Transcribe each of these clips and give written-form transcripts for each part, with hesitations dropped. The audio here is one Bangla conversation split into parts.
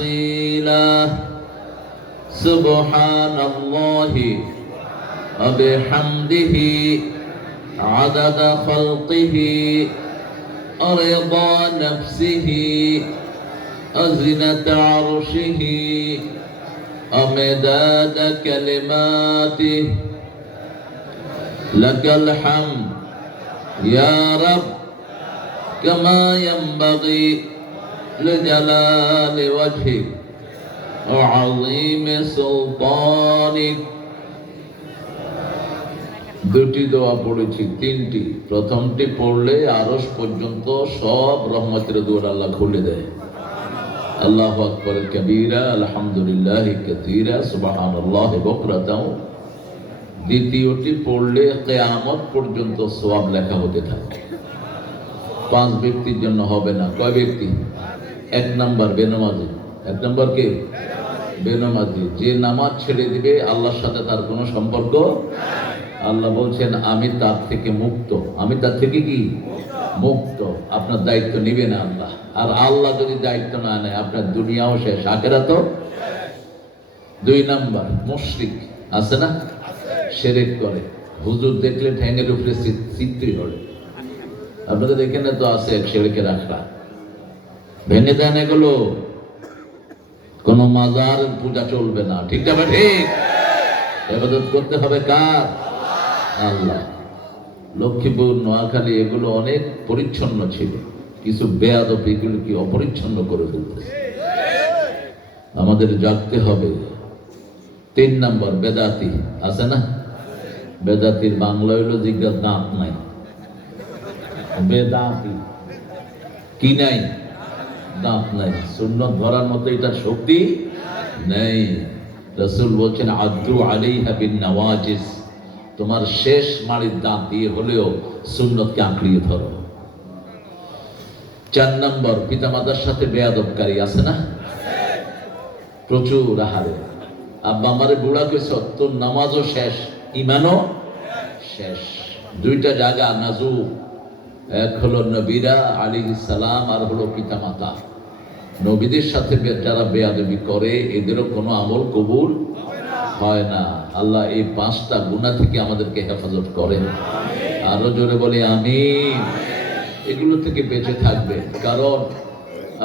وصيلة سبحان الله وبحمده عدد خلقه رضا نفسه وزنة عرشه ومداد كلماته لك الحمد يا رب كما ينبغي لجلال وجهك وعظيم سلطانك দুটি দোয়া পড়েছি, তিনটি। প্রথমটি পড়লে আরশ পর্যন্ত সব রহমতের দুয়ার আল্লাহ খুলে দেয়। আল্লাহু আকবার কবীরা, আলহামদুলিল্লাহি কাসীরা, সুবহানাল্লাহি বুকরাতাও। দ্বিতীয়টি পড়লে কিয়ামত পর্যন্ত সওয়াব লেখা হতে থাকে। 5 ব্যক্তির জন্য হবে না। কয় ব্যক্তি? 1 নাম্বার বেনামাজি। 1 নাম্বার কে? বেনামাজি। যে নামাজ ছেড়ে দিবে আল্লাহর সাথে তার কোনো সম্পর্ক নাই। আল্লাহ বলছেন আমি তার থেকে মুক্ত। আমি তার থেকে কি মুক্ত? আপনার দায়িত্ব নিবে না আল্লাহ। আর আল্লাহ যদি দায়িত্ব না নেয় আপনার দুনিয়াও শেষ, আখিরাতও শেষ। 2 নাম্বার মুশরিক। আছে না? শিরক করে। হুজুর দেখলে ঠ্যাঙের উপরে চিত্রি হলে। আপনাদের এখানে তো আছে এক শিরকের আখড়া। ভেঙে দেন এগুলো। কোন মাজার পূজা চলবে না। ঠিক না? ঠিক। ইবাদত করতে হবে কার? আল্লাহ। লক্ষ্মীপুর, নোয়াখালী এগুলো অনেক পরিচ্ছন্ন ছিল, কিছু বেয়াদব এগুলো কি অপরিচ্ছন্ন করে ফেলতেছে। আমাদের জাগতে হবে। 3 নাম্বার বেদাতি। আছে না? বেদাতির বাংলা হইল জিজ্ঞাসা দাঁত নাই। বেদাতি কি নাই? দাঁত নাই। সুন্নত ধরার মতো এটার শক্তি নেই। রাসূল বলছেন আদ্দু আলাইহা বিন নওয়াজিস। তোমার শেষ মাড়ির দাঁত দিয়ে হলেও সুন্নতকে আঁকড়িয়ে ধরো। 4 নাম্বার পিতামাতার সাথে বেয়াদবকারী। আছে না? প্রচুর। আহারে আব্বা আমারে বুড়া কইছ, তোর নামাজও শেষ, ইমানও শেষ। 2টা জায়গা নাজু। এক হলো নবীরা আলাইহিস সালাম, আর হলো পিতামাতা। নবীদের সাথে যারা বেয়াদবি করে এদেরও কোনো আমল কবুল হয় না। আল্লাহ এই 5টা গুনাহ থেকে আমাদেরকে হেফাজত করেন। আরো জোরে বলি আমিন। এগুলো থেকে বেঁচে থাকবেন। কারণ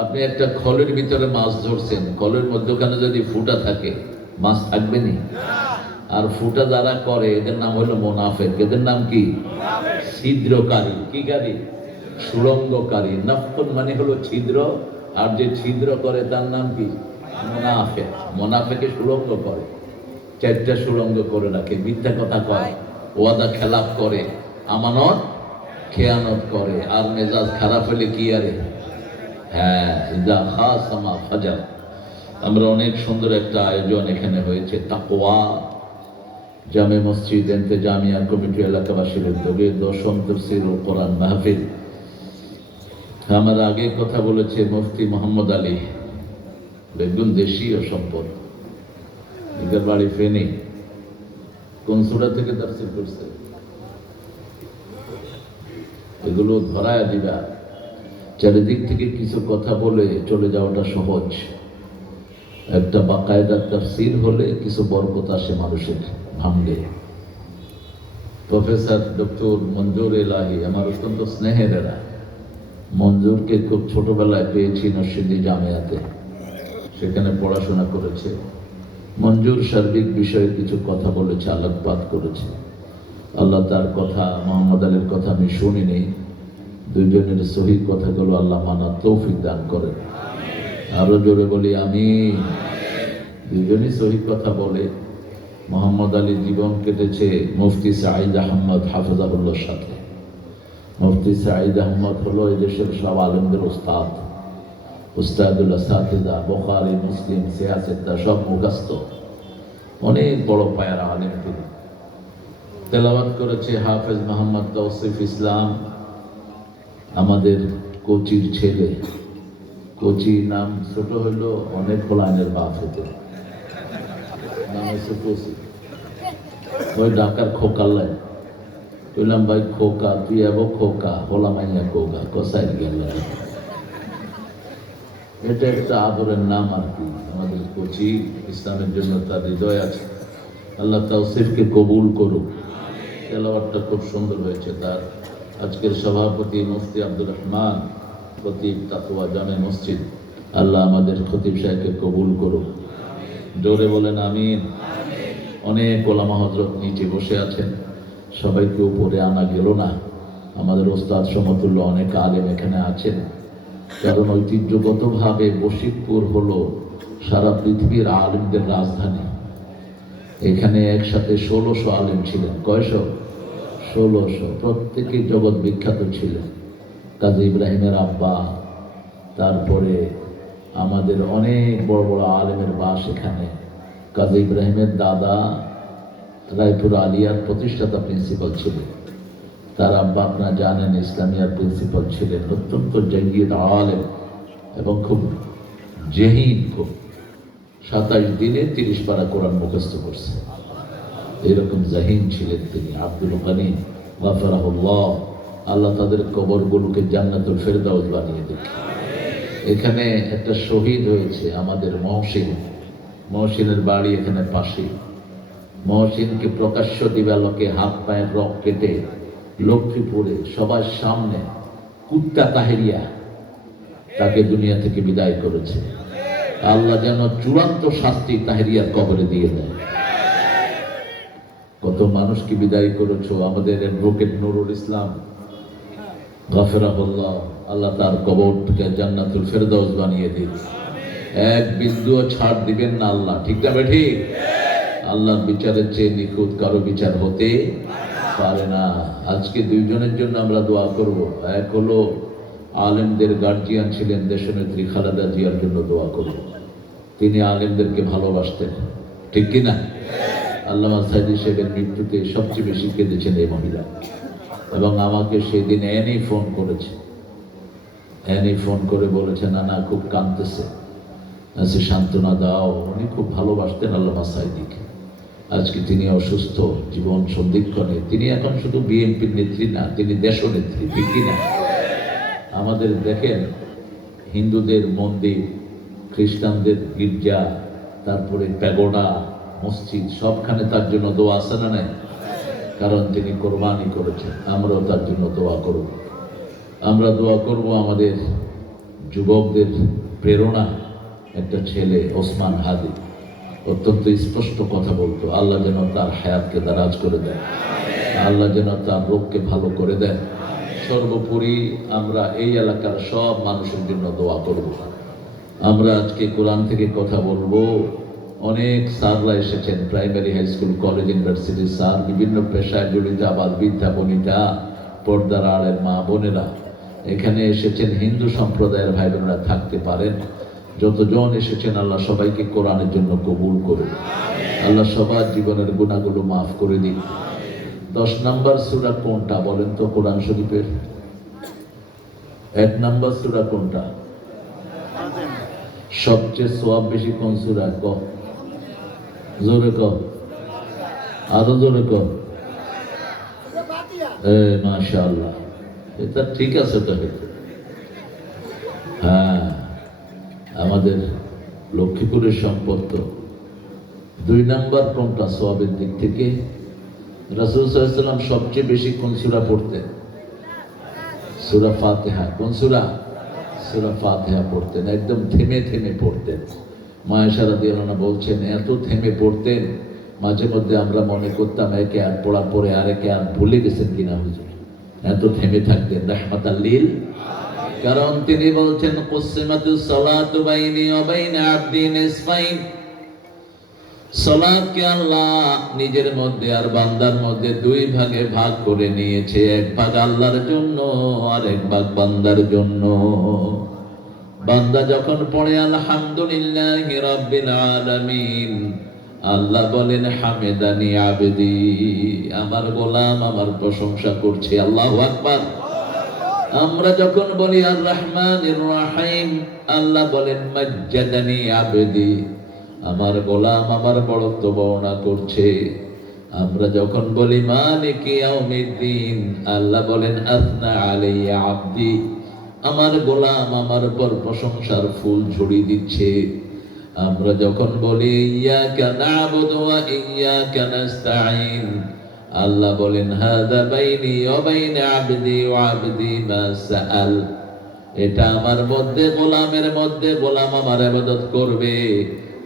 আপনি একটা খলের ভিতরে মাছ ধরছেন, খলের মধ্যখানে যদি ফুটা থাকে মাছ থাকবে না। আর ফুটা যারা করে এদের নাম হলো মুনাফিক। এদের নাম কি? ছিদ্রকারী। কি কারী? সুড়ঙ্গকারী। নাফকুন মানে হলো ছিদ্র, আর যে ছিদ্র করে তার নাম কি? মুনাফিক। মুনাফিকে সুড়ঙ্গ করে। 4টা সুড়ঙ্গ করে রাখে। মিথ্যা কথা কয়, ওয়াদা খেলাপ করে, আমানত খেয়ানত করে, আর মেজাজ খারাপ হলে কি আরে? হ্যাঁ, ইজা খাসামা ফাজার। আমরা অনেক সুন্দর একটা আয়োজন এখানে হয়েছে। তাকওয়া জামে মসজিদ ইন্তেজামিয়া কমিটি এলাকাবাসীর উদ্যোগে 10ম তাফসীরুল কোরআন মাহফিল। আমার আগে কথা বলেছে মুফতি মোহাম্মদ আলী, একজন দেশীয় সম্পদ। এদের বাড়ি ফেনী। কোন সূরা থেকে তাফসীর করছে? এগুলো ধরায় দিবা। চারিদিক থেকে কিছু কথা বলে চলে যাওয়াটা সহজ। একটা বাকায়দা তাফসীর হলে কিছু বরকত আসে মানুষের ভাঙ্গে। প্রফেসর ডক্টর মঞ্জুর এলাহি আমার অত্যন্ত স্নেহের এরা। মঞ্জুরকে খুব ছোটবেলায় পেয়েছি নরসিংদী জামিয়াতে, সেখানে পড়াশোনা করেছে। মঞ্জুর সার্বিক বিষয়ে কিছু কথা বলেছে, আলোকপাত করেছে। আল্লাহ তার কথা, মোহাম্মদ আলীর কথা আমি শুনিনি। 2 জনের সহি কথাগুলো আল্লাহ মানার তৌফিক দান করেন। আরো জোরে বলি আমিন। 2 জনই সহি কথা বলে। মোহাম্মদ আলীর জীবন কেটেছে মুফতি সাঈদ আহমদ হাফেজাহুল্লাহর সাথে। মুফতি সাঈদ আহমদ হলো এদেশের সব আলেমদের উস্তাদ। উস্তাদুল আসাতিজা, বুখারী, মুসলিম, সিয়াসেত্তা সব মুখস্থ। অনেক বড় পায়ার আলেম তিনি। তেলাওয়াত করেছে হাফেজ মোহাম্মদ তৌসিফ ইসলাম, আমাদের কোচির ছেলে। কোচি নাম ছোট হইলো, অনেক লাইনের বাপ হতে নাম হচ্ছে কোচি। ওই ঢাকার খোকার লাইন। কইলাম ভাই খোকা, তুই এবো খোকা, হলাম আইয়া খোকা, কসাই গেল। এটা একটা আদরের নাম আর কি। আমাদের কোচি ইসলামের জন্য তার হৃদয় আছে। আল্লাহ তাওসিফকে কবুল করুক। তেলাওয়াতটা খুব সুন্দর হয়েছে তার। আজকের সভাপতি মুফতি আব্দুর রহমান, খতিব তাকওয়া জামে মসজিদ, আল্লাহ আমাদের খতিব সাহেবকে কবুল করুক। জোরে বলেন আমিন। অনেক ওলামা হযরত নিচে বসে আছেন, সবাইকে উপরে আনা গেল না। আমাদের ওস্তাদ সমতুল্য অনেক আলেম এখানে আছেন, কারণ ঐতিহ্যগতভাবে বশিরপুর হলো সারা পৃথিবীর আলেমদের রাজধানী। এখানে একসাথে ১৬০০ আলেম ছিলেন। কয়শো? ১৬০০। প্রত্যেকেই জগৎ বিখ্যাত ছিলেন। কাজী ইব্রাহিমের আব্বা, তারপরে আমাদের অনেক বড় বড় আলেমের বাস এখানে। কাজী ইব্রাহিমের দাদা রায়পুর আলিয়ার প্রতিষ্ঠাতা প্রিন্সিপাল ছিলেন। তার আব্বা আপনারা জানেন ইসলামিয়ার প্রিন্সিপাল ছিলেন। অত্যন্ত জাঙ্গির আলেম এবং খুব জেহিন। খুব ২৭ দিনে ৩০ পারা কোরআন মুখস্থ করছে, এরকম জাহিন ছিলেন তিনি। আব্দুল গনি গাফরাহুল্লাহ, আল্লাহ তাদের কবরগুলোকে জান্নাতুল ফেরদাউস বানিয়ে দেন। এখানে একটা শহীদ হয়েছে আমাদের মহসিনের বাড়ি এখানে পাশে। মহসিনকে প্রকাশ্য দিবালোকে হাত পায়ের রক কেটে লক্ষ্মীপুরে সবার সামনে কুত্তা তাহেরিয়া তাকে দুনিয়া থেকে বিদায় করেছে। আল্লাহ যেন চূড়ান্ত শাস্তি তাহেরিয়ার কবরে দিয়ে দেয়। কত মানুষকে বিদায় করেছো। আমাদের অ্যাডভোকেট নুরুল ইসলাম গাফরাহুল্লাহ, আল্লাহ তার কবরকে জান্নাতুল ফেরদাউস বানিয়ে দিন। এক বিন্দুও ছাড় দিবেন না আল্লাহ, ঠিক না বেঠিক? আল্লাহর বিচারের চেয়ে নিখুঁত কারো বিচার হতে পারে না। আজকে দুইজনের জন্য আমরা দোয়া করব। এক হলো আলেমদের গার্জিয়ান ছিলেন দেশনেত্রী খালেদা জিয়ার জন্য দোয়া করব। তিনি আলেমদেরকে ভালোবাসতেন, ঠিক কিনা? আল্লামা সাইদি সাহেবের মৃত্যুতে সবচেয়ে বেশি কেঁদেছেন এই মহিলা। এবং আমাকে সেদিন অ্যানি ফোন করেছে। অ্যানি ফোন করে বলেছে নানা খুব কাঁদতেছে, আচ্ছা সান্ত্বনা দাও। উনি খুব ভালোবাসতেন আল্লামা সাইদিকে। আজকে তিনি অসুস্থ, জীবন সন্ধিক্ষণে। তিনি এখন শুধু বিএনপির নেত্রী না, তিনি দেশনেত্রী, ঠিক কিনা? আমাদের দেখেন হিন্দুদের মন্দির, খ্রিস্টানদের গির্জা, তারপরে প্যাগোডা, মসজিদ, সবখানে তার জন্য দোয়া আছে না নাই? কারণ তিনি কোরবানি করেছেন। আমরাও তার জন্য দোয়া করব। আমরা দোয়া করব আমাদের যুবকদের প্রেরণা একটা ছেলে ওসমান হাদি, অত্যন্ত স্পষ্ট কথা বলতো। আল্লাহ যেন তার হায়াতকে দারাজ করে দেয়, আল্লাহ যেন তার রোগকে ভালো করে দেয়। সর্বোপরি আমরা এই এলাকার সব মানুষের জন্য দোয়া করব। আমরা আজকে কোরআন থেকে কথা বলবো। অনেক স্যাররা এসেছেন, প্রাইমারি, হাই স্কুল, কলেজ, ইউনিভার্সিটির স্যার, বিভিন্ন পেশায় জড়িত, আবার বৃদ্ধা বনিতা, পর্দার আড়ের মা বোনেরা এখানে এসেছেন। হিন্দু সম্প্রদায়ের ভাই বোনেরা থাকতে পারেন। যতজন এসেছেন আল্লাহ সবাইকে কোরআনের জন্য কবুল করুন। আল্লাহ সবার জীবনের গুনাহগুলো মাফ করে দিন। 10 নম্বর সূরা কোনটা বলেন তো কোরআন শরীফের? 1 নম্বর সূরা কোনটা? সবচেয়ে সওয়াব বেশি কোন সূরা? ক জোরে ক, আরো জোরে ক। মাশাআল্লাহ, এটা ঠিক আছে তো। হ্যাঁ, আমাদের লক্ষ্মীপুরের সম্পদ তো। 2 নম্বর কোনটা সওয়াবের দিক থেকে? রাসূল সাল্লাল্লাহু আলাইহি ওয়াসাল্লাম সবচেয়ে বেশি কোন সূরা পড়তেন? সূরা ফাতিহা। কোন সূরা? সূরা ফাতিহা পড়তেন, একদম থেমে থেমে পড়তেন। মা আয়েশা রাদিয়াল্লাহু আনহা বলছেন এত থেমে পড়তেন, মাঝে মধ্যে আমরা মনে করতাম একে আর পড়ার পরে আরেকে আর ভুলে গেছেন কিনা হুজুর, এত থেমে থাকতেন রাহমাতাল লিল। কারণ তিনি বলছেন কুসিমাতুস সালাতু বাইনি ওয়া বাইনা আবদি নিসফাইন, সালাতকে আল্লাহ নিজের মধ্যে আর বান্দার মধ্যে 2 ভাগে ভাগ করে নিয়েছে। 1 ভাগ আল্লাহর জন্য আর 1 ভাগ বান্দার জন্য। বান্দা যখন পড়ে আলহামদুলিল্লাহি রাব্বিল আলামিন, আল্লাহ বলেন হামেদানি আবদি, আমার গোলাম আমার প্রশংসা করছে। আল্লাহু আকবার। আমরা যখন বলি আর রহমানির রহিম, আল্লাহ বলেন মাজ্জাদানি আবদি, আমার গোলাম আমার বড়ত্ব বর্ণনা করছে। আমরা যখন বলি মালিকি ইয়াউমিদ্দিন, আল্লাহ বলেন আথনা আলাইয়া আবদি, আমার গোলাম আমার পর প্রশংসার ফুল ঝরিয়ে দিচ্ছে। আমরা যখন বলি ইয়াকা না'বুদু ওয়া ইয়াকা নাস্তাঈন, আল্লাহ বলেন হাযা বাইনি ওয়া বাইনা আবদি ওয়া আবদি মা সাআল, এটা আমার মধ্যে গোলামের মধ্যে, গোলাম আমার ইবাদত করবে,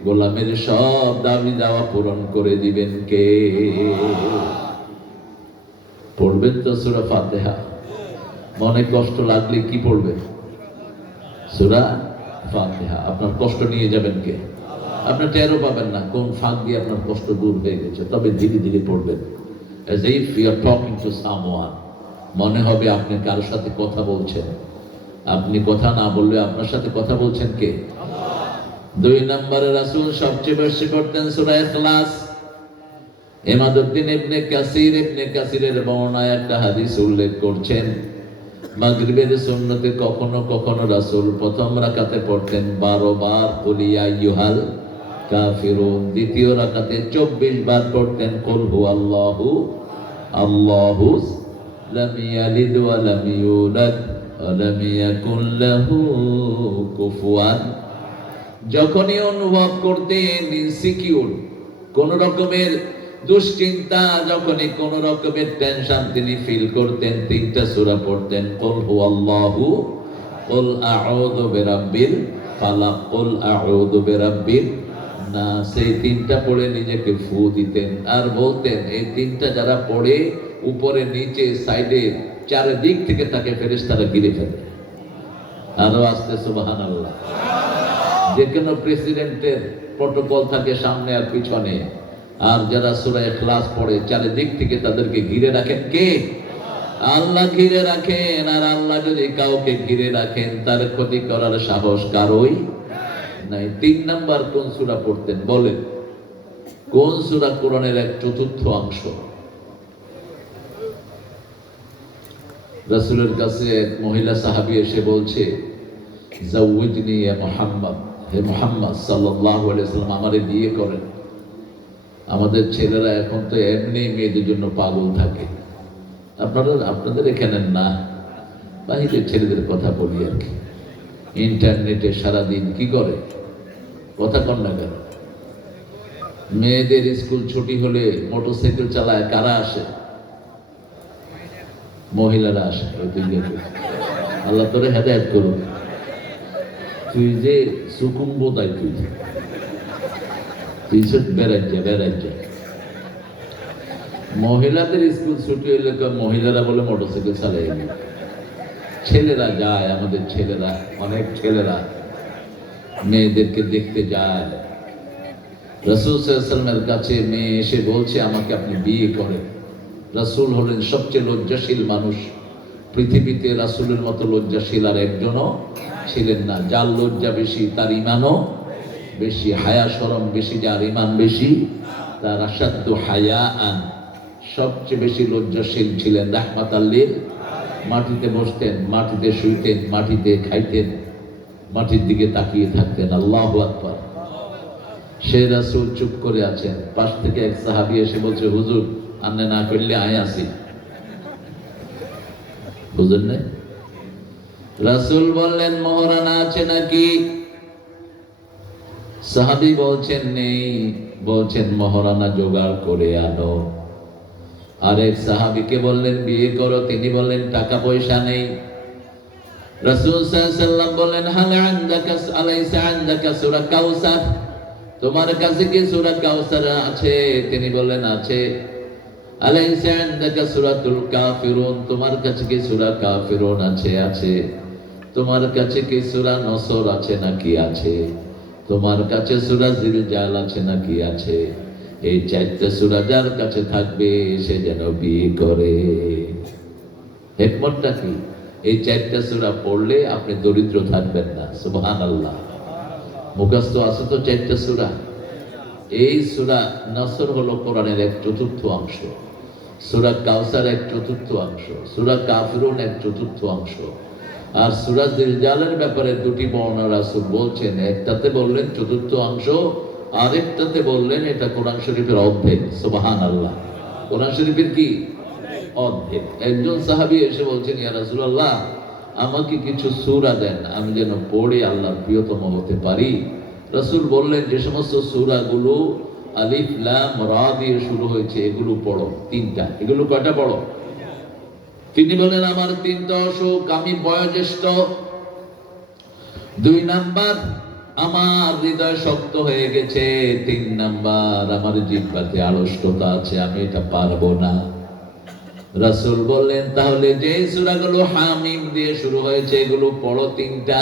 গোলামের সব দাবি দাওয়া পূরণ করে দিবেন কে? পড়বেন তো সূরা ফাতিহা। মনে কষ্ট লাগলে কি পড়বেন? সূরা ফাতিহা। আপনার কষ্ট নিয়ে যাবেন কে? আপনি টেরও পাবেন না কোন ফাঁক দিয়ে আপনার কষ্ট দূর হয়ে গেছে। তবে ধীরে ধীরে পড়বেন, as if you are talking to someone। মনে হবে আপনি কারোর সাথে কথা বলছেন। আপনি কথা না বললে আপনার সাথে কথা বলছেন কে? দুই নম্বরে রাসূল সবচেয়ে বেশি পড়তেন সূরা ইখলাস। ইমাদউদ্দিন ইবনে কাসিরের বর্ণনায় একটা হাদিস উল্লেখ করছেন, মাগরিবের সুন্নতে কখনো কখনো রাসূল প্রথম রাকাতে পড়তেন 12 বার কুল ইয়া আইয়ুহাল কাফিরুন, দ্বিতীয় রাকাতে 24 বার পড়তেন কুল হুয়াল্লাহু আল্লাহু লাম ইয়ালিদ ওয়া লাম ইউলাদ ওয়া লাম ইয়াকুল লাহু কুফুয়ান। যখনই অনুভব করতেন ইনসিকিউর, কোন রকমের দুশ্চিন্তা, যখনই কোন রকমের টেনশন তিনি ফিল করতেন, তিনটা সূরা পড়তেন, কুল হুয়াল্লাহু, কুল আউযু বিরাব্বিল ফালাক, কুল আউযু বিরাব্বিন নাস। এই তিনটা পড়ে নিজেকে ফু দিতেন আর বলতেন এই তিনটা যারা পড়ে উপরে নিচে সাইডে চারিদিক থেকে তাকে ফেরেশতারা ঘিরে ফেলে। আরো আসতে সুবহানাল্লাহ। যে কোনো প্রেসিডেন্টের প্রটোকল থাকে সামনে আর পিছনে, আর যারা সূরা ইখলাস পড়ে চারিদিক থেকে তাদেরকে ঘিরে রাখেন কে? আল্লাহ ঘিরে রাখেন। আর আল্লাহ যদি কাউকে ঘিরে রাখেন তার ক্ষতি করার সাহস কারোই নাই। 3 নাম্বার কোন সূরা পড়তেন বলেন? কোন সূরা কোরআনের 1/4 অংশ? রাসূলের কাছে এক মহিলা সাহাবী এসে বলছে, জাওয়াজনি ইয়া মুহাম্মদ, হে মুহাম্মদ সাল্লাল্লাহু আলাইহি ওয়াসাল্লাম আমারে বিয়ে করেন। আমাদের ছেলেরা এখন তো এমনি মেয়েদের জন্য পাগল থাকে। আপনাদের এখানে না, বাহিরের ছেলেদের কথা বলি আর কি। ইন্টারনেটে সারাদিন কি করে, কথা কন না কেন? মেয়েদের স্কুল ছুটি হলে মোটরসাইকেল চালায় কারা আসে? মহিলারা আসে। আল্লাহ তোরে হেদায়েত করুন। তুই যে সুকুম্ব তাই তুই বেড়াই। মহিলাদের স্কুল ছুটি হইলে মহিলারা বলে মোটরসাইকেল চালাই, ছেলেরা যায়, আমাদের ছেলেরা, অনেক ছেলেরা মেয়েদেরকে দেখতে যায়। রাসূল সাল্লাল্লাহু আলাইহি ওয়াসাল্লামের কাছে মেয়ে এসে বলছে আমাকে আপনি বিয়ে করেন। রাসূল হলেন সবচেয়ে লজ্জাশীল মানুষ পৃথিবীতে। রাসূলের মতো লজ্জাশীল আর একজনও ছিলেন না। যার লজ্জা বেশি তার ঈমানও বেশি, হায়া শরম বেশি, যার ঈমান বেশি তার আসাদ্দু হায়াআন, সবচেয়ে বেশি লজ্জাশীল ছিলেন। রাহমাতাল লিল, মাটিতে বসতেন, মাটিতে শুইতেন, মাটিতে খাইতেন, মাটির দিকে তাকিয়ে থাকতেন। আল্লাহু আকবার। সে রাসূল চুপ করে আছেন। পাশ থেকে এক সাহাবী এসে বলছে, হুজুর আপনি না করলে আয় আসি। হুজুর নেই। রাসূল বললেন মহারানা আছে নাকি? সাহাবী বলছেন নেই। বলছেন মহারানা জোগাড় করে আনো। আরেক সাহাবীকে বললেন বিয়ে করো, তিনি বললেন টাকা পয়সা নেই। রাসূল সাল্লাল্লাহু আলাইহি ওয়াসাল্লাম বললেন হাল আনদাকা আলাইসা আনদাকা সূরা কাউসার, তোমার কাছে কি সূরা কাউসার আছে? তিনি বললেন আছে। আলাইসা আনদাকা সূরাতুল কাফিরুন, তোমার কাছে কি সূরা কাফিরুন আছে? আছে। তোমার কাছে কি সূরা নসর আছে নাকি? আছে। তোমার কাছে সূরা জিলজাল আছে নাকি? আছে। এই 4টা সূরা যার কাছে থাকবে সে যেন বিয়ে করে। হিকমতটা কি? এই 4টা সূরা পড়লে আপনি দরিদ্র থাকবেন না। সুবহানাল্লাহ। মুখস্থ আছে তো 4টা সূরা। এই সূরা নসর হলো কোরআনের 1/4 অংশ, সূরা কাউসার 1/4 অংশ, সূরা কাফিরুন 1/4 অংশ। আর সূরা জিলজালের ব্যাপারে 2টি বর্ণনা রাসূল বলছেন। একটাতে বললেন 4th অংশ, আরেকটাতে বললেন এটা কোরআন শরীফের অর্ধেক। সুবহানাল্লাহ। কোরআন শরীফের কি অর্ধেক। একজন সাহাবী এসে বলছেন ইয়া রাসূলুল্লাহ আমাকে কিছু সূরা দেন, আমি যেন পড়ে আল্লাহর প্রিয়তম হতে পারি। রাসূল বললেন, যে সমস্ত সূরাগুলো আলিফ লাম রা দিয়ে শুরু হয়েছে এগুলো পড়ো, তিনটা। এগুলো কয়টা পড়ো? তিনি বলেন, আমার তিনটা অসুখ, আমি বয়োজ্যেষ্ঠ। 2 নাম্বার, আমার হৃদয় শক্ত হয়ে গেছে। 3 নাম্বার, আমার জিহ্বাতে আড়ষ্টতা আছে, আমি এটা পারবো না। রাসূল বললেন, তাহলে যে সূরাগুলো হামিম দিয়ে শুরু হয়েছে এগুলো পড়ো, তিনটা।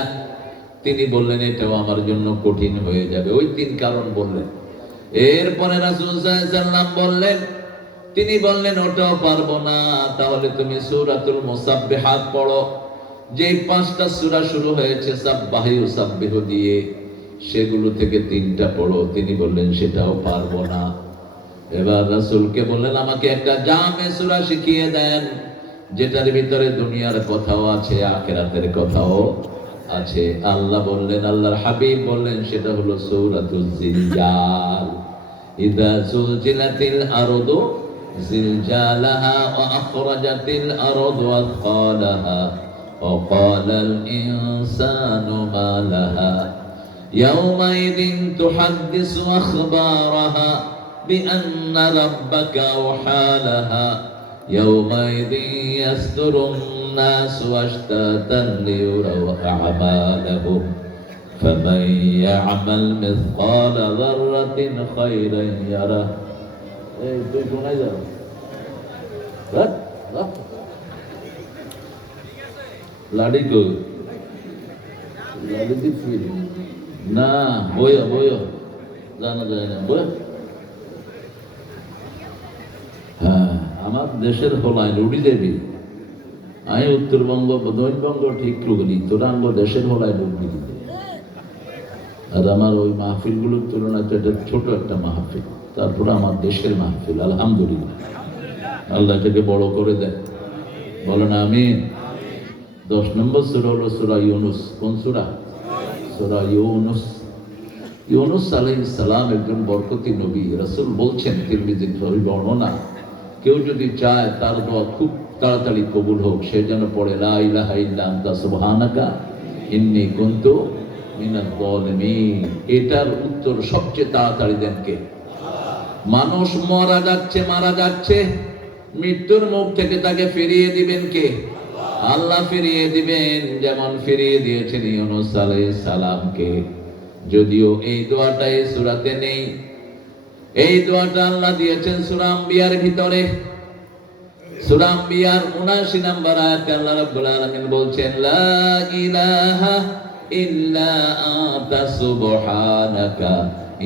তিনি বললেন, এটাও আমার জন্য কঠিন হয়ে যাবে। ওই 3 কারণ বললেন। এরপরে রাসূল সাল্লাল্লাহু আলাইহি ওয়াসাল্লাম বললেন, তিনি বললেন, ওটাও পারবো না, তাহলে তুমি সূরাতুল মুসাব্বিহাত পড়ো। যে 5টা সূরা শুরু হয়েছে সাব্বাহি ও সাব্বিহু দিয়ে, সেগুলো থেকে 3টা পড়ো। তিনি বললেন, সেটাও পারবো না। এবার রাসূলকে বললেন, আমাকে একটা জামে সূরা শিখিয়ে দেন, যেটার ভিতরে দুনিয়ার কথাও আছে, আখিরাতের কথাও আছে। আল্লাহ বললেন, আল্লাহর হাবিব বললেন, সেটা হলো সূরাতুল জিলজাল। ইযা যুলজিলাতিল আরদু জিলজালাহা ওয়া আখরাজাতিল আরদু আথকালাহা ওয়া ক্বালাল ইনসানু মা লাহা ইয়াওমাইযিন তুহাদ্দিসু আখবারাহা বিআন্না রাব্বাকা আওহা লাহা ইয়াওমাইযিন ইয়াসদুরুন নাসু আশতাতান লিয়ুরাউ আ'মালাহুম فمن يعمل مثقال ذرة خيرا يره। এই তুই কোনায় যাও? লাড়ি কই? লাড়ি দিচ্ছি না, বইও বইও, জানা যায় না, বই। হ্যাঁ, আমার দেশের হলায় রুটি দেবী। আমি উত্তরবঙ্গ দক্ষিণবঙ্গ ঠিক করি, তোরা আমার দেশের হলায় রুটি দিতে। আর আমার ওই মাহফিলগুলোর তুলনায় তো এটা ছোট একটা মাহফিল, তারপরে আমার দেশের মাহফিল। আলহামদুলিল্লাহ, আল্লাহ এটাকে বড় করে দেয়, বলো না আমিন। 10 নম্বর সূরা হলো সূরা ইউনুস। কোন সূরা? সূরা ইউনুস। ইউনুস আলাইহিস সালাম একজন বরকতি নবী। রাসূল বলছেন, তিরমিজির বর্ণনা, কেউ যদি চায় তার দোয়া খুব তাড়াতাড়ি কবুল হোক, সে যেন পড়ে লা ইলাহা ইল্লা আনতা সুবহানাকা ইন্নী কুনতু মিনাজ জালিমিন। এটার উত্তর সবচেয়ে তাড়াতাড়ি দেন কে? মানুষ মারা যাচ্ছে, মৃত্যুর মুখ থেকে তাকে ফিরিয়ে দিবেন কে? আল্লাহ ফিরিয়ে দিবেন, যেমন ফিরিয়ে দিয়েছেন ইউনুস আলাইহিস সালামকে। যদিও এই দোয়াটা এই সূরাতে নেই, এই দোয়াটা আল্লাহ দিয়েছেন সূরা আম্বিয়ার ভিতরে। সূরা আম্বিয়ার ৭৯ নম্বর আয়াতে আল্লাহ রাব্বুল আলামিন বলছেন, লা ইলাহা ইল্লা আনতা সুবহানাকা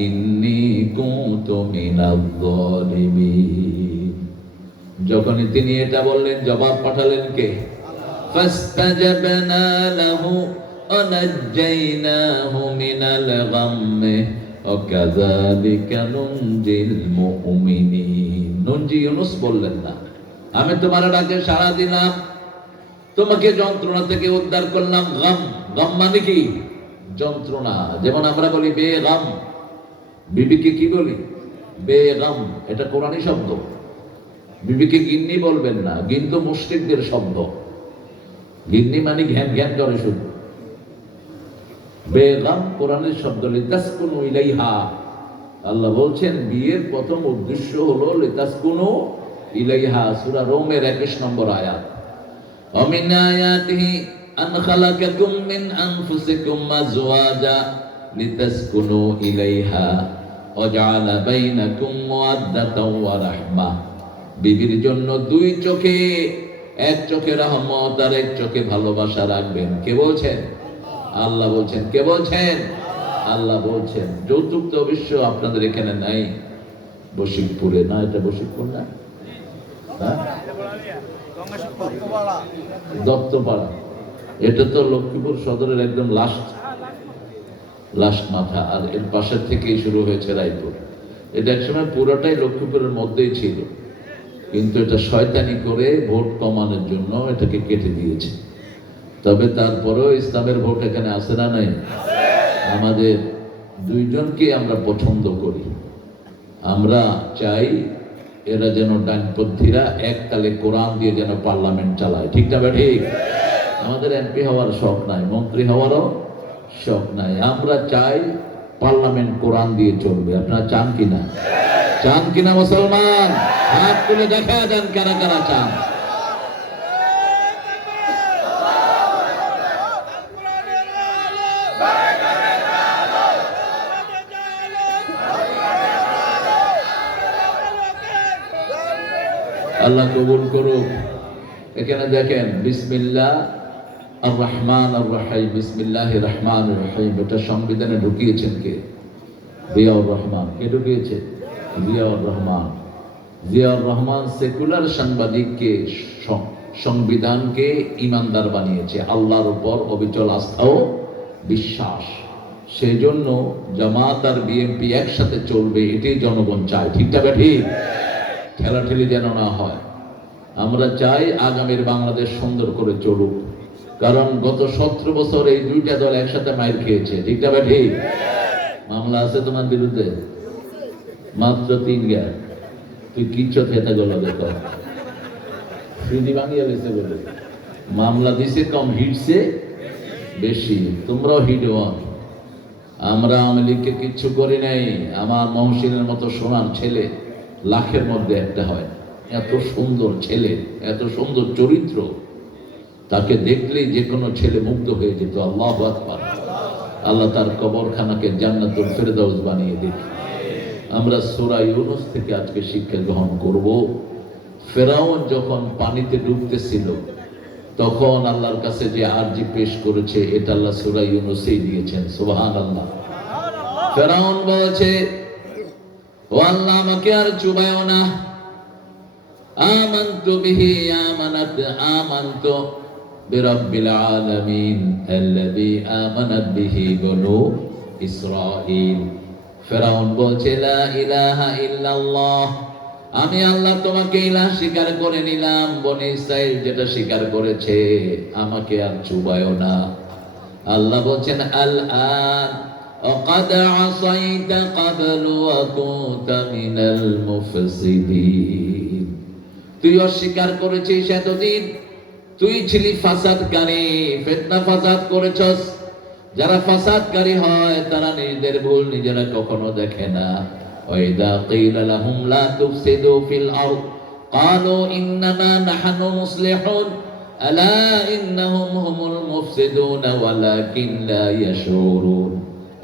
ইন্নী কুনতু মিনাজ জালিমিন। যখনই তিনি এটা বললেন, জবাব পাঠালেন কে? ফাস্তাজাবনা লাহু ওয়া নাজ্জাইনাহু মিনাল গাম্মি ওয়া কাযালিকা নুনজিল মুমিনিন। নুনজি ইউনুস বললেন না, আমি তোমার ডাকে সাড়া দিলাম, তোমাকে যন্ত্রণা থেকে উদ্ধার করলাম। গাম, গাম মানে কি? যন্ত্রণা। যেমন আমরা বলি বেগাম, বিবিকে কি বলি? বেগাম। এটা কোরআনী শব্দ। বিবিকে গিন্নি বলবেন না, গিন তো মুশরিকদের শব্দ। গিন্নি মানে ঘ্যান ঘ্যান করে শুধু। বেগাম কোরআনের শব্দ, লিতাসকুনু ইলাইহা। আল্লাহ বলছেন বিয়ের প্রথম উদ্দেশ্য হলো লিতাসকুনু ইলাইহা। সূরা রোমের 21 নম্বর আয়াত। ومن آياته أن خلقكم من أنفسكم أزواجا لتسكنوا إليها وجعل بينكم مودة ورحمة। বিবির জন্য 2 চোখে, এক চোখে রহমত আর এক চোখে ভালোবাসা রাখবেন। কে বলছেন? আল্লাহ বলছেন। কে বলছেন? আল্লাহ বলছেন। যৌতুক তো অবশ্য আপনাদের এখানে নাই, বশিকপুরে না, এটা বশিকপুর না, দত্তপাড়া। এটা তো লক্ষ্মীপুর সদরের একদম লাস্ট মাথা, আর এর পাশের থেকেই শুরু হয়েছে রায়পুর। এটা একসময় পুরোটাই লক্ষ্মীপুরের মধ্যেই ছিল, কিন্তু এটা শয়তানি করে ভোট কমানোর জন্য এটাকে কেটে দিয়েছে। তবে তারপরেও ইসলামের ভোট এখানে আসে না নাই? আমাদের 2 জনকে আমরা পছন্দ করি। আমরা চাই এরা যেন ডানপন্থীরা এক তালে কোরআন দিয়ে যেন পার্লামেন্ট চালায়। ঠিক না ঠিক? আমাদের এমপি হওয়ার শখ নাই, মন্ত্রী হওয়ারও শখ নাই। আমরা চাই পার্লামেন্ট কোরআন দিয়ে চলবে। আপনারা চান কিনা? চান কিনা মুসলমান? হাত তুলে দেখা দেন কারা কারা চান। আল্লাহ কবুল করুক। এখানে দেখেন বিসমিল্লাহ আর রহমান আর রহিম, বিসমিল্লাহির রহমানির রহিম, এটা সংবিধানে ঢুকিয়েছেন কে? জিয়াউর রহমান। কে ঢুকিয়েছে? জিয়াউর রহমান। জিয়াউর রহমান সেকুলার সাংবাদিককে, সংবিধানকে ইমানদার বানিয়েছে, আল্লাহর উপর অবিচল আস্থা ও বিশ্বাস। সেই জন্য জামাত আর বিএনপি একসাথে চলবে, এটাই জনগণ চায়। ঠিকটা ঠিক? ঠেলাঠেলি যেন না হয়। আমরা চাই আগামীর বাংলাদেশ সুন্দর করে চলুক, কারণ গত 17 বছর এই দুইটা দল একসাথে মাইর খেয়েছে। ঠিকটা ঠিক? মামলা আছে তোমার বিরুদ্ধে মাত্র 3 গা। তুই কিচ্ছু খেতে গেল দেখো ফ্রিজি বানিয়ে গেছে বলে মামলা দিছে কম, হিটছে বেশি। তোমরাও হিট হন। আমরা আওয়ামী লীগকে কিচ্ছু করি নাই। আমার মহসিনের মতো সোনার ছেলে লাখের মধ্যে একটা হয়। এত সুন্দর ছেলে, এত সুন্দর চরিত্র, তাকে দেখলেই যে কোনো ছেলে মুগ্ধ হয়ে যেত। আল্লাহু আকবার। আল্লাহ তার কবরখানাকে জান্নাতুল ফেরদাউস বানিয়ে দিক। আমরা সূরা ইউনূস থেকে আজকে শিক্ষা গ্রহণ করব। ফেরাউন যখন পানিতে ডুবতেছিল তখন আল্লাহর কাছে যে আরজি পেশ করেছে, এটা আল্লাহ সূরা ইউনূসেই দিয়েছেন। সুবহানাল্লাহ। ফেরাউন বলেছে, ও আল্লাহ আমাকে আর চুবায়ও না। আমানতু বিহি আমানতু বিরাব্বিল আলামিন আল্লাযী আমানাত বিহি বনু ইসরাঈল। ফেরাউন বলছে, লা ইলাহা ইল্লাল্লাহ, আমি আল্লাহ তোমাকে ইলাহ স্বীকার করে নিলাম, বনি ইসরাঈল যেটা স্বীকার করেছে, আমাকে আর চুবায়ও না। আল্লাহ বলছেন, আল আন وقد عصيت قبل وكنت من المفسدين। তুই অস্বীকার করেছিস এতদিন, তুই ছিলি ফাসাদকারী, ফিতনা ফাসাদ করেছস। যারা ফাসাদকারী হয় তারা নিজেদের ভুল নিজেরা কখনো দেখে না। ওয়াইদা কিলা লাহুম লা তুফসিদু ফিল আরদ ক্বালু ইন্নামা নাহনু মুসলিহুন আলা ইন্নাহুম হুমুল মুফসিদুন ওয়ালাকিন লা ইয়াশউরুন।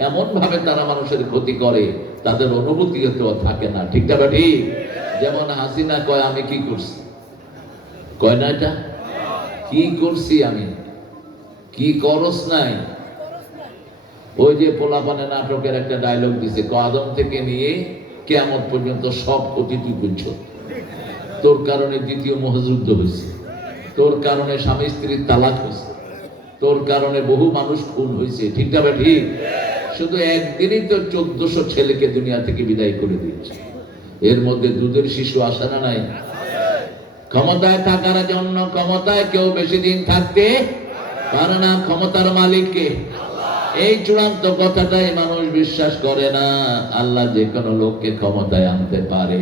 এমন ভাবে তারা মানুষের ক্ষতি করে, তাদের অনুভূতি তো থাকে না। ঠিকটা ঠিক? যেমন হাসিনা কয়, আমি কি করছি, কয় না এটা কি করছি, আমি কি করস নাই। ওই যে পোলাপানে নাটকের একটা ডায়লগ দিছে, আদম থেকে নিয়ে কিয়ামত পর্যন্ত সব ক্ষতি তুই করছ। তোর কারণে দ্বিতীয় মহাযুদ্ধ হয়েছে, তোর কারণে স্বামী স্ত্রীর তালাক হয়েছে, তোর কারণে বহু মানুষ খুন হয়েছে। ঠিকটা ঠিক? শুধু একদিনই তো 1400 ছেলেকে দুনিয়া থেকে বিদায় করে দিয়েছে। এর মধ্যে দুধের শিশু আসে না নাই? ক্ষমতায় থাকার জন্য ক্ষমতায় কেউ বেশি দিন থাকতে পারে না, ক্ষমতার মালিককে। এই চূড়ান্ত কথাটাই মানুষ বিশ্বাস করে না। আল্লাহ যে কোনো লোককে ক্ষমতায় আনতে পারে।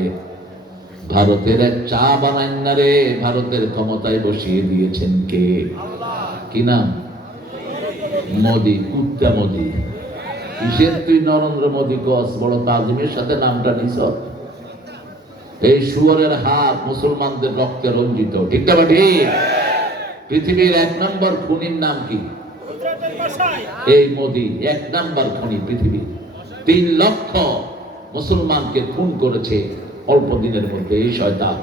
ভারতের এক চা বানান না রে, ভারতের ক্ষমতায় বসিয়ে দিয়েছেন কে? কি নাম? মোদি। কুত্তা মোদি। কিসের তুই নরেন্দ্র মোদি কস? বড় তাজিমের সাথে নামটা নিছ। এই শুয়োরের হাত মুসলমানদের রক্তে রঞ্জিত। ঠিকটা ঠিক? পৃথিবীর 1 নম্বর খুনির নাম কি? এই মোদি 1 নম্বর খুনি পৃথিবীর। 3 লক্ষ মুসলমানকে খুন করেছে অল্প দিনের মধ্যে এই শয়তান।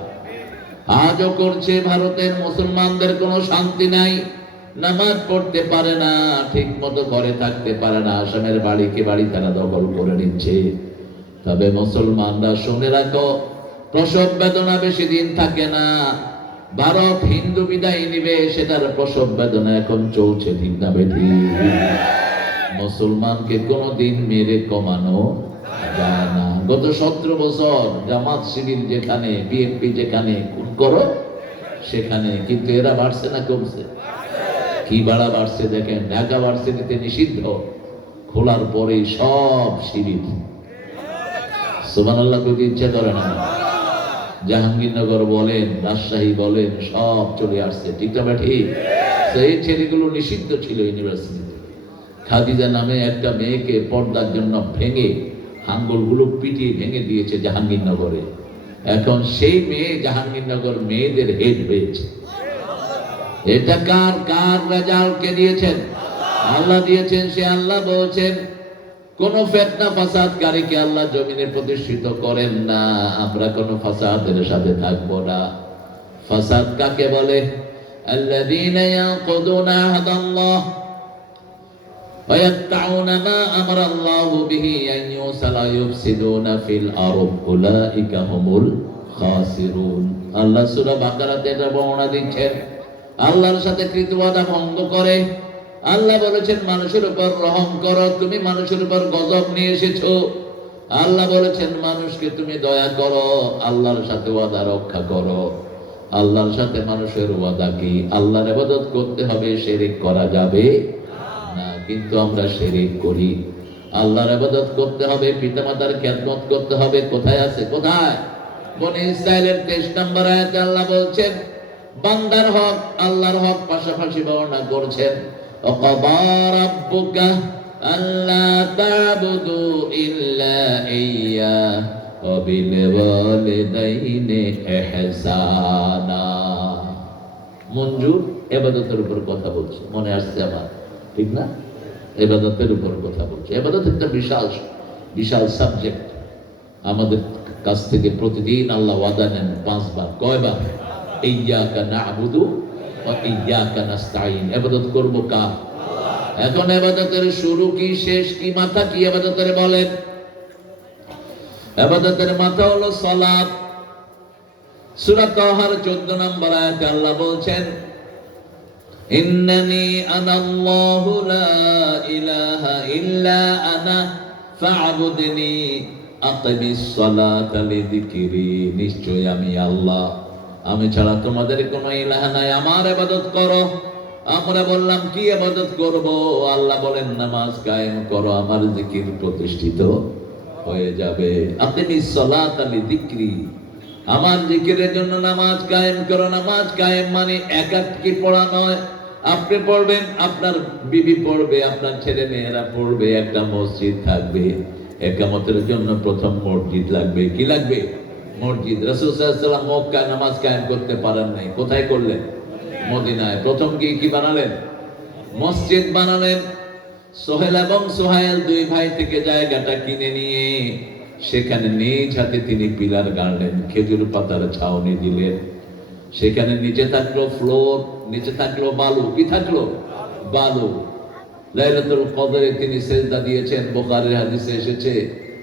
আজও করছে। ভারতের মুসলমানদের কোনো শান্তি নাই, নামাজ পড়তে পারে না, ঠিক মতো ঘরে থাকতে পারে না, আসামের বাড়িকে বাড়ি তারা দখল করে নিচ্ছে। তবে মুসলমানরা শুনে রাখো, প্রসব বেদনা বেশি দিন থাকে না। ভারত হিন্দু বিদায় নিবে, সেটার প্রসব বেদনা এখন চলছে। ঠিক না বেঠি? মুসলমানকে কোনোদিন মেরে কমানো যায় না। গত 17 বছর জামাত শিবির যেখানে, বিএনপি যেখানে খুন করো সেখানে, কিন্তু এরা বাড়ছে না কমছে? কি বাড়া বাড়ছে দেখেন। ঢাকা ভার্সিটিতে নিষিদ্ধ, খোলার পরেই সব শিবির। সুবহানাল্লাহ কইতে ইচ্ছা করে না। জাহাঙ্গীরনগর বলেন, রাজশাহী বলেন, সব চলে আসছে। ঠিক না ঠিক? সেই ছেলেগুলো নিষিদ্ধ ছিল ইউনিভার্সিটিতে। খাদিজা নামে একটা মেয়েকে পর্দার জন্য ভেঙে হাঙ্গলগুলো পিটিয়ে ভেঙে দিয়েছে জাহাঙ্গীরনগরে। এখন সেই মেয়ে জাহাঙ্গীরনগর মেয়েদের হেড হয়েছে। এটা কার কার রেজাল্ট কে দিয়েছেন? আল্লাহ দিয়েছেন। সে আল্লাহ বলছেন কোন ফিতনা ফাসাদকারীকে আল্লাহ জমিনে প্রতিষ্ঠিত করেন না। আমরা কোন ফাসাদের সাথে থাকব না। ফাসাদ কাকে বলে? الذين ينقضون عهد الله ويقطعون ما أمر الله به أن يوصل ويفسدون في الأرض أولئك هم الخاسرون। আল্লাহ সূরা বাকারাতে এটা বর্ণনা দিচ্ছেন, আল্লাহর সাথে কৃত ওয়াদা ভঙ্গ করে। আল্লাহ বলেছেন মানুষের উপর রহম করো, তুমি মানুষের উপর গজব নিয়ে এসেছো। আল্লাহ বলেছেন মানুষকে তুমি দয়া করো, আল্লাহর সাথে ওয়াদা রক্ষা করো। আল্লাহর সাথে মানুষের ওয়াদা কি? আল্লাহর ইবাদত করতে হবে, শিরক করা যাবে না। কিন্তু আমরা শিরক করি। আল্লাহর ইবাদত করতে হবে, পিতামাতার খেদমত করতে হবে। কোথায় আছে? কোথায়? বনি ইসরাইলের 23 নম্বর আয়াতে আল্লাহ বলছেন বান্দার হক আল্লাহর হক পাশাপাশি বর্ণনা করছেন। ওয়াকাবা রাব্বুকা আল্লা তা'বুদু ইল্লা ইয়্যা ওয়া বিল ওয়ালিদাইনি ইহসানা। মঞ্জুর ইবাদতের উপর কথা বলছে, মনে আসছে আমার, ঠিক না? ইবাদতের উপর কথা বলছে। ইবাদত একটা বিশাল বিশাল সাবজেক্ট। আমাদের কাছ থেকে প্রতিদিন আল্লাহ ওয়াদা নেন 5 বার। কয়বার? ইয়্যাকা না'বুদু ওয়া ইয়্যাকা নাস্তাঈন। ইবাদত করব কার? এখন ইবাদতের শুরু কি, শেষ কি, মাথা কি ইবাদতের বলেন? ইবাদতের মাথা হলো সালাত। সূরা তাহার 14 নম্বর আয়াতে আল্লাহ বলছেন ইন্নানি আনাল্লাহু লা ইলাহা ইল্লা আনা ফা'বুদনি আকিমিস সালাতা লিযিকরি। নিশ্চয় আমি আল্লাহ, আমি ছাড়া তোমাদের কোনো ইলাহ নাই, আমার ইবাদত করো। আমরা বললাম কি ইবাদত করব? আল্লাহ বলেন নামাজ কায়েম করো, আমার জিকির প্রতিষ্ঠিত হয়ে যাবে। আকিমিস সালাতা লিযিকরি, আমার জিকিরের জন্য নামাজ কায়েম করো। নামাজ কায়েম মানে একাকি পড়া নয়, আপনি পড়বেন, আপনার বিবি পড়বে, আপনার ছেলে মেয়েরা পড়বে, একটা মসজিদ থাকবে। একামতের জন্য প্রথম মসজিদ লাগবে। কি লাগবে? মসজিদ। রাসূল সাল্লাল্লাহু আলাইহি ওয়াসাল্লাম মক্কায় নামাজ কায়েম করতে পারেন নাই, কোথায় করলেন? মদিনায়। প্রথম কি বানালেন? মসজিদ বানালেন। সোহেল এবং সোহাইল 2 ভাই থেকে জায়গাটা কিনে নিয়ে সেখানে নিজ হাতে তিনি পিলার গাড়লেন, খেজুর পাতার ছাউনি দিলেন। সেখানে নিচে থাকলো ফ্লোর, নিচে থাকলো বালু। কি থাকলো? বালু। লাইলাতুল কদরে তিনি সেজদা দিয়েছেন। বুখারীর হাদিসে এসেছে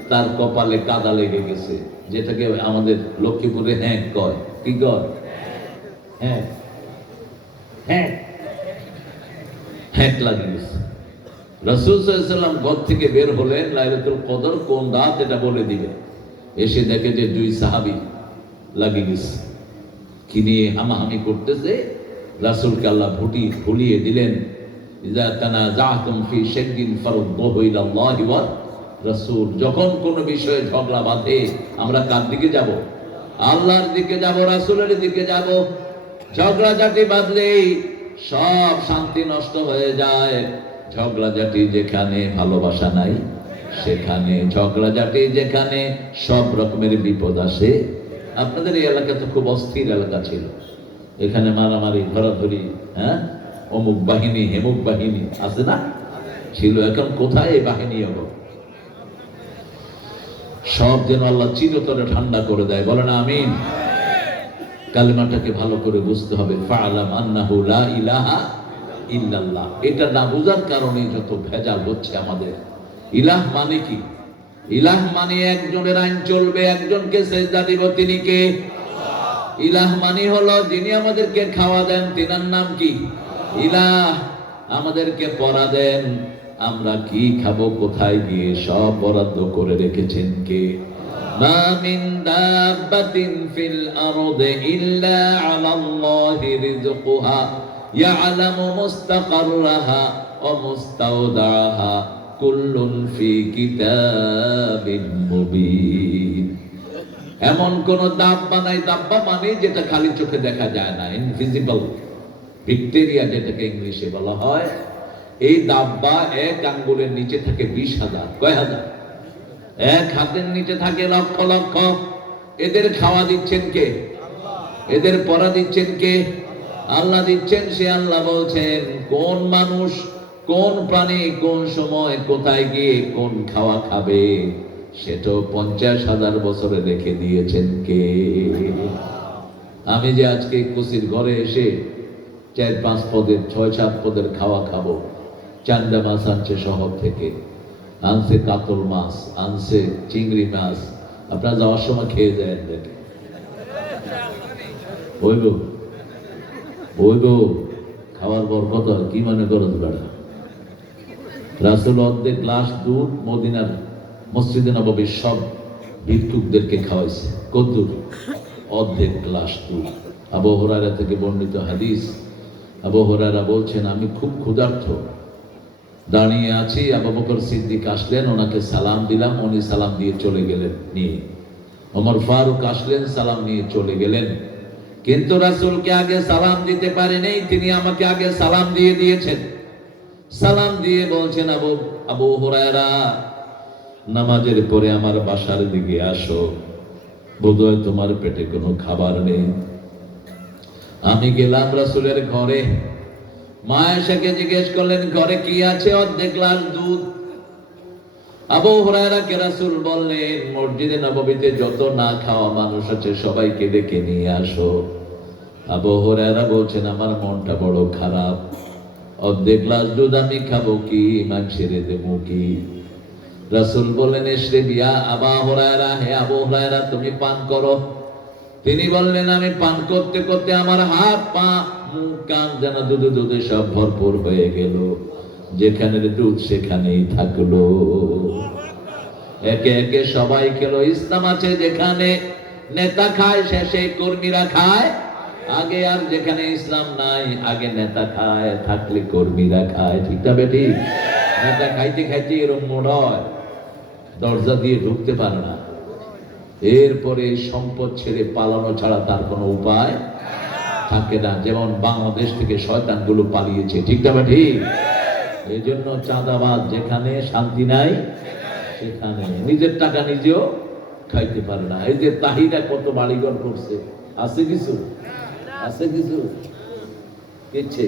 তার কপালে কাদা লেগে গেছে, যেটাকে আমাদের লক্ষ্মীপুরে হ্যাঁ কয়। কি কয়? হ্যাঁ হ্যাঁ হ্যাঁ লাগে গেছে। রাসূল সাল্লাল্লাহু আলাইহি ওয়াসাল্লাম ঘর থেকে বের হলেন, লাইলাতুল কদর কোন রাত এটা বলে দিবে। এসে দেখে যে 2 সাহাবী লাগে গেছে, কি নিয়ে হামাহামি করতেছে। রাসূলকে আল্লাহ ভুলিয়ে দিলেন ইযা তানাযাতুম ফি শাইইন ফারুদ্দুহু ইলাল্লাহি ওয়া রাসূল। যখন কোন বিষয়ে ঝগড়া বাঁধে আমরা কার দিকে যাব? আল্লাহর দিকে যাব, রাসূলের দিকে যাব। ঝগড়াঝাটি বাঁধলেই সব শান্তি নষ্ট হয়ে যায়। ঝগড়াঝাটি যেখানে ভালোবাসা নাই সেখানে, ঝগড়াঝাটি যেখানে সব রকমের বিপদ আসে। আপনাদের এই এলাকা তো খুব অস্থির এলাকা ছিল, এখানে মারামারি ধরাধরি, হ্যাঁ, অমুক বাহিনী হেমুক বাহিনী আছে না? ছিল। এখন কোথায় এই বাহিনী? হলো সব যেন আল্লাহ চিরতরে ঠান্ডা করে দেয়। বলেন আমিন। কালেমাটাকে ভালো করে বুঝতে হবে। ফা'লাম আন্নাহু লা ইলাহা ইল্লাল্লাহ। এটা না বুঝার কারণে যত ভেজাল হচ্ছে আমাদের। ইলাহ মানে কি? ইলাহ মানে একজনের আইন চলবে, একজনকে সেজদা দিব, তিনি কে? ইলাহ মানে হলো যিনি আমাদেরকে খাওয়া দেন, তিনার নাম কি? ইলাহ। আমাদেরকে পড়া দেন, আমরা কি খাবো, কোথায় গিয়ে সব বরাদ্দ করে রেখেছেন কে? মা মিন দাব্বাতিন ফিল আরদি ইল্লা আলাল্লাহি রিজকুহা ইয়ালামু মুস্তাকাররাহা ওয়া মুস্তাওদাহা কুল্লুন ফি কিতাবিন মুবিন। এমন কোন দাব্বা নাই, দাব্বা মানে যেটা খালি চোখে দেখা যায় না, ইনভিজিবল। ভিক্টোরিয়া যেটাকে ইংলিশে বলা হয়, এই দাব্বা এক আঙ্গুলের নিচে থাকে 20,000। কয় হাজার? এক হাতের নিচে থাকে লক্ষ লক্ষ। এদের খাওয়া দিচ্ছেন কে? এদের পড়া দিচ্ছেন কে? আল্লাহ দিচ্ছেন। সে আল্লাহ বলছেন কোন মানুষ, কোন প্রাণী, কোন সময়, কোথায় গিয়ে কোন খাওয়া খাবে সেটাও 50,000 বছরে রেখে দিয়েছেন কে? আমি যে আজকে কুসির ঘরে এসে 4-5 পদের 6-7 পদের খাওয়া খাবো, চান্দা মাছ আনছে শহর থেকে, আনছে কাতল মাছ, আনছে চিংড়ি মাছ। আপনারা যাওয়ার সময় খেয়ে যায় দেখে বইব খাওয়ার বরকত কি মনে করো বেড়া? রাসূল অর্ধেক গ্লাস দুধ মদিনার মসজিদে নববীর সব ভিক্ষুকদেরকে খাওয়াইছে। কদ্দুর? অর্ধেক গ্লাস দুধ। আবু হুরায়রা থেকে বর্ণিত হাদিস। আবু হুরায়রা বলছেন আমি খুব ক্ষুধার্ত, দাঁড়িয়ে আছি, আবু বকর সিদ্দিক আসলেন, ওনাকে সালাম দিলাম, উনি সালাম দিয়ে চলে গেলেন নিয়ে। ওমর ফারুক আসলেন, সালাম নিয়ে চলে গেলেন। কিন্তু রাসূলকে আগে সালাম দিতে পারেনি, তিনি আমাকে আগে সালাম দিয়ে দিয়েছেন। সালাম দিয়ে বলছেন আবু হুরায়রা নামাজের পরে আমার বাসার দিকে আসো, বোধহয় তোমার পেটে কোনো খাবার নেই। আমি গেলাম রাসূলের ঘরে। মা আয়েশাকে জিজ্ঞেস করলেন ঘরে কি আছে? অর্ধেক গ্লাস দুধ। আবু হুরায়রাকে রাসূল বললেন মসজিদে নববীতে যত না খাওয়া মানুষ আছে সবাইকে ডেকে নিয়ে আসো। আবু হুরায়রা বলছেন আমার মনটা বড় খারাপ, অর্ধেক গ্লাস দুধ আমি খাবো কি, ইমান ছেড়ে দেবো কি? রাসূল বললেন ইশরিবিয়া আবু হুরায়রা, হে আবু হুরায়রা তুমি পান করো। তিনি বললেন আমি পান করতে করতে আমার হাত পা মুখ কান যেন দুধে দুধে সব ভরপুর হয়ে গেল, যেখানে দুধ সেখানেই থাকলো। একে একে সবাই খেলো। ইসলাম আছে যেখানে নেতা খায় শেষে কর্মীরা খায় আগে, আর যেখানে ইসলাম নাই আগে নেতা খায়, থাকলে কর্মীরা খায়। ঠিক না বেটি? নেতা খাইতে খাইতে এরকম মোড় হয়, দরজা দিয়ে ঢুকতে পারে না। এরপরে সম্পদ ছেড়ে পালানো ছাড়া তার কোনো উপায় থাকে না। যেমন বাংলাদেশ থেকে শয়তানগুলো পালিয়েছে। ঠিক না বেটি? এই জন্য চাঁদাবাজ যেখানে, শান্তি নাই সেখানে। নিজের টাকা নিজেও খাইতে পারে না। এই যে তাহিরা কত বাড়িঘর করছে, আছে কিছু? আছে কিছু?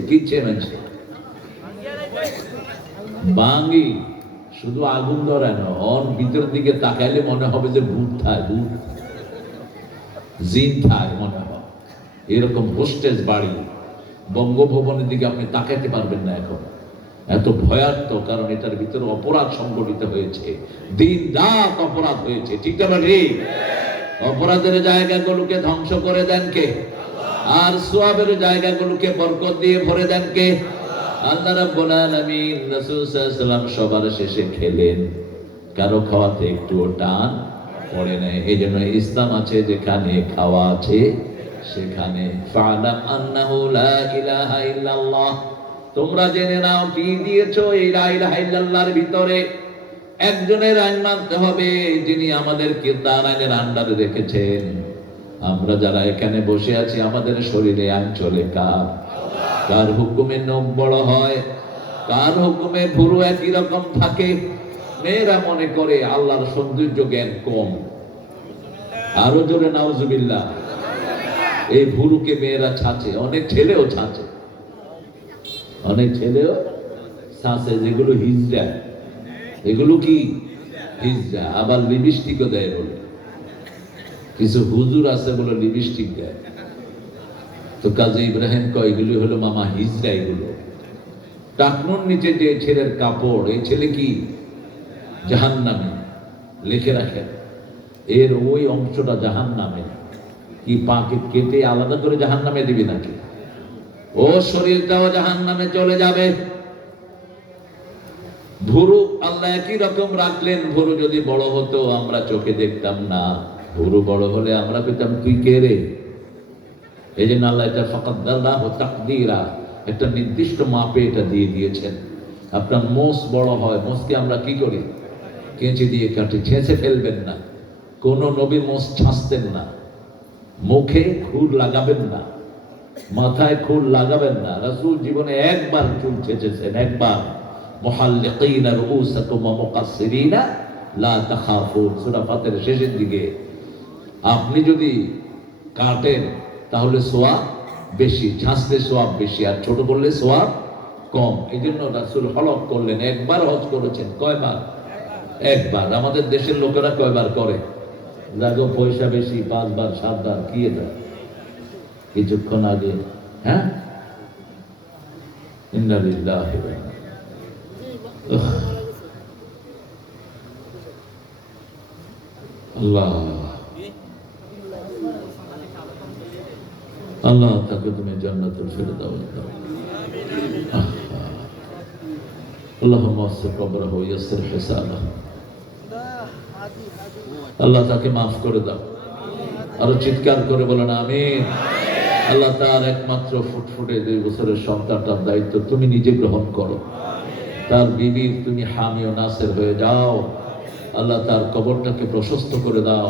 কিচ্ছে মানছে বাঙ্গি শুধু আগুন ধরায় না, অন ভিতরের দিকে তাকাইলে মনে হবে যে ভূত থায়, ভূত জিন থায় মনে হয়। এরকম হোস্টেজ বাড়ি বঙ্গভবনের দিকে আপনি তাকাইতে পারবেন না এখন, এত ভয়ার্থ। কারণ এটার ভিতরে অপরাধ সংগঠিত হয়েছে, দিন রাত অপরাধ হয়েছে। ঠিক না? অপরাধের জায়গাগুলোকে ধ্বংস করে দেন কে? আর সোয়াবের জায়গাগুলোকে বরকত দিয়ে ভরে দেন কে? আল্লাহ রাব্বুল আলামিন। রাসূল সাল্লাল্লাহু আলাইহি ওয়াসাল্লাম সবার শেষে খেলেন, কারো খাওয়াতে একটুও টান পড়ে নাই। এই জন্য ইসলাম আছে যেখানে খাওয়া আছে সেখানে। ফা'লাম আন্নাহু লা ইলাহা ইল্লাল্লাহ, তোমরা জেনে নাও কি দিয়েছো এই লা ইলাহা ইল্লাল্লাহর ভিতরে একজনের আইন মানতে হবে, যিনি আমাদেরকে তার আইনের আন্ডারে রেখেছেন। আমরা যারা এখানে বসে আছি আমাদের শরীরে আইন চলে কার? কার হুকুমে নখ বড় হয়, কার হুকুমে ভুরু একই রকম থাকে। মেয়েরা মনে করে আল্লাহর সৌন্দর্য জ্ঞান কম। আরো জোরে নাউজুবিল্লাহ। এই ভুরুকে মেয়েরা ছাঁচে, অনেক ছেলেও ছাঁচে, অনেক ছেলেও ছাঁচে। যেগুলো হিজড়া, এগুলো কি হিজড়া। আবার লিপস্টিকও দেয় বলে, কিছু হুজুর আছে বলে লিপস্টিক দেয়। তো কাজী ইব্রাহিম কয় এগুলি হলো মামা হিজড়া। এগুলো টাকনুর নিচে যে ছেলের কাপড়, এই ছেলে কি জাহান্নামে, লিখে রাখেন এর ওই অংশটা জাহান্নামে। কি পাকে কেটে আলাদা করে জাহান্নামে দিবি নাকি? ও শরীরটাও জাহান্নামে চলে যাবে। ভুরু আল্লাহ একই রকম রাখলেন। ভুরু যদি বড় হতো আমরা চোখে দেখতাম না, ভুরু বড় হলে আমরা পেতাম তুই কে রে। এই জন্য আল্লাহ এটা ফাকাদ্দারনাহু তাকদীরা, একটা নির্দিষ্ট মাপে এটা দিয়ে দিয়েছেন। আপনার মোষ বড় হয়, মোষকে আমরা কি করি? কেঁচি দিয়ে কাটি, ছেঁচে ফেলবেন না। কোন নবী মোষ ছাঁচতেন না, মুখে খুর লাগাবেন না, মাথায় খুল লাগাবেন না। রাসূল জীবনে একবার চুল ছেঁচেছেন, একবার। মুহাল্লিকিনা রুউসাকুম ওয়া মুকাসসিরিনা লা তাখাফুন, সূরা ফাতিহার শেষের দিকে। আপনি যদি কাটেন তাহলে সওয়াব বেশি, ঝাঁসলে সওয়াব বেশি, আর ছোট করলে সওয়াব কম। এই জন্য রাসূল হলক করলেন। একবার হজ করেছেন। কয়বার? একবার। আমাদের দেশের লোকেরা কয়বার করে? দেখো পয়সা বেশি, 5 বার 7 বার। কি এটা? কিছুক্ষণ আগে, হ্যাঁ, ইন্না লিল্লাহি ওয়া ইন্না ইলাইহি। আল্লাহ আল্লাহ তাকে তুমি জান্নাতুল ফিরদাউস দাও। আল্লাহুম্মা ওয়াসি' কবরহু ওয়াইয়াসসির হিসাবাহু। আল্লাহ তাকে মাফ করে দাও। আরো চিৎকার করে বলেন আমিন। আল্লাহ তার একমাত্র ফুটফুটে 2 বছরের সন্তানটার দায়িত্ব তুমি নিজে গ্রহণ করো। তার বিবি তুমি হামি ও নাসির হয়ে যাও। আল্লাহ তার কবরটাকে প্রশস্ত করে দাও।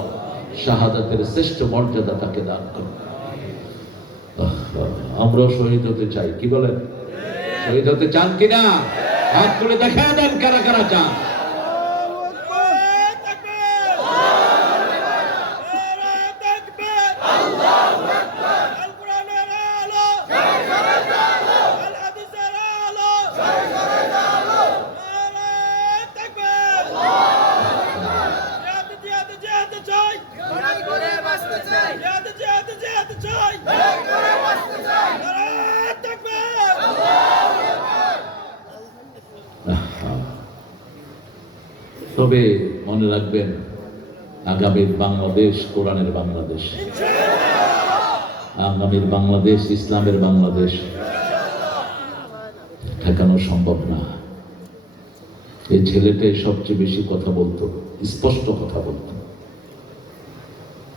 শাহাদাতের শ্রেষ্ঠ মর্যাদা তাকে দান করো। আমরা শহীদ হতে চাই। কি বলেন? শহীদ হতে চান কিনা? হাত তুলে দেখা দেন কারা কারা চান। তবে মনে রাখবেন, আগামীর বাংলাদেশ কোরআনের বাংলাদেশ, আগামীর বাংলাদেশ ইসলামের বাংলাদেশ। ঠেকানো সম্ভব না। এই ছেলেটাই সবচেয়ে বেশি কথা বলতো, স্পষ্ট কথা বলতো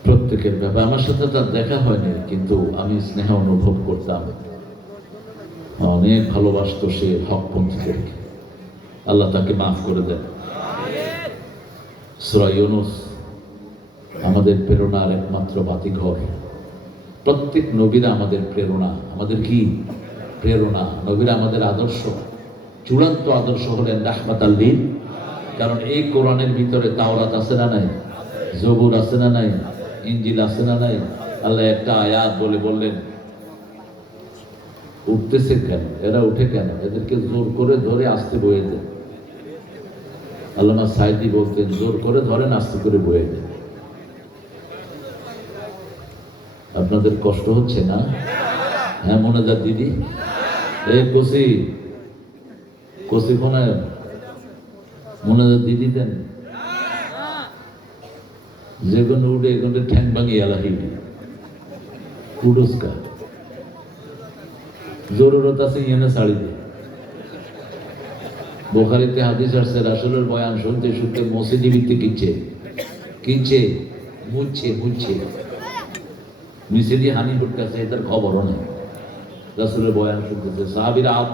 প্রত্যেকের ব্যাপারে। আমার সাথে তার দেখা হয়নি, কিন্তু আমি স্নেহ অনুভব করতাম। অনেক ভালোবাসতো সে হকপন্থীদেরকে। আল্লাহ তাকে মাফ করে দেন। সূরা ইউনূস আমাদের প্রেরণার একমাত্র বাতিঘর। প্রত্যেক নবীরা আমাদের প্রেরণা। আমাদের কি প্রেরণা? নবীরা আমাদের আদর্শ। চূড়ান্ত আদর্শ হলেন রাহমাতাল লিল। কারণ এই কোরআনের ভিতরে তাওরাত আছে না নাই? জবুর আছে না নাই? ইনজিল আছে না নাই? আল্লাহ একটা আয়াত বলে বললেন, উঠতেছে কেন? এরা উঠে কেন? এদেরকে জোর করে ধরে আস্তে বয়ে দেন। আল্লামা সাইদি বলতেন, জোর করে ধরেন, আস্তে করে বয়ে দেন। আপনাদের কষ্ট হচ্ছে না? হ্যাঁ মোনাজাত দিদি, এই কসি কসি ফোনে মোনাজাত দিদি দেন। যে কোনো উঠে এখানে ঠ্যাং ভাঙিয়ে আলাহি পুরস্কার জরুরত আছে ইয়েনে ছাড়ি দে। বুখারীতে হাদিস আসছে, রাসূলের বয়ান শুনতে শুনতে মসজিদে ভিত্তি কিচ্ছে কিচ্ছে মুচ্ছে মুচ্ছে নিচে দিয়ে হানি পড়তেছে, এটার খবরও নেই। রাসূলের বয়ান শুনতেছে, সাহাবীরা হাত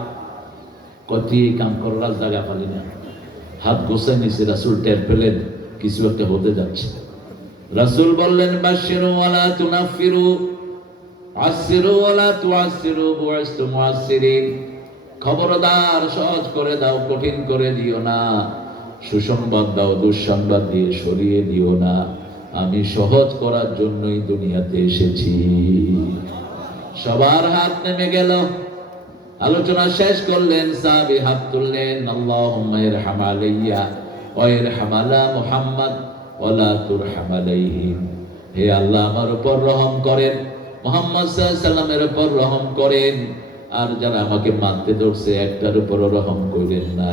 কতি এই কাম করার জায়গা পালি না, হাত গোছায় নিছে। রাসূল টের পেলেন কিছু একটা হতে যাচ্ছে। রাসূল বললেন, বাশিরু ওয়ালা তুনাফিরু, আসিরু ওয়ালা তুআসিরু, বুইস্তু মুআসসিরিন। খবরদার, সহজ করে দাও, কঠিন করে দিও না। সুসংবাদ দাও, দুঃসংবাদ দিয়ে সরিয়ে দিও না। আমি সহজ করার জন্যই দুনিয়াতে এসেছি। সবার হাত নেমে গেল। আলোচনা শেষ করলেন, সাহাবী হাত তুললেন, আল্লাহুম্মা ইরহাম আলাইয়া ওয়া ইরহাম আলা মুহাম্মদ ওয়া লা তুরহাম আলাইহিম। হে আল্লাহ, আমার উপর রহম করেন, মুহাম্মদ সাল্লাল্লাহু আলাইহি সাল্লামের উপর রহম করেন, আর যারা আমাকে মানতে ধরছে একটার উপরও রহম করেন না।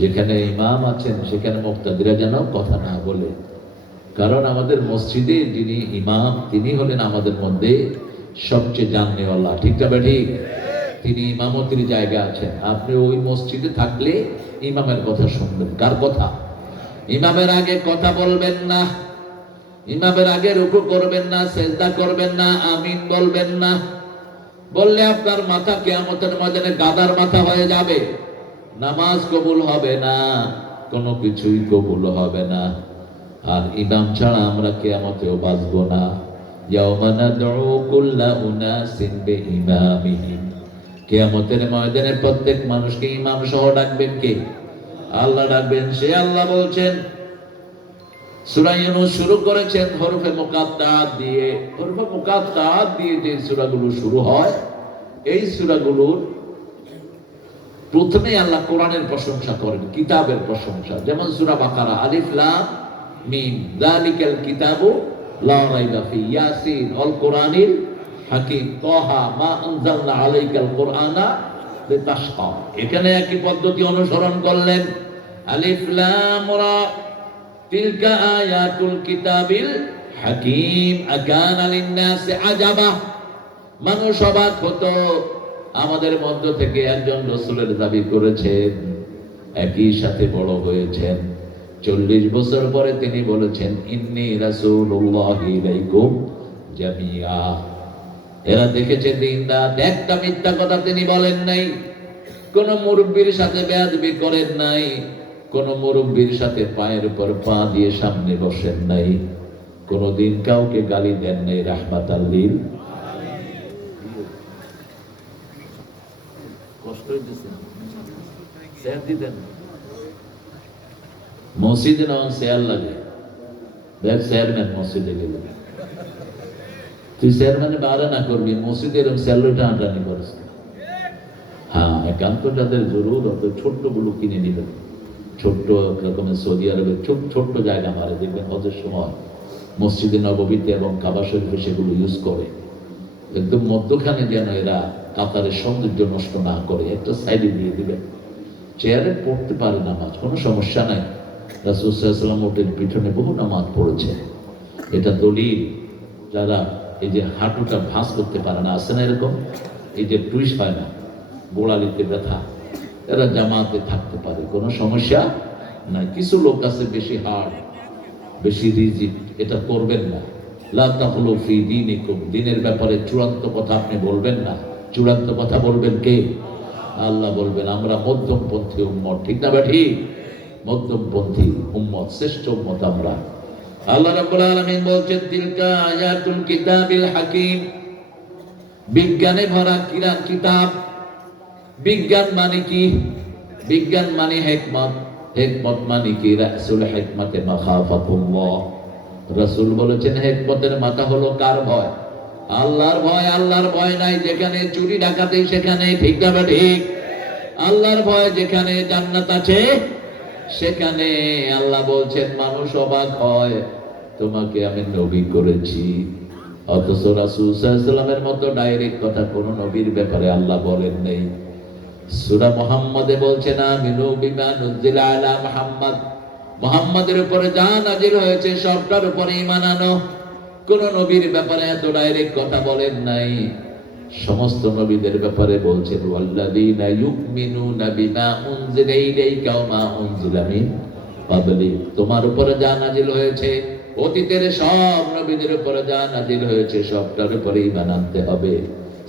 যেখানে ইমাম আছেন সেখানে মুক্তাদিরা যেন কথা না বলে। কারণ আমাদের মসজিদে যিনি ইমাম তিনি হলেন আমাদের মধ্যে সবচেয়ে জাননেওয়ালা। ঠিক না ঠিক? তিনি ইমামতির জায়গা আছেন। আপনি ওই মসজিদে থাকলে ইমামের কথা শুনবেন। কার কথা? ইমামের আগে কথা বলবেন না, ইমামের আগে রুকু করবেন না, সেজদা করবেন না, আমিন বলবেন না। বললে আপনার মাথা কিয়ামতের ময়দানে গাদার মাথা হয়ে যাবে। নামাজ কবুল হবে না, কোনো কিছুই কবুল হবে না। আর ইমাম ছাড়া আমরা কিয়ামতেও বাঁচবো না। ইয়াওমা নাদউ কুল্লা উনাসিন বিইমামিহিম, কিয়ামতের ময়দানে প্রত্যেক মানুষকে ইমাম সহ ডাকবেন কে? আল্লাহ ডাকবেন। সে আল্লাহ বলছেন, সূরা ইউনূস শুরু করেছেন হরফে মুকাত্তাআত দিয়ে। হরফে মুকাত্তাআত দিয়ে যে সূরাগুলো শুরু হয়, এই সূরাগুলোর প্রথমে আল্লাহ কোরআনের প্রশংসা করেন, কিতাবের প্রশংসা। যেমন সূরা বাকারা, আলিফ লাম মিম, যালিকাল কিতাবু লা রাইবা ফি, ইয়াসিন ওয়াল কোরআনিল হাকিম, তাহা মা আনজালনা আলাইকাল কোরআনা লিতাশকা। এখানে একই পদ্ধতি অনুসরণ করলেন। আলিফ লাম রা তিলকা আয়াতুল কিতাবিল হাকিম, আকানা লিন-নাসি আজাবা। মানুষ অবাক হতো, আমাদের মধ্য থেকে একজন রাসূলের দাবি করেছেন, একই সাথে বড় হয়েছেন, 40 বছর পরে তিনি বলেছেন ইন্নী রাসূলুল্লাহি ইলাইকুম জামিয়া। এরা দেখেছে দিন রাত, একটা মিথ্যা কথা তিনি বলেন নাই, কোন মুরব্বির সাথে বেয়াদবি করেন নাই, কোন মুরব্বির সাথে পায়ের উপর পা দিয়ে সামনে বসেন নাই, কোনদিন কাউকে গালি দেন নাই, রাহমাতাল লিল। কষ্ট হইতেছে, স্যার দিতেন মসজিদে না শেয়ার লাগে, দেখ চেয়ারম্যান মসজিদে গেলে তুই চেয়ারম্যানে বাড়া না করবি, মসজিদে এরকম স্যালারিটা আটানি করিস। হ্যাঁ, একান্ত যাদের জরুর ওদের ছোট্ট গুলো কিনে নিবেন, ছোট্ট রকমের সৌদি আরবে ছোট্ট জায়গা মারে, দেখবেন হজের সময় মসজিদে নববীতে এবং কাবা শরীফে সেগুলো ইউজ করে। একদম মধ্যখানে যেন এরা কাতারের সৌন্দর্য নষ্ট না করে একটা সাইডে দিয়ে দিবেন। চেয়ারে পড়তে পারে নামাজ, কোনো সমস্যা নাই। রাসূল সাল্লাল্লাহু আলাইহি ওয়াসাল্লাম ওটের পিছনে বহু নামাজ পড়েছে। এটা দলিল। যারা এই যে হাঁটুটা ভাঁজ করতে পারে না, আছে না এরকম, এই যে টুইস্ট হয় না, গোড়ালিতে ব্যথা, এরা জামাতে থাকতে পারে, কোনো সমস্যা নাই। কিছু লোক আছে বেশি হার্ড, বেশি রিজিড, এটা করবেন না। লা তাগলু ফি দীনিকুম, দ্বীনের ব্যাপারে চূড়ান্ত কথা আপনি বলবেন না। চূড়ান্ত কথা বলবেন কে? আল্লাহ বলবেন আমরা মধ্যমপন্থী উম্মত, ঠিক না ঠিক? মধ্যমপন্থী উম্মত, শ্রেষ্ঠ উম্মত আমরা। আল্লাহ রাব্বুল আলামিন বলছেন তিলকা আয়াতুল কিতাবিল হাকিম, বিজ্ঞানে ভরা কিতাব। বিজ্ঞান মানে কি? বিজ্ঞান মানে হিকমত, হিকমত মানে কি? রাসূল হিকমতে মাখাফাতুল্লাহ। রাসূল বলেছেন হিকমতের মাথা হলো কার ভয়? আল্লাহর ভয়। আল্লাহর ভয় নাই যেখানে চুরি ডাকাতি সেখানে, ঠিক না ঠিক? আল্লাহর ভয় যেখানে জান্নাত আছে সেখানে। আল্লাহ বলছেন মানুষ অবাক হয়, তোমাকে আমি নবী করেছি, অথচ রাসূল সাল্লাল্লাহু আলাইহি ওয়াসাল্লামের মতো ডাইরেক্ট কথা কোন নবীর ব্যাপারে আল্লাহ বলেন নাই। সূরা মুহাম্মাদে বলছেন আমিনু বিমা নুজিলা আলা মুহাম্মদ, মুহাম্মাদের উপরে যা নাযিল হয়েছে সবটার উপরে ঈমান আনো। কোন নবীর ব্যাপারে এত ডাইরেক্ট কথা বলেন নাই। সমস্ত নবীদের ব্যাপারে বলছেন ওয়াল্লাযীনা ইউমিনুনা বিমা উনজিলা ইলাইকা ওয়া মা উনজিলা মিন ক্বাবলিক, তোমার উপরে যা নাযিল হয়েছে, অতীতের সব নবীদের উপরে যা নাযিল হয়েছে সবটার উপরে ঈমান আনতে হবে।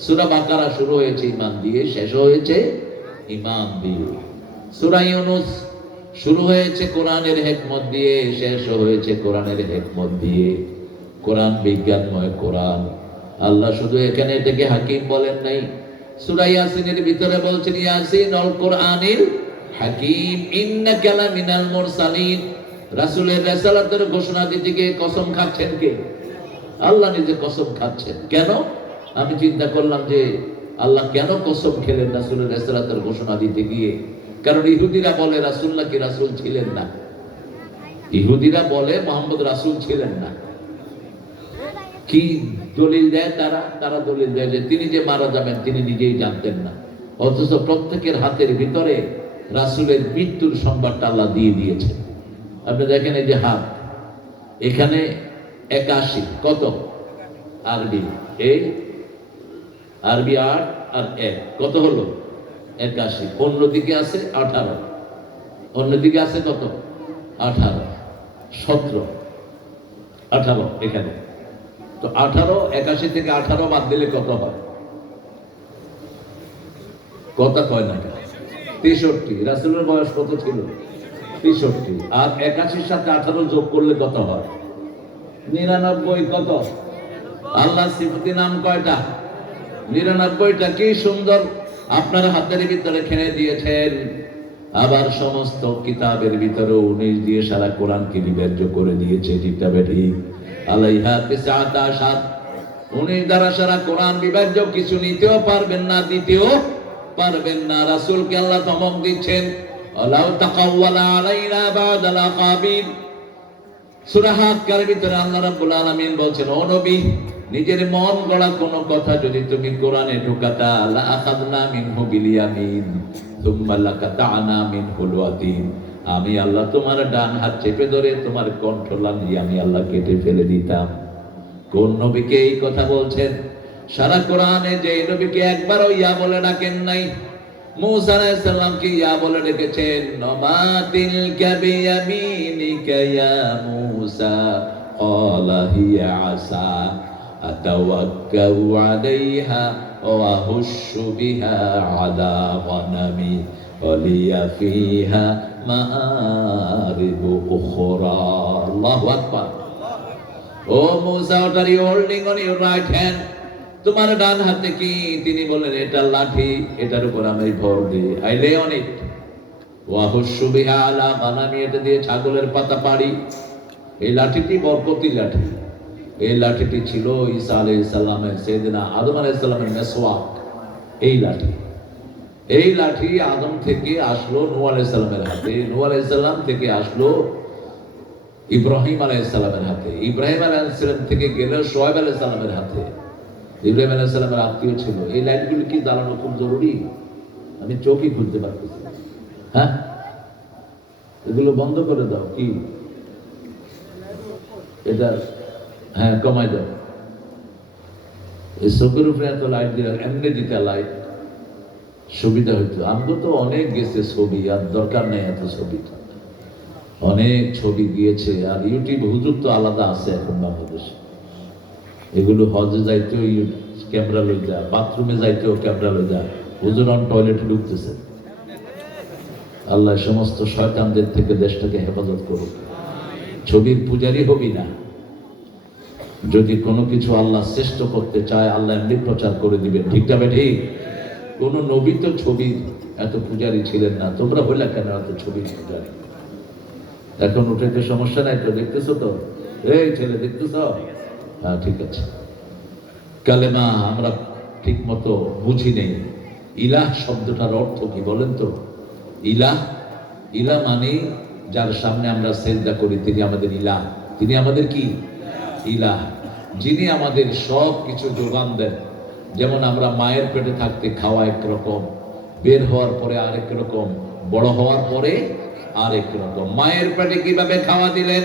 সূরা বাকারা শুরু হয়েছে ঈমান দিয়ে, শেষ হয়েছে ঈমান দিয়ে। সূরা ইউনূস শুরু হয়েছে কোরআনের হিকমত দিয়ে, শেষ হয়েছে কোরআনের হিকমত দিয়ে। কোরআন বিজ্ঞানময় কোরআন। আল্লাহ শুধু এখানে এটাকে হাকিম বলেন নাই, সূরা ইয়াসিনের ভিতরে বলছেন ইয়াসিন আল কোরআনিল হাকিম ইন্নাকা লামিনাল মুরসালিন। রাসূলের রিসালাতের ঘোষণা দিতে গিয়ে কসম খাচ্ছেন কে? আল্লাহ নিজে কসম খাচ্ছেন। কেন? আমি চিন্তা করলাম যে আল্লাহ কেন কসম খেলেন রাসূলের রিসালাতের ঘোষণা দিতে গিয়ে? কারণ ইহুদিরা বলে রাসূল নাকি রাসূল ছিলেন না। ইহুদিরা বলে মুহাম্মদ রাসূল ছিলেন না। কি দলিল দেয় তারা দলিল দেয় যে তিনি যে মারা যাবেন তিনি নিজেই জানতেন না, অথচ প্রত্যেকের হাতের ভিতরে রাসূলের মৃত্যুর সংবাদটা আল্লাহ দিয়ে দিয়েছে। আপনি দেখেন এই যে হাত, এখানে 81, কত? আরবি, এই আরবি 8 আর 1 কত হলো? 81। অন্যদিকে আছে 18, অন্যদিকে আছে কত? 18, 17, 18 এখানে। তো 18, 81 থেকে 18 বাদ দিলে কত হয়? কথা কয় না, 63। রাসূলের বয়স কত ছিল? 63। আর 81 সাথে 18 যোগ করলে কত হয়? 99। কত? আল্লাহ সিফাতি নাম কয়টা? 99টা। কি সুন্দর আপনার হাতের ভিতরে খেলে দিয়েছেন। আবার সমস্ত কিতাবের ভিতরে 19 দিয়ে সারা কোরআনকে বিভাজ্য করে দিয়েছে। ঠিকটা বেঠি? আলাইহা 19 19 দ্বারা সারা কোরআন বিভাজ্য। কিছু নিতেও পারবেন না, দিতেও পারবেন না। রাসূলকে আল্লাহ ধমক দিচ্ছেন, আলাউ তাকাওয়ালা আলাইনা বাদাল আকাবির। সূরা হাক্কার ভিতরে আল্লাহ রাব্বুল আলামিন বলছেন, ও নবী, নিজের মন গড়া কোন কথা যদি তুমি কোরআনে ঢোকাতা, লা আখাযনা মিনহু বিল ইয়ামিন সুম্মা লাকাতানা মিনহুল ওয়াতিন। আমি আল্লাহ তোমার ডান হাত চেপে ধরে তোমার কণ্ঠ লাগিয়ে আমি আল্লাহ কেটে ফেলে দিতাম। কোন নবীকে এই কথা বলছেন? সারা কোরআনে যে নবীকে একবারও ইয়া বলে ডাকেন নাই। মূসা আলাইহিস সালামকে ইয়া বলে ডেকেছেন, নমাতিল কাবিয়ামিনিকা ইয়া মূসা ক্বালা হিয়া আসা আতাওয়াক্কাউ আলাইহা ওয়া আহুশু বিহা আলা গনামি ওয়ালিয়া ফিহা মাআরিবু উখরা। আল্লাহু আকবার। ও Musa, what are you holding on your right hand? তোমার ডান হাতে কি? তিনি বলেন, এটা লাঠি, এটার উপর আমি ভর দিই। I lay on it. ওয়া আহুশু বিহা আলা গনামি, এটা দিয়ে ছাগলের পাতা পাড়ি। এই লাঠিটি বরকতি লাঠি। এই লাঠিটি ছিল ঈসা আলাইহিস সালামের, সাইয়েদনা আদম আলাইহিস সালামের মেসওয়াক। এই লাঠি, এই লাঠি আদম থেকে আসলো নূহ আলাইহিস সালামের হাতে, নূহ আলাইহিস সালাম থেকে আসলো ইব্রাহিম আলাইহিস সালামের হাতে, ইব্রাহিম আলাইহিস সালাম থেকে গেল শুআয়ব আলাইহিস সালামের হাতে। ইব্রাহিম আলাইহিস সালামের আত্মীয় ছিল। এই লাইনগুলো কি জ্বালানো খুব জরুরি? আমি চোখই খুলতে পারতেছি। হ্যাঁ, এগুলো বন্ধ করে দাও। কি এটা? হ্যাঁ, কমাই দাও। এই চোখের উপরে এত লাইট দিলে এমনি দিতে লাইট সুবিধা হইতো। আমগো তো অনেক গেছে ছবি, আর দরকার নেই এত ছবি। অনেক ছবি গিয়েছে। আর ইউটিউব হুজুর তো আলাদা আছে এখন বাংলাদেশে। এগুলো হজে যাইতেও ক্যামেরা লই যা, বাথরুমে যাইতেও ক্যামেরা লই যা। হুজুর অন টয়লেটে ঢুকতেছে। আল্লাহ সমস্ত শয়তানদের থেকে দেশটাকে হেফাজত করুক। ছবির পূজারি হবি না। যদি কোনো কিছু আল্লাহ শ্রেষ্ঠ করতে চায়, আল্লাহ এমনি প্রচার করে দিবেন। ঠিকটা ঠিক? কোন নবী তো ছবির এত পূজারি ছিলেন না। তোমরা হইলা কেন এত ছবির পূজারি? এখন উঠেতে সমস্যা নাই তো? দেখতেছো তো? এই ছেলে, দেখতেছ? হ্যাঁ, ঠিক আছে। কালেমা আমরা ঠিক মতো বুঝি নেই। ইলাহ শব্দটার অর্থ কি বলেন তো? ইলাহ, ইলাহ মানে যার সামনে আমরা সেজদা করি তিনি আমাদের ইলাহ। তিনি আমাদের কি? ইলাহ। যিনি আমাদের সব কিছু যোগান দেন। যেমন আমরা মায়ের পেটে থাকতে খাওয়া একরকম, বের হওয়ার পরে আরেক রকম, বড় হওয়ার পরে আরেক রকম। মায়ের পেটে কিভাবে খাওয়া দিলেন?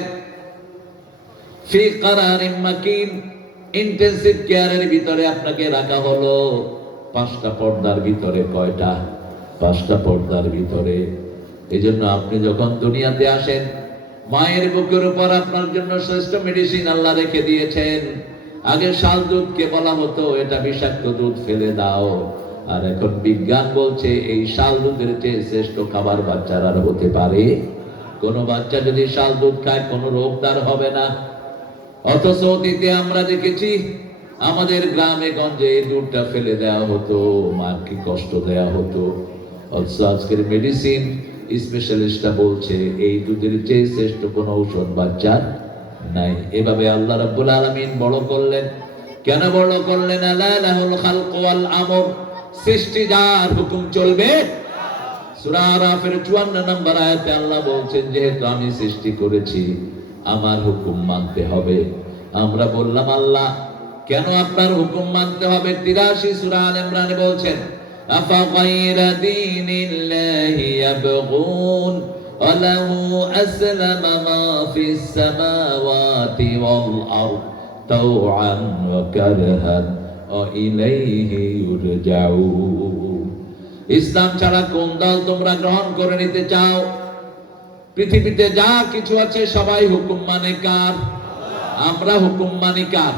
ফি কারারিন মাকিন, ইন্টেনসিভ কেয়ারের ভিতরে আপনাকে রাখা হলো। 5টা পর্দার ভিতরে। কয়টা? 5টা পর্দার ভিতরে। এজন্য আপনি যখন দুনিয়াতে আসেন, মায়ের বুকের উপর আপনার জন্য শ্রেষ্ঠ মেডিসিন আল্লাহ রেখে দিয়েছেন। আগে শাল দুধকে বলা হতো এটা বিষাক্ত দুধ, ফেলে দাও। আর এখন বিজ্ঞান বলছে এই শাল দুধের চেয়ে শ্রেষ্ঠ খাবার বাচ্চার আর হতে পারে? কোন বাচ্চা যদি শাল দুধ খায় কোনো রোগ তার হবে না। অথচ অতীতে আমরা দেখেছি আমাদের গ্রামে গঞ্জে এই দুধটা ফেলে দেওয়া হতো, মাকে কষ্ট দেওয়া হতো। অথচ আজকের মেডিসিন স্পেশালিস্টরা বলছে এই দুধের চেয়ে শ্রেষ্ঠ কোন ঔষধ বাচ্চার নাই। এভাবে আল্লাহ রাব্বুল আলামিন বড় করলেন। কেন বড় করলেন? আলা লাহুল খালকু ওয়াল আমর, সৃষ্টি যার হুকুম চলবে। সূরা আরাফের 54 নম্বর আয়াতে আল্লাহ বলছেন, যেহেতু আমি সৃষ্টি করেছি আমার হুকুম মানতে হবে। আমরা বললাম, আল্লাহ কেন আপনার হুকুম মানতে হবে? 83 সূরা আল ইমরানে বলছেন, আফা গায়রা দীনিল্লাহি ইয়াবগুন ওয়া লাহু আসলামা মা ফিস সামাওয়াতি ওয়াল আরদ তাওআন ওয়া কারহান ওয়া ইলাইহি ইউরজাউন। ইসলাম ছাড়া কোন দল তোমরা গ্রহণ করে নিতে চাও? পৃথিবীতে যা কিছু আছে সবাই হুকুম মানে কার? আমরা হুকুম মানি কার?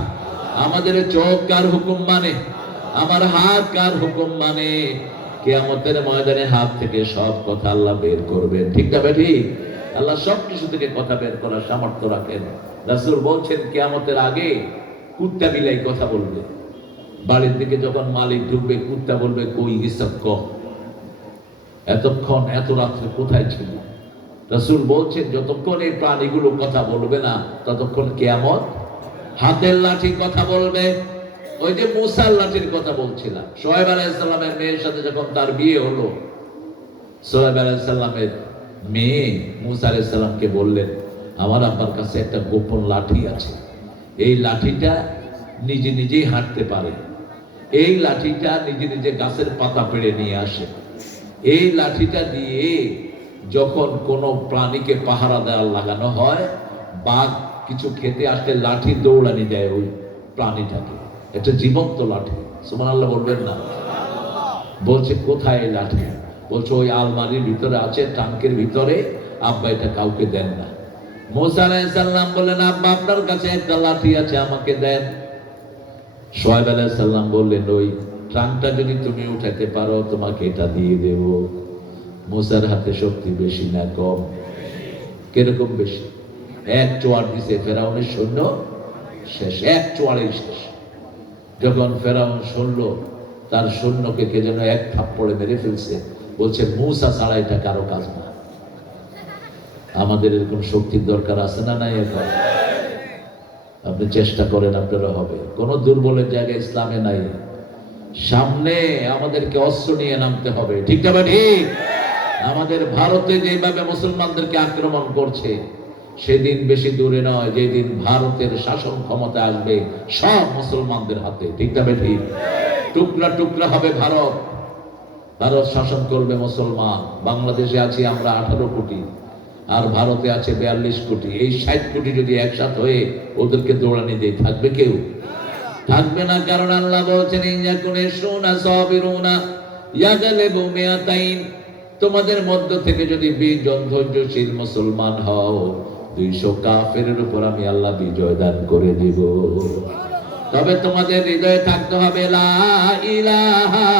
আমাদের চোখ কার হুকুম মানে? আমার হাত কার হুকুম মানে? কিয়ামতের ময়দানে হাত থেকে সব কথা আল্লাহ বের করবেন। ঠিক না ঠিক? আল্লাহ সব কিছু থেকে কথা বের করার সামর্থ্য রাখেন। রাসূল বলছেন কিয়ামতের আগে কুত্তা বিলাই কথা বলবে। বাড়ির দিকে যখন মালিক ঢুকবে, কুত্তা বলবে কই গেছে, এতক্ষণ এত রাত্রে কোথায় ছিল? রাসূল বলছেন যতক্ষণ এই প্রাণীগুলো কথা বলবে না ততক্ষণ কিয়ামত। হাতের লাঠি কথা বলবে। ওই যে মুসার লাঠির কথা বলছিলাম, সোহেব আলাইহিস সালামের মেয়ের সাথে যখন তার বিয়ে হলো, সোহেব আলাইহিস সালামের মেয়ে মুসা আলাইহিস সালামকে বললেন, আমার আব্বার কাছে একটা গোপন লাঠি আছে, এই লাঠিটা নিজে নিজেই হাঁটতে পারে, এই লাঠিটা নিজে নিজে গাছের পাতা পেড়ে নিয়ে আসে, এই লাঠিটা দিয়ে যখন কোনো প্রাণীকে পাহারা দেওয়ার লাগানো হয়, বাঘ কিছু খেতে আসলে লাঠি দৌড়ানি দেয় ওই প্রাণীটাকে। এটা জীবন্ত লাঠি। সুবহানাল্লাহ বলবেন না? বলছে কোথায় এই লাঠি? বলছে ওই আলমারির ভিতরে আছে, ট্রাঙ্কের ভিতরে, আব্বা এটা কাউকে দেন না। মুসা আলাইহিস সালাম বললেন, আব্বা আপনার কাছে একটা লাঠি আছে, আমাকে দেন। সোহেব আলাইহিস সালাম বললেন, ওই ট্রাঙ্কটা যদি তুমি উঠাতে পারো তোমাকে এটা দিয়ে দেব। মুসার হাতে শক্তি বেশি না কম? কিরকম বেশি? এক চোয়ার দিছে, ফেরাউনের সৈন্য শেষ, এক চোয়ারেই শেষ। যখন ফেরাউন শুনল তার সৈন্যকে কে যেন এক থাপ্পড়ে মেরে ফেলছে, বলছে মুসা ছাড়া এটা কারো কাজ না। আমাদের এরকম শক্তির দরকার আছে না নাই? এখন আপনি চেষ্টা করেন, আপনারা হবে। কোন দুর্বলের জায়গায় ইসলামে নাই। সামনে আমাদেরকে অস্ত্র নিয়ে নামতে হবে, ঠিক না? ঠিক। আমাদের ভারতে যেভাবে মুসলমানদেরকে আক্রমণ করছে, সেদিন বেশি দূরে নয় যেদিন ভারতের শাসন ক্ষমতা আসবে সব মুসলমানদের হাতে, ঠিক না? ঠিক। টুকরা টুকরা হবে ভারত, ভারত শাসন করবে মুসলমান। বাংলাদেশে আছি আমরা 18 কোটি, আর ভারতে আছে 42 কোটি। এই 60 কোটি যদি একসাথে হয়ে ওদেরকে দৌড়ানি দেয়, থাকবে কেউ? থাকবে না। কারণ আল্লাহ বলছেন, তোমাদের মধ্য থেকে যদি 20 জন ধৈর্যশীল মুসলমান হও, 200 কাফেরের উপর আমি আল্লাহ বিজয় দান করে দিব। তবে তোমাদের হৃদয়ে থাকতে হবে লা ইলাহা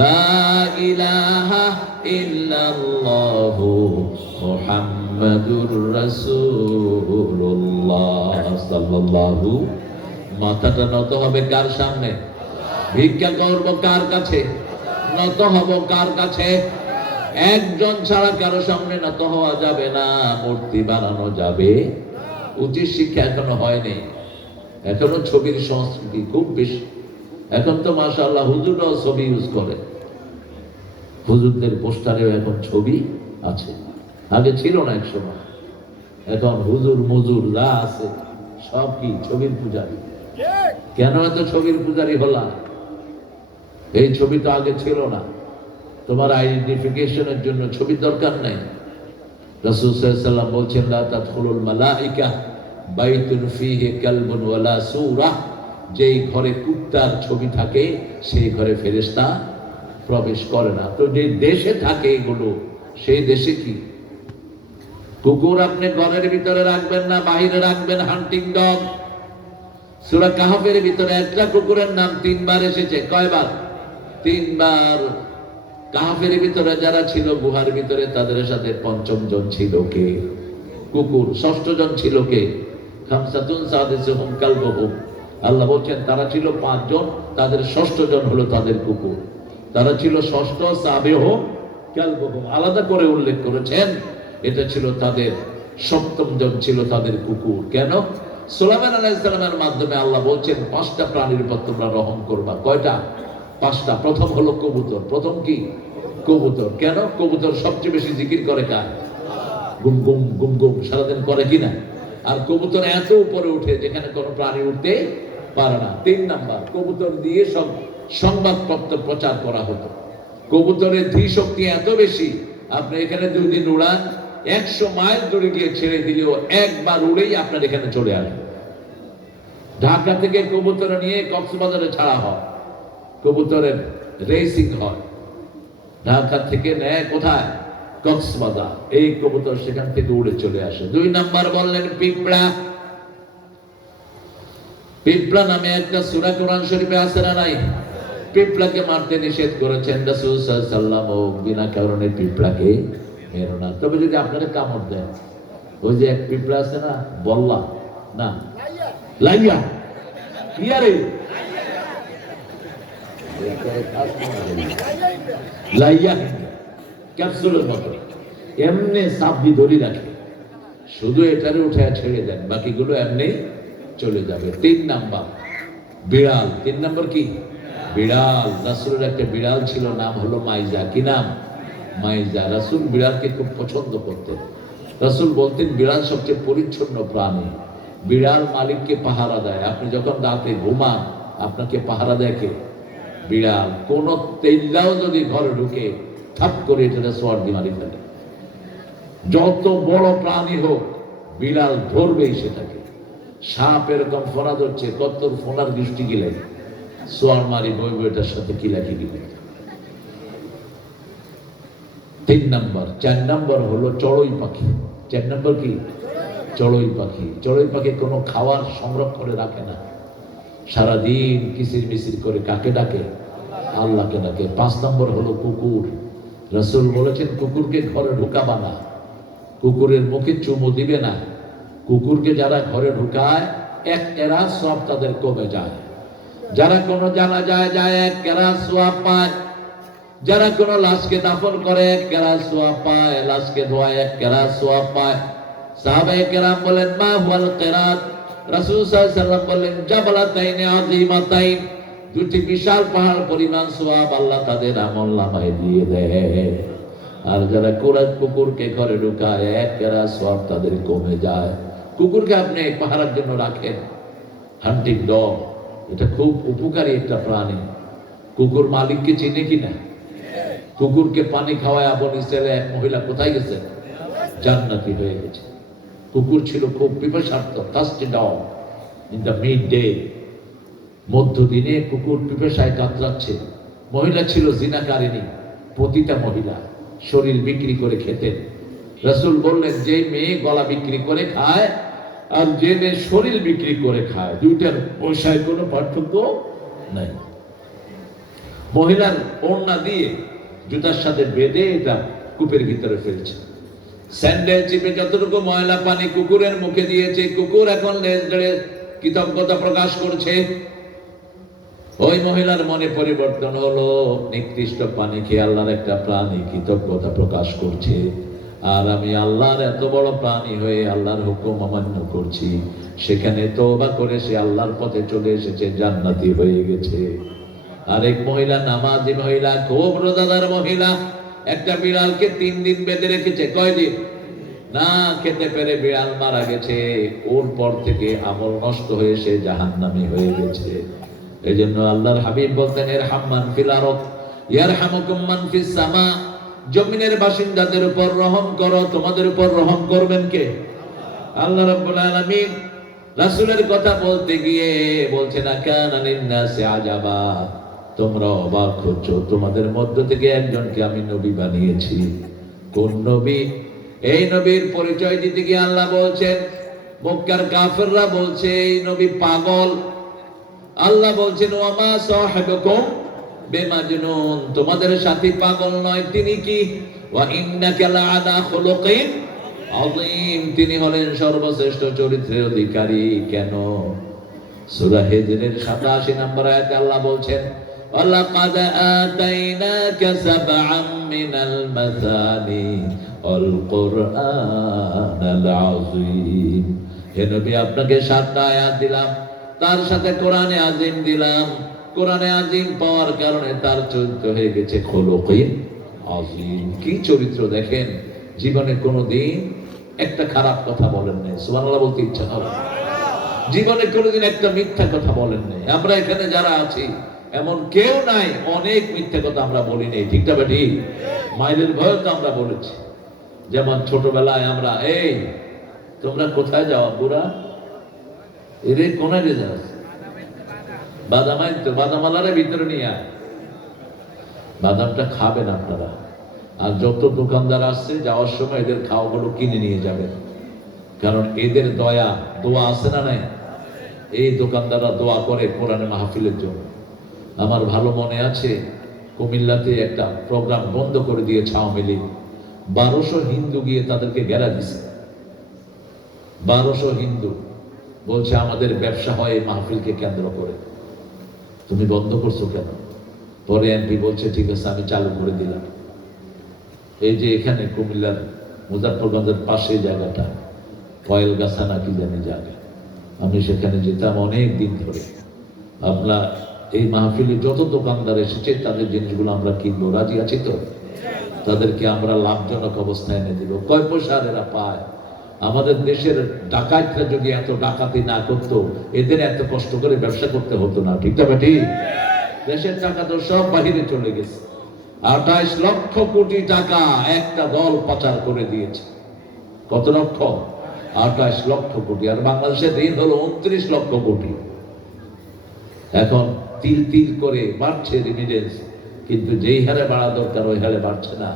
লা ইলাহা ইল্লাল্লাহু মুহাম্মাদুর রাসূলুল্লাহ সাল্লাল্লাহু। মাথাটা নত হবে কার সামনে? ভিক্ষা করব কার কাছে? নত হব কার কাছে? একজন ছাড়া কারো সামনে নত হওয়া যাবে না। মূর্তি বানানো যাবে? উচিত শিক্ষা এখনো হয়নি। এখনো ছবির সংস্কৃতি খুব বেশি। এখন তো মাশাআল্লাহ হুজুররাও ছবি ইউজ করে, হুজুরদের পোস্টারেও এখন ছবি আছে, আগে ছিল না এক সময়। এখন হুজুর মুজুর যা আছে সব কি ছবির পূজারি। কেন এত ছবির পূজারি হলাম? এই ছবি তো আগে ছিল না। তোমার আইডেন্টিফিকেশনের জন্য ছবি দরকার নাই। রাসূল সাল্লাল্লাহু আলাইহি ওয়াসাল্লাম বলছেন, লা তাদখুলুল মালাইকা বাইতুন ফীহি কালবুন ওয়ালা সূরা। যেই ঘরে কুত্তার ছবি থাকে সেই ঘরে ফেরেশতা প্রবেশ করে না। তো যে দেশে থাকে এগুলো, সেই দেশে কি কুকুর আপনি ঘরের ভিতরে রাখবেন না, বাইরে রাখবেন? হান্টিং ডগ। সূরা কাহফের ভিতরে একটা কুকুরের নাম 3 বার এসেছে। কয়বার? 3 বার। কাহফের ভিতরে যারা ছিল গুহার ভিতরে, তাদের সাথে 5ম জন ছিল কে? কুকুর। 6ষ্ঠ জন ছিল কে? খামসাতুন সাদিসুহুম কালবুহুম। আল্লাহ বলছেন তারা ছিল 5 জন, তাদের 6ষ্ঠ জন হলো তাদের কুকুর। তারা ছিল 6ষ্ঠ, সাবিহুম কালবুহুম আলাদা করে উল্লেখ করেছেন। এটা ছিল তাদের 7ম জন ছিল তাদের কুকুর। কেন? সুলাইমান আলাইহিস সালামের মাধ্যমে আল্লাহ বলছেন 5টা প্রাণীর উপর তোমরা রহম করবা। কয়টা? 5টা। প্রথম হলো কবুতর। প্রথম কি? কবুতর। কেন? কবুতর সবচেয়ে বেশি জিকির করে কার? গুম গুম গুম গুম সারাদিন করে কিনা? আর কবুতর এত উপরে উঠে যেখানে কোনো প্রাণী উঠতে পারে না। 3 নাম্বার, কবুতর দিয়ে সব সংবাদপত্র প্রচার করা হতো। কবুতরের ধী শক্তি এত বেশি, আপনি এখানে 2 দিন উড়ান, 100 মাইল দূরে গিয়ে ছেড়ে দিলেও একবার উড়েই আপনার এখানে চলে আসবে। ঢাকা থেকে কবুতর নিয়ে কক্সবাজারে ছাড়া হয়, কবুতরের রেসিং হয়। ঢাকা থেকে নেয় কোথায়? কক্সবাজার। এই কবুতর সেখান থেকে উড়ে চলে আসে। 2 নাম্বার বললেন পিঁপড়া। পিঁপড়া নামে একটা সূরা কোরআন শরীফে আছে না নাই? পিঁপড়াকে মারতে নিষেধ করেছেন রাসূল সাল্লাল্লাহু আলাইহি ওয়াসাল্লাম। বিনা কারণে পিঁপড়াকে মেরো না। তবে যদি আপনাকে কামড় দেয়, ওই যে এক পিঁপড়া আছে না, বল্লা না, লাইয়া ইয়ারে লাইয়া ক্যাপসুলের মতো এমনি সাবধি ধরি রাখে, শুধু এটারে উঠে ছেড়ে দেন, বাকিগুলো এমনি চলে যাবে। 3 নাম্বার বিড়াল। 3 নাম্বার কি? বিড়াল। রাসূলের একটা বিড়াল ছিল, নাম হলো মাইজা। কি নাম? মাইজা। রাসূল বিড়ালকে খুব পছন্দ করতেন। রাসূল বলতেন বিড়াল সবচেয়ে পরিচ্ছন্ন প্রাণী। বিড়াল মালিককে পাহারা দেয়। আপনি যখন রাতে ঘুমান আপনাকে পাহারা দেয় কে? বিড়াল। কোন তেল্লাও যদি ঘরে ঢুকে ঠাপ করে এটা সোয়ার দিয়ে মারি ফেলে। যত বড় প্রাণী হোক বিড়াল ধরবেই সেটাকে। সাপ এরকম ফোনা ধরছে, কত ফোনার দৃষ্টি গিলে সোয়ার মারি বইব এটার সাথে কিলাকিলি করতে। 3 নাম্বার। 4 নাম্বার হলো চড়ুই পাখি। 4 নাম্বার কি? চড়ুই পাখি। চড়ুই পাখি কোনো খাওয়ার সংগ্রহ করে রাখে না, সারাদিন কিচির মিচির করে কাকে ডাকে? আল্লাহকে ডাকে। 5 নম্বর হলো কুকুর। রাসূল বলেছেন কুকুরকে ঘরে ঢুকাবা না, কুকুরের মুখে চুমু দিবে না। কুকুরকে যারা ঘরে ঢুকায় 1 কেরাত সওয়াব তাদের কমে যায়। যারা কোনো জানাজায় যায় 1 কেরাত সওয়াব পায়। যারা কোনো লাশকে দাফন করে 1 কেরাত সওয়াব পায়। লাশকে ধোয়ায় 1 কেরাত সওয়াব পায়। সাহাবায়ে কেরাম বলেন মা হুয়াল কেরাত? রাসূল সাল্লাল্লাহু আলাইহি ওয়াসাল্লাম বললেন জাবালাতাইন আযীমাতাইন, 2টি বিশাল পাহাড় পরিমাণ সওয়াব আল্লাহ তাদের আমলনামায় দিয়ে দেয়। আর যারা কুকুরকে ঘরে ঢুকায় 1 কেরাত সওয়াব তাদের কমে যায়। কুকুরকে আপনি পাহারার জন্য রাখেন, হান্টিং ডগ, এটা খুব উপকারী একটা প্রাণী। কুকুর মালিককে চিনে কিনা? কুকুরকে পানি খাওয়ায় বনি ইসরায়েলে এক মহিলা কোথায় গেছে? জান্নাতি হয়ে গেছে। কুকুর ছিল খুব পিপাসার্থ, thirsty dog. In the midday, মধ্যদিনে কুকুর পিপাসায় কাতরাচ্ছে। মহিলা ছিল জিনাকারিনী, পতিতা মহিলা, শরীর বিক্রি করে খেতেন। রাসূল বললেন যে মেয়ে গলা বিক্রি করে খায় আর যে মেয়ে শরীর বিক্রি করে খায়, দুইটার পয়সায় কোনো পার্থক্য নাই। মহিলার ওড়না দিয়ে জুতার সাথে বেঁধে এটা কূপের ভিতরে ফেলছে। স্যান্ডেল চিপে যতটুকু ময়লা পানি কুকুরের মুখে দিয়েছে, কুকুর এখন লেজ ধরে কৃতজ্ঞতা প্রকাশ করছে। ওই মহিলার মনে পরিবর্তন হলো, নিকৃষ্ট পানি খেয়ে আল্লাহর একটা প্রাণী কৃতজ্ঞতা প্রকাশ করছে, আর আমি আল্লাহর এত বড় প্রাণী হয়ে আল্লাহর হুকুম অমান্য করছি। সেখানে তওবা করে সে আল্লাহর পথে চলে এসেছে, জান্নাতি হয়ে গেছে। আরেক মহিলা নামাজি মহিলা, খুব রোজাদার মহিলা, একটা বিড়ালকে 3 দিন বেঁধে রেখেছে। কয়দিন? না খেতে পেরে বিড়াল মারা গেছে। ওর পর থেকে আমল নষ্ট হয়ে সে জাহান্নামী হয়ে গেছে। এই জন্য আল্লাহর হাবিব বলতেন ইরহাম মান ফিল আরদ ইয়ারহামুকুম মান ফিস সামা। জমিনের বাসিন্দাদের উপর রহম করো, তোমাদের উপর রহম করবেন কে? আল্লাহ রাব্বুল আলামিন। রাসূলের কথা বলতে গিয়ে বলছেন কানা লিন-নাসি আজাবা, তোমরা অবাক হচ্ছ, তোমাদের মধ্য থেকে একজনকে আমি নবী বানিয়েছি। কোন নবী? এই নবীর পরিচয় দিতে গিয়ে আল্লাহ বলছেন মক্কার কাফেররা বলছে এই নবী পাগল। আল্লাহ বলছেন ওয়ামা সাহিবুকুম বিমাজনুন, তোমাদের সাথী পাগল নয়। তিনি কি? ওয়া ইন্নাকা লাআলা খুলুকিন আযীম, তিনি হলেন সর্বশ্রেষ্ঠ চরিত্রের অধিকারী। কেন? সূরা হিজরের 87 নম্বর আয়াতে আল্লাহ বলছেন ওয়ালাকাদ আতাইনাকা সাবআম মিনাল মাসানি ওয়াল কুরআনাল আযীম। হে নবী আপনাকে 7টা আয়াত দিলাম, তার সাথে কোরআনে আযীম দিলাম। কোরআনে আযীম পাওয়ার কারণে তার চরিত্র হয়ে গেছে খুলুকিন আযীম। কি চরিত্র দেখেন, জীবনে কোনোদিন একটা খারাপ কথা বলেন নাই। সুবহানাল্লাহ বলতে ইচ্ছা করে। জীবনে কোনোদিন একটা মিথ্যা কথা বলেন নাই। আমরা এখানে যারা আছি এমন কেউ নাই অনেক মিথ্যা কথা আমরা বলি নাই, ঠিক না বেটি? মাইলের ভয় তো আমরা বলেছি। যেমন ছোটবেলায় আমরা এই তোমরা কোথায় যাও বুড়া, এরে কোনায় যাস, বাদামাই তো বাদামালারে ভিতরে নিয়ে আয়, বাদামটা খাবেন আপনারা। আর যত দোকানদার আসছে যাওয়ার সময় এদের খাওয়াগুলো কিনে নিয়ে যাবেন, কারণ এদের দয়া দোয়া আছে না নাই? এই দোকানদাররা দোয়া করে কোরআনে মাহফিলের জন্য। আমার ভালো মনে আছে কুমিল্লাতে একটা প্রোগ্রাম বন্ধ করে দিয়েছে আওয়ামী লীগ। 1200 হিন্দু গিয়ে তাদেরকে ঘেরা দিছে। 1200 হিন্দু বলছে আমাদের ব্যবসা হয় এই মাহফিলকে কেন্দ্র করে, তুমি বন্ধ করছো কেন? পরে এমপি বলছে ঠিক আছে আমি চালু করে দিলাম। এই যে এখানে কুমিল্লার মুজাফফরগঞ্জের পাশে জায়গাটা কয়েলগাছা না কি জানি জায়গা, আমি সেখানে যেতাম অনেক দিন ধরে। আপনার এই মাহফিলে যত দোকানদার এসেছে তাদের জিনিসগুলো আমরা কিনবো, রাজি আছি তো? তাদেরকে আমরা লাভজনক অবস্থায় এনে দিব। কয় পয়সা এরা পায়? আমাদের দেশের ডাকাতরা যদি এত ডাকাতি না করতো, এদের এত কষ্ট করে ব্যবসা করতে হতো না, ঠিক না ঠিক? দেশের টাকা তো সব বাহিরে চলে গেছে। 28 লক্ষ কোটি টাকা একটা দল পাচার করে দিয়েছে। কত লক্ষ? 28 লক্ষ কোটি। আর বাংলাদেশের ঋণ হলো 29 লক্ষ কোটি। এখন তিল তিল করে বাড়ছে রেমিটেন্স, কিন্তু যেই হারে বাড়া দরকার ওই হারে বাড়ছে না।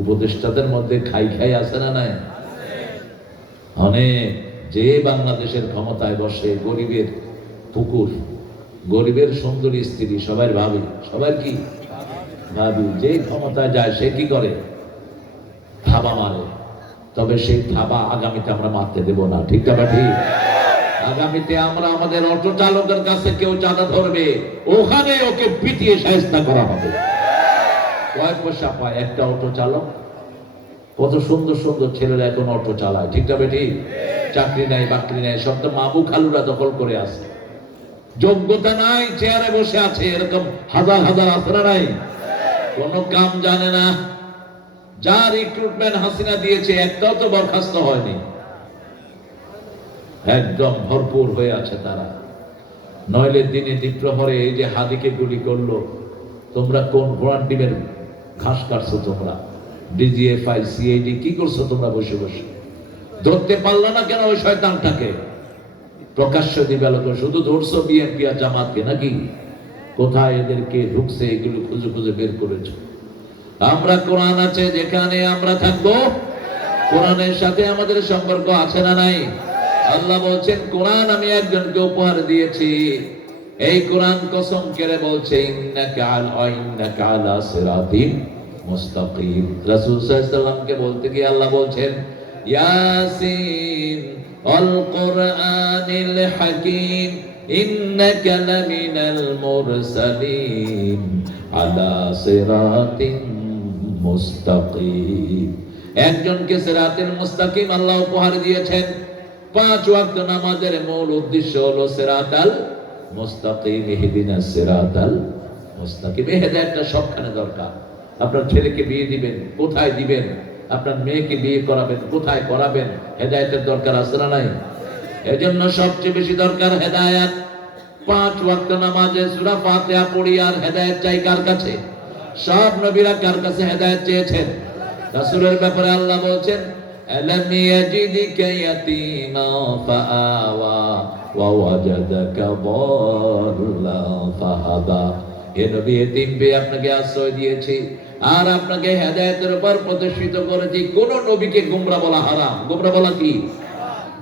উপদেষ্টাদের মধ্যে খাই খাই আছে না নাই? অনেক। যে বাংলাদেশের ক্ষমতায় বসে গরিবের পুকুর, গরিবের সুন্দরী স্ত্রী সবাই ভাবি, সবার কি ভাবি, যে ক্ষমতায় যায় সে কি করে? থাবা মারে। তবে সেই থাবা আগামীতে আমরা মারতে দেব না, ঠিক না ঠিক? আগামীতে আমরা আমাদের অটো চালকের কাছে কেউ চাঁদা ধরবে, ওখানে ওকে পিটিয়ে শায়েস্তা করা হবে। কয় পয়সা পায় একটা অটো চালক? কত সুন্দর সুন্দর ছেলেরা এখন অটো চালায়, ঠিক না ঠিক? চাকরি নাই বাকরি নাই, সব তো মাবু খালুরা দখল করে আছে। যোগ্যতা নাই, চেয়ারে বসে আছে, এরকম হাজার হাজার আসরা নাই, কোনো কাম জানে না। যা রিক্রুটমেন্ট হাসিনা দিয়েছে একটাও তো বরখাস্ত হয়নি, একদম ভরপুর হয়ে আছে তারা। নইলে দিনে দ্বীপ্রহরে এই যে হাদিকে গুলি করলো, তোমরা কোন ভুয়ান টিমের ঘাস কাটছো? তোমরা ডিজিএফআই সিআইডি কি করছো তোমরা বসে বসে? ধরতে পারলো না কেন ওই শয়তানটাকে? প্রকাশ্য দিবালোক শুধু ধরছো বিএনপি আর জামাতকে নাকি? কোথায় এদেরকে ঢুকছে এগুলো খুঁজে খুঁজে বের করেছো। আমরা কোরআন আছে যেখানে আমরা থাকবো, কোরআনের সাথে আমাদের সম্পর্ক আছে না নাই? আল্লাহ বলছেন কোরআন আমি একজনকে উপহার দিয়েছি। এই কোরআন কসম করে বলছে ইন্নাকা আলা সিরাতিন মুস্তাকিম। রাসূল সাল্লাল্লাহু আলাইহি ওয়াসাল্লামকে বলতে গিয়ে আল্লাহ বলছেন ইয়াসিন আল কুরআনিল হাকীম ইন্নাকা লামিনাল মুরসালিন আলা সিরাতিন মুস্তাকিম। একজনকে সিরাতুল মুস্তাকিম আল্লাহ উপহার দিয়েছেন। 5 ওয়াক্ত নামাজের মূল উদ্দেশ্য হলো সিরাতাল মুস্তাকিম, ইহদিনাস সিরাতাল মুস্তাকিম। হেদায়েতটা সবখানে দরকার। আপনার ছেলেকে বিয়ে দিবেন, কোথায় দিবেন? আপনার মেয়েকে বিয়ে করাবেন, কোথায় করাবেন? হেদায়েতের দরকার আছে না নাই? এজন্য সবচেয়ে বেশি দরকার হেদায়েত। 5 ওয়াক্ত নামাজে সূরা ফাতিহা পড়ি আর হেদায়েত চাই কার কাছে? সব নবীরা কার কাছে হেদায়েত চেয়েছেন? রাসূলের ব্যাপারে আল্লাহ বলছেন আলাম ইয়াজিদিকা ইয়াতীমা ফাআওয়া ওয়া ওয়াজাদাকা দাল্লা ফাহাদা। হে নবী, এতিম পেয়ে আপনাকে আশ্রয় দিয়েছি আর আপনাকে হেদায়েতের উপর প্রতিষ্ঠিত করেছি। কোন নবীকে গোমরা বলা হারাম। গোমরা বলা কি?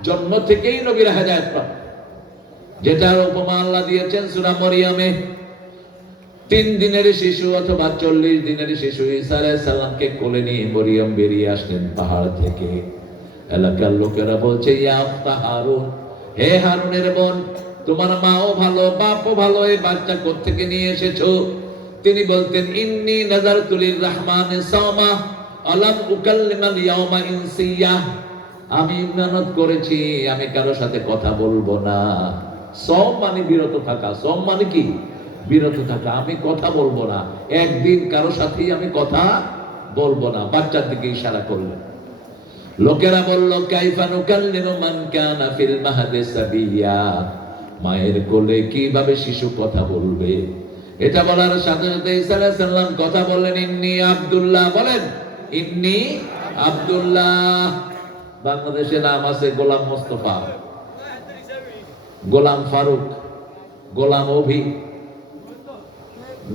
জন্ম থেকেই নবীরা হেদায়েত পান। যেটার উপমা আল্লাহ দিয়েছেন সূরা মরিয়মে। 3 দিনের শিশু অথবা 40 দিনের শিশু ঈসা আলাইহিস সালামকে কোলে নিয়ে মরিয়ম বেরিয়ে আসলেন পাহাড় থেকে। এলাকার লোকেরা বলছে ইয়া উখতা হারুন, হে হারুনের বোন, তোমার মাও ভালো বাপও ভালো, এই বাচ্চা কোত্থেকে নিয়ে এসেছো? তিনি বলতেন ইন্নী নাযারতু লিররহমানি সাওমা আলাম উকাল্লিমাল ইয়াওমা ইনসিয়া। আমি মেহনত করেছি, আমি কারো সাথে কথা বলবো না। সওম মানে বিরত থাকা। সওম মানে কি? বিরত থাকা। আমি কথা বলবো না, একদিন কারো সাথেই আমি কথা বলবো না। বাচ্চার দিকে ইশারা করলেন। লোকেরা বলল কাইফা নুকাল্লিমু মান কানা ফিল মাহদি সাবিয়া। মায়ের কোলে কিভাবে শিশু কথা বলবে? এটা বলার সাথে সাথে ঈসা আলাইহিস সালাম কথা বললেন ইন্নী আব্দুল্লাহ। বলেন ইন্নী আব্দুল্লাহ। বাংলাদেশে নাম আছে গোলাম মোস্তফা, গোলাম ফারুক, গোলাম অভি,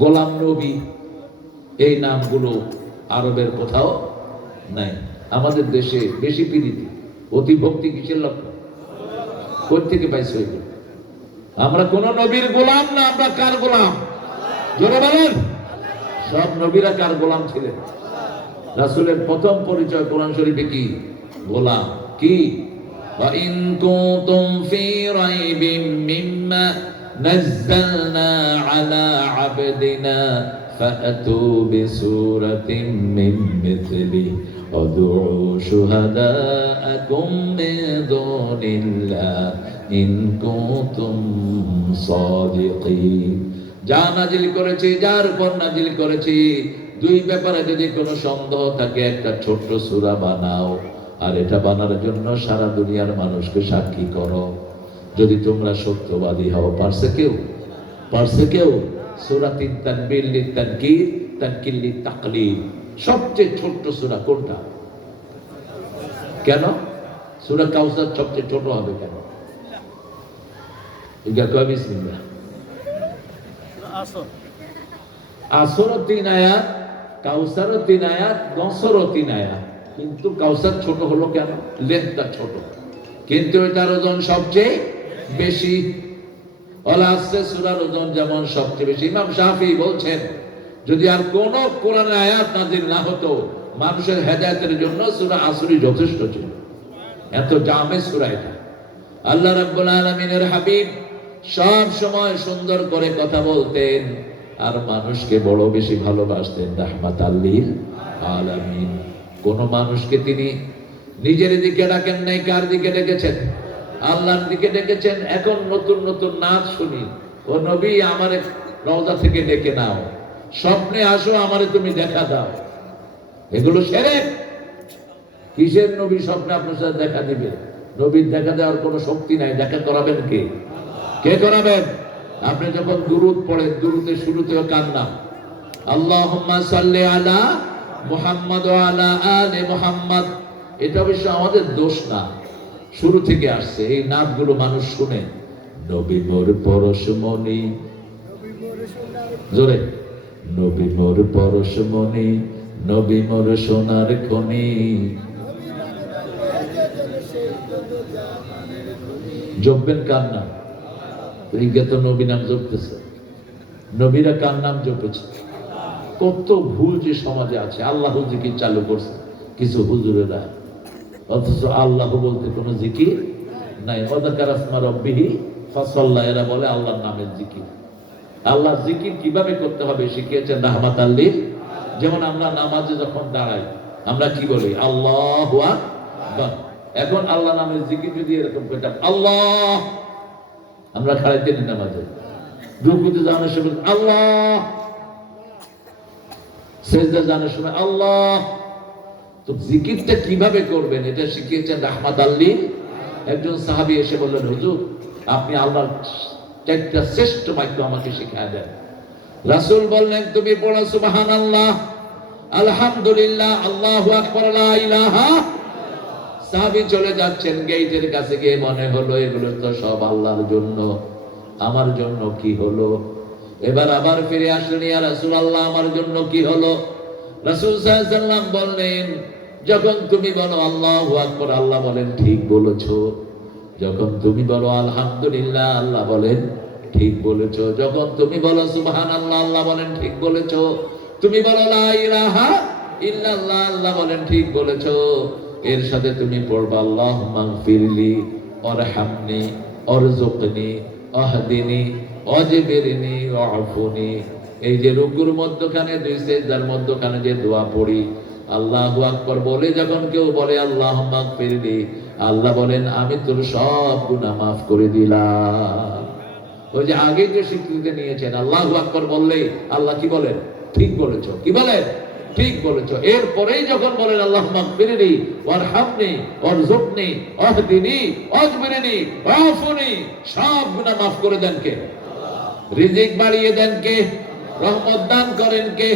গোলাম নবী। এই নামগুলো আরবের কোথাও নাই। আমাদের দেশে বেশি প্রীতি অতিভক্তি কিসের লক্ষ্য? কোথা থেকে পাইছে? আমরা কোন নবীর গোলাম না। আমরা কার গোলাম? জোরে বলেন। সব নবীরা কার গোলাম ছিলেন? রাসূলের প্রথম পরিচয় কোরআন শরীফে কি? গোলাম। কি? وإن كنتم في ريب مما نزلنا على عبدنا فأتوا بسورة من مثله وادعوا شهداءكم من دون الله إن كنتم صادقين। যা নাজিল করেছি, যার উপর নাজিল করেছি, দুই ব্যাপারে যদি কোনো সন্দেহ থাকে একটা ছোট্ট সূরা বানাও, আর এটা বানানোর জন্য সারা দুনিয়ার মানুষকে সাক্ষী করো। যদি তোমরা সত্যবাদী হও। পারছে কেউ? পারছে কেউ? সূরা তিন তানবির লিত তানকির, তানকির লিত তাকলিদ। সবচেয়ে ছোট্ট সূরা কোনটা? কেন সূরা কাউসার সবচেয়ে ছোট হবে কেন? এটা কয় বিসমিল্লাহ। আসরও 3 আয়াত, কাউসারও 3 আয়াত, গসরও 3 আয়াত। কিন্তু কাউসার ছোট হলো কেন? লেন্থটা ছোট, কিন্তু এটার ওজন সবচেয়ে বেশি। ওয়াল আসরে সূরার ওজন যেমন সবচেয়ে বেশি। ইমাম শাফিঈ বলছেন, যদি আর কোন কোরআনের আয়াত নাযিল না হতো, মানুষের হেদায়েতের জন্য সূরা আসরই যথেষ্ট ছিল। এত জামে সূরা এটা। আল্লাহ রাব্বুল আলামিনের হাবিব সব সময় সুন্দর করে কথা বলতেন, আর মানুষকে বড় বেশি ভালোবাসতেন। রাহমাতাল লিল আলামিন। কোন মানুষকে তিনি নিজের দিকে ডাকেন নাই, কার দিকে ডেকেছেন? আল্লাহর দিকে ডেকেছেন। এখন নতুন নতুন নাচ শুনি, ও নবী আমারে রওজা থেকে ডেকে নাও, স্বপ্নে আসো, আমারে তুমি দেখা দাও। এগুলো শিরক। কিসের নবী স্বপ্নে আপনার সাথে দেখা দিবে? নবীর দেখা দেওয়ার কোনো শক্তি নাই। দেখা করাবেন কে? কে করাবেন? আপনি যখন দুরূদ পড়েন, দুরূদের শুরুতেও কান্না, আল্লাহুম্মা সাল্লি আলা মুহাম্মাদ ওয়া আলা আলি মুহাম্মাদ। এটা অবশ্য আমাদের দোষ না, শুরু থেকে আসছে। এই নামগুলো মানুষ শুনে, নবী মোর পরশমণি, জোরে, নবী মোর পরশমণি, নবী মোর সোনার খনি। জপবেন কার নাম? এইটা তো নবী নাম জপতেছে। নবীরা কার নাম জপেছে? কত ভুল যে সমাজে আছে। আল্লাহ জিকির চালু করছে কিছু হুজুরেরা, অথচ আল্লাহ বলতে কোনো জিকির নাই। ওয়াযাকারা ইসমা রাব্বিহি ফাসাল্লা, এরা বলে আল্লাহর নামের জিকির। আল্লাহর জিকির কিভাবে করতে হবে শিখিয়েছেন রাহমাতাল লিল। যেমন আমরা নামাজে যখন দাঁড়াই, আমরা কি বলি? আল্লাহু আকবার। এখন আল্লাহ নামের জিকির যদি এরকম করতাম, আল্লাহ, আমরা খাড়াইতে নেই নামাজে, রুকুতে যাওয়ার সময় আল্লাহ, সেজদা যাওয়ার সময় আল্লাহ। তো জিকিরটা কিভাবে করবেন এটা শিখিয়েছেন রাহমাতাল লিল। একজন সাহাবী এসে বললেন, হুজুর আপনি আল্লাহর চারটা শ্রেষ্ঠ বাক্য আমাকে শিখিয়ে দেন। রাসূল বললেন, তুমি পড়ো সুবহানাল্লাহ, আলহামদুলিল্লাহ, আল্লাহু আকবার, লা ইলাহা। সাহাবী চলে যাচ্ছেন, গেটের কাছে গিয়ে মনে হলো এগুলো তো সব আল্লাহর জন্য, আমার জন্য কি হলো? এবার আবার ফিরে আসলেন, ইয়া রাসূলুল্লাহ আমার জন্য কি হলো? রাসূল সাল্লাল্লাহু আলাইহি ওয়াসাল্লাম বললেন, যখন তুমি বলো আল্লাহু আকবার, আল্লাহ বলেন ঠিক বলেছো। যখন তুমি বলো আলহামদুলিল্লাহ, আল্লাহ বলেন ঠিক বলেছো। যখন তুমি বলো সুবহানাল্লাহ, আল্লাহ বলেন ঠিক বলেছো। তুমি বলো লা ইলাহা ইল্লাল্লাহ, আল্লাহ বলেন ঠিক বলেছো। এর সাথে তুমি পড়বা আল্লাহুম্মা গফিরলি ওয়ারহামনি ওয়ারযুকনি ওয়াহদিনি ওয়াজবিরনি ওয়াফুনি। এই যে রুকুর মধ্যখানে, দুই সিজদার মধ্যখানে যে দোয়া পড়ি, আল্লাহু আকবার বলে যখন কেউ বলে আল্লাহুম্মা গফিরলি, আল্লাহ বলেন আমি তোর সব গুনাহ মাফ করে দিলাম। ওই যে আগে যে স্বীকৃতি নিয়েছেন, আল্লাহু আকবার বললে আল্লাহ কি বলেন? ঠিক বলেছো। কি বলেন? ঠিক বলেছো। এরপরেই যখন বলেন আল্লাহুম্মা গফিরলি ওয়ারহামনি ওয়ারযুকনি ওয়াহদিনি ওয়াজবিরনি ওয়াফুনি, সব গুনাহ মাফ করে দেন কে? রিজিক বাড়িয়ে দেন কে? রহমত দান করেন কে?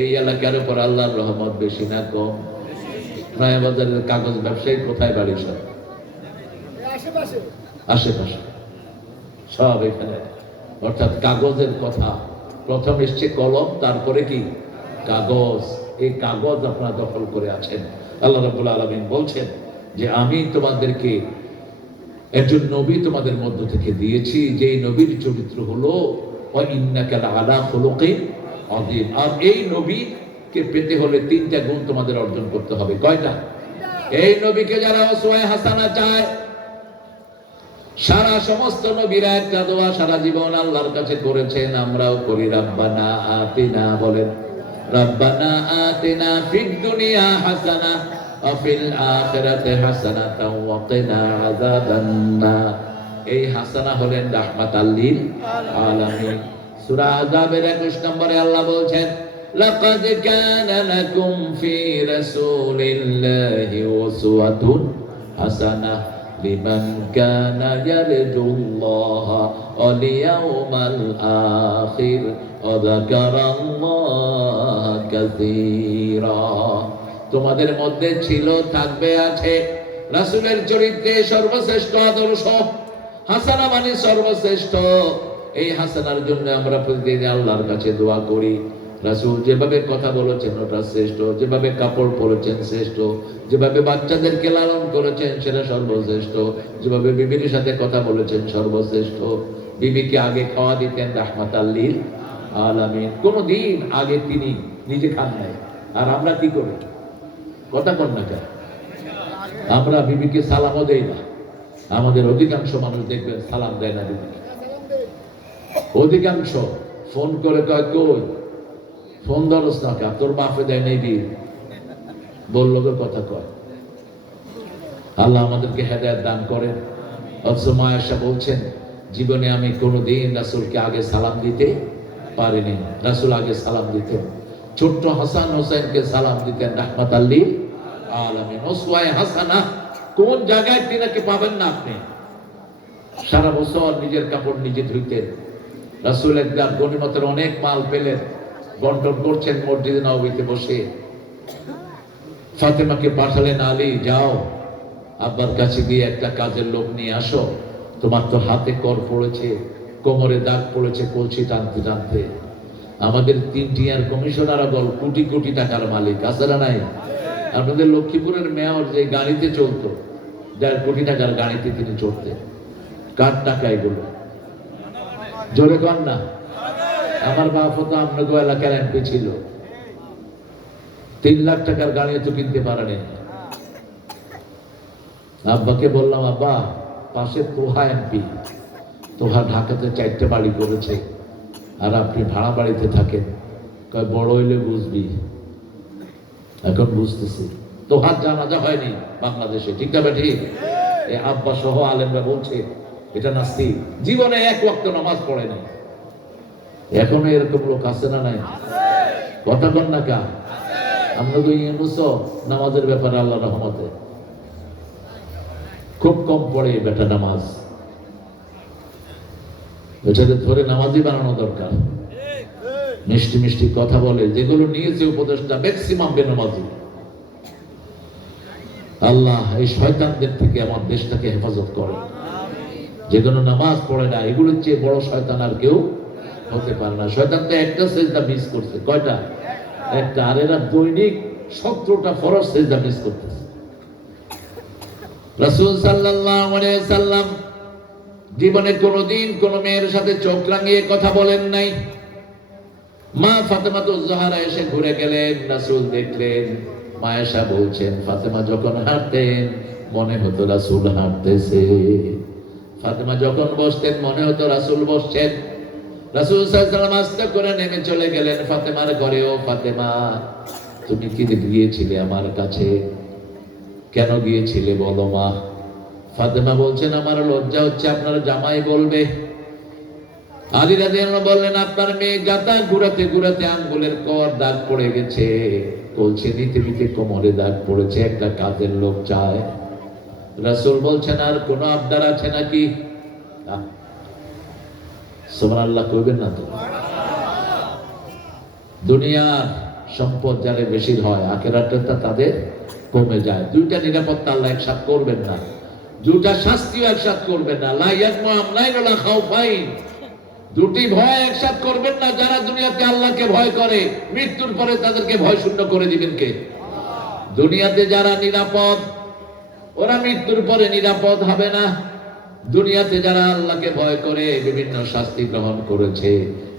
এই এলাকার উপর আল্লাহর রহমত বেশি না কম? নয়াবাজারের কাগজ ব্যবসায়ী কোথায় বাড়ি? সব আশেপাশে, সব এখানে। অর্থাৎ কাগজের কথা, প্রথম এসছে কলম, তারপরে কি? কাগজ। এই কাগজ আপনারা দখল করে আছেন। আল্লাহ রাব্বুল আলামিন বলছেন যে আমি তোমাদেরকে একজন নবী তোমাদের মধ্য থেকে দিয়েছি, যেই নবীর চরিত্র হলো ওয়া ইন্নাকা লাআলা খুলুকিন আযীম। আর এই নবীকে পেতে হলে 3টা গুণ তোমাদের অর্জন করতে হবে। কয়টা? এই নবীকে যারা ওসওয়ায়ে হাসানা চায়, সারা সমস্ত নবীরা একটা দোয়া সারা জীবন আল্লাহর কাছে করেছেন, আমরাও করি। রাব্বানা আতিনা, বলেন রাব্বানা আতিনা ফিদ দুনিয়া হাসানা ওয়া ফিল আখিরাতি হাসানাতাও ওয়া কিনা আযাবান্নার। এই হাসানা হলেন রাহমাতাল লিল আলামিন। সূরা আযাবের 21 নম্বরে আল্লাহ বলছেন, লাকাদ কানা লাকুম ফি রাসূলিল্লাহি উসওয়াতুন হাসানাহ লিমান কানা ইয়ারজুল্লাহা ওয়াল ইয়াউমাল আখির ওয়া যাকারাল্লাহা কাসীরা। তোমাদের মধ্যে ছিল, থাকবে, আছে রাসূলের চরিত্রে সর্বশ্রেষ্ঠ আদর্শ। হাসানা মানে সর্বশ্রেষ্ঠ। এই হাসানার জন্য আমরা প্রতিদিন আল্লাহর কাছে দোয়া করি। রাসূল যেভাবে কথা বলেছেন ওটা শ্রেষ্ঠ, যেভাবে কাপড় পরেছেন শ্রেষ্ঠ, যেভাবে বাচ্চাদেরকে লালন করেছেন সেটা সর্বশ্রেষ্ঠ, যেভাবে বিবির সাথে কথা বলেছেন সর্বশ্রেষ্ঠ। বিবিকে আগে খাওয়া দিতেন রাহমাতাল লিল আলামিন। কোনদিন আগে তিনি নিজে খান নাই। আর আমরা কি করি? কথা কন না কেন? আমরা বিবিকে সালামও দেই না। আমাদের অধিকাংশ মানুষ দেখবেন সালাম দেয় না বিবিকে। অধিকাংশ ফোন করে কয়, কই ফোন ধরস না কা, তোর বাপে দেয় নাই বিয়ে, বললো তো কথা কয়। আল্লাহ আমাদেরকে হেদায়েত দান করেন। অথচ মা আয়েশা বলছেন, জীবনে আমি কোনোদিন রাসূলকে আগে সালাম দিতে পারিনি। রাসূল আগে সালাম দিতেন, ছোট্ট হাসান হোসেনকে সালাম দিতেন রাহমাতাল লিল আলামিন। ওসওয়ায়ে হাসানা কোন জায়গায় তিনাকে পাবেন না আপনি? সারা বছর নিজের কাপড় নিজে ধুইতেন। রাসূল একবার গনিমতের অনেক মাল পেলেন, বন্টন করছেন মসজিদে নববীতে বসে। ফাতেমাকে পাঠালেন, আলী যাও আব্বার কাছে গিয়ে একটা কাজের লোক নিয়ে আসো, তোমার তো হাতে কর পড়েছে, কোমরে দাগ পড়েছে কলসি টানতে টানতে। আমাদের 3 টিয়ার কমিশনার গল কোটি কোটি টাকার মালিক, আছে না নাই? আপনাদের লক্ষ্মীপুরের মেয়র যে গাড়িতে চলতো, 1.5 কোটি টাকার গাড়িতে তিনি চড়তেন। কার টাকা এগুলো? জোরে কর না। আমার বাপ তো আপনাদের এলাকার এমপি ছিল, 3 লাখ টাকার গাড়ি তো কিনতে পারেনি। আব্বাকে বললাম, আব্বা পাশে তোহা এমপি, তোহা ঢাকাতে 4টে বাড়ি করেছে, আর আপনি ভাড়া বাড়িতে থাকেন। কয় বড় হইলে বুঝবি। এখন বুঝতেছি। তোহার জানাজা হয়নি বাংলাদেশে, ঠিক না ঠিক? এই আব্বা সহ আলেমরা বলছে এটা নাস্তি, জীবনে 1 ওয়াক্ত নামাজ পড়ে নাই। এখনো এরকম লোক আছে না নাই? কথা বল না কা? আমরা তো ইউনুস নামাজের ব্যাপারে আল্লাহ রহমতে খুব কম পড়ে বেটা নামাজ। এটাকে ধরে নামাজই বানানো দরকার। মিষ্টি মিষ্টি কথা বলে, যেগুলো নিয়েছে উপদেশটা ম্যাক্সিমাম বেনামাজি। আল্লাহ এই শয়তানদের থেকে আমার দেশটাকে হেফাজত করে। যেগুলো নামাজ পড়ে না, এগুলোর চেয়ে বড় শয়তান আর কেউ হতে পারে না। শয়তান তো একটা সেজদা মিস করছে। কয়টা? একটা। আর এরা দৈনিক 17টা ফরজ সেজদা মিস করতেছে। রাসূল সাল্লাল্লাহু আলাইহি সাল্লাম জীবনে কোনোদিন কোন মেয়ের সাথে চোখ রাঙিয়ে কথা বলেন নাই। মা ফাতেমাতুজ জাহরা এসে ঘুরে গেলেন, রাসূল দেখলেন। মা আয়েশা বলছেন, ফাতেমা যখন হাঁটতেন মনে হতো রাসূল হাঁটতেছে, ফাতেমা যখন বসতেন মনে হতো রাসূল বসছেন। রাসূল সাল্লাল্লাহু আলাইহি ওয়াসাল্লাম আস্তে করে নেমে চলে গেলেন ফাতেমার ঘরে। ও ফাতেমা, তুমি কি গিয়েছিলে আমার কাছে? কেন গিয়েছিলে বলো মা? ফাতেমা বলছেন, আমার লজ্জা হচ্ছে, আপনার জামাই বলবে। আলী রাদিয়াল্লাহু বললেন, আপনার মেয়ে গাতা ঘুরাতে ঘুরাতে আঙ্গুলের কর দাগ পড়ে গেছে, কলসি নিতে নিতে কোমরে দাগ পড়েছে, একটা কাজের লোক চায়। রাসূল বলছেন, আর কোনো আবদার আছে নাকি? সুবহানাল্লাহ কইবেন না তো? দুনিয়ার সম্পদ যাদের বেশি হয়, আখিরাতটা তাদের কমে যায়। 2টা নিরাপত্তা আল্লাহ একসাথে করবেন না, 2টা শাস্তিও একসাথে করবেন না। লা ইয়াজমা আমনাইন ওয়া খাউফাইন, 2টি ভয় একসাথে করবেন না। যারা দুনিয়াতে আল্লাহকে ভয় করে, মৃত্যুর পরে তাদেরকে ভয় শূন্য করে দিবেন কে? দুনিয়াতে যারা নিরাপদ, ওরা মৃত্যুর পরে নিরাপদ হবে না। দুনিয়াতে যারা আল্লাহকে ভয় করে, বিভিন্ন শাস্তি গ্রহণ করেছে,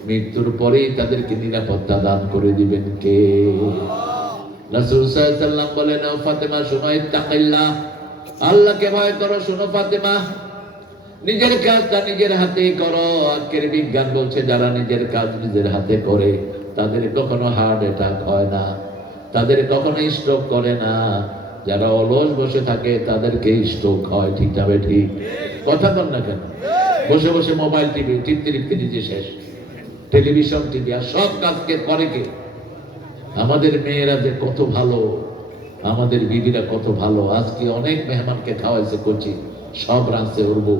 মৃত্যুর পরেই তাদেরকে নিরাপত্তা দান করে দিবেন কে? রাসূল সাল্লাল্লাহু আলাইহি ওয়াসাল্লাম বলেন, ও ফাতেমা শোনো, ইত্তাকিল্লাহ, আল্লাহকে ভয় করো। শোনো ফাতেমা, নিজের কাজটা নিজের হাতেই করো। আজকের বিজ্ঞান বলছে যারা নিজের কাজ নিজের হাতে করে তাদের কখনো হার্ট অ্যাটাক হয় না, তাদের কখনো স্ট্রোক করে না। যারা অলস বসে থাকে তাদেরকে স্ট্রোক হয়। ঠিক যাবে? ঠিক কথা বল না কেন? বসে বসে মোবাইল টিভি টিপতে টিপতে নিজে শেষ, টেলিভিশন টিভি, আর সব কাজকে করে কে? আমাদের মেয়েরা যে কত ভালো, আমাদের বিবিরা কত ভালো। আজকে অনেক মেহমানকে খাওয়াইছে কচি, সব রাঁধছে ওর বউ,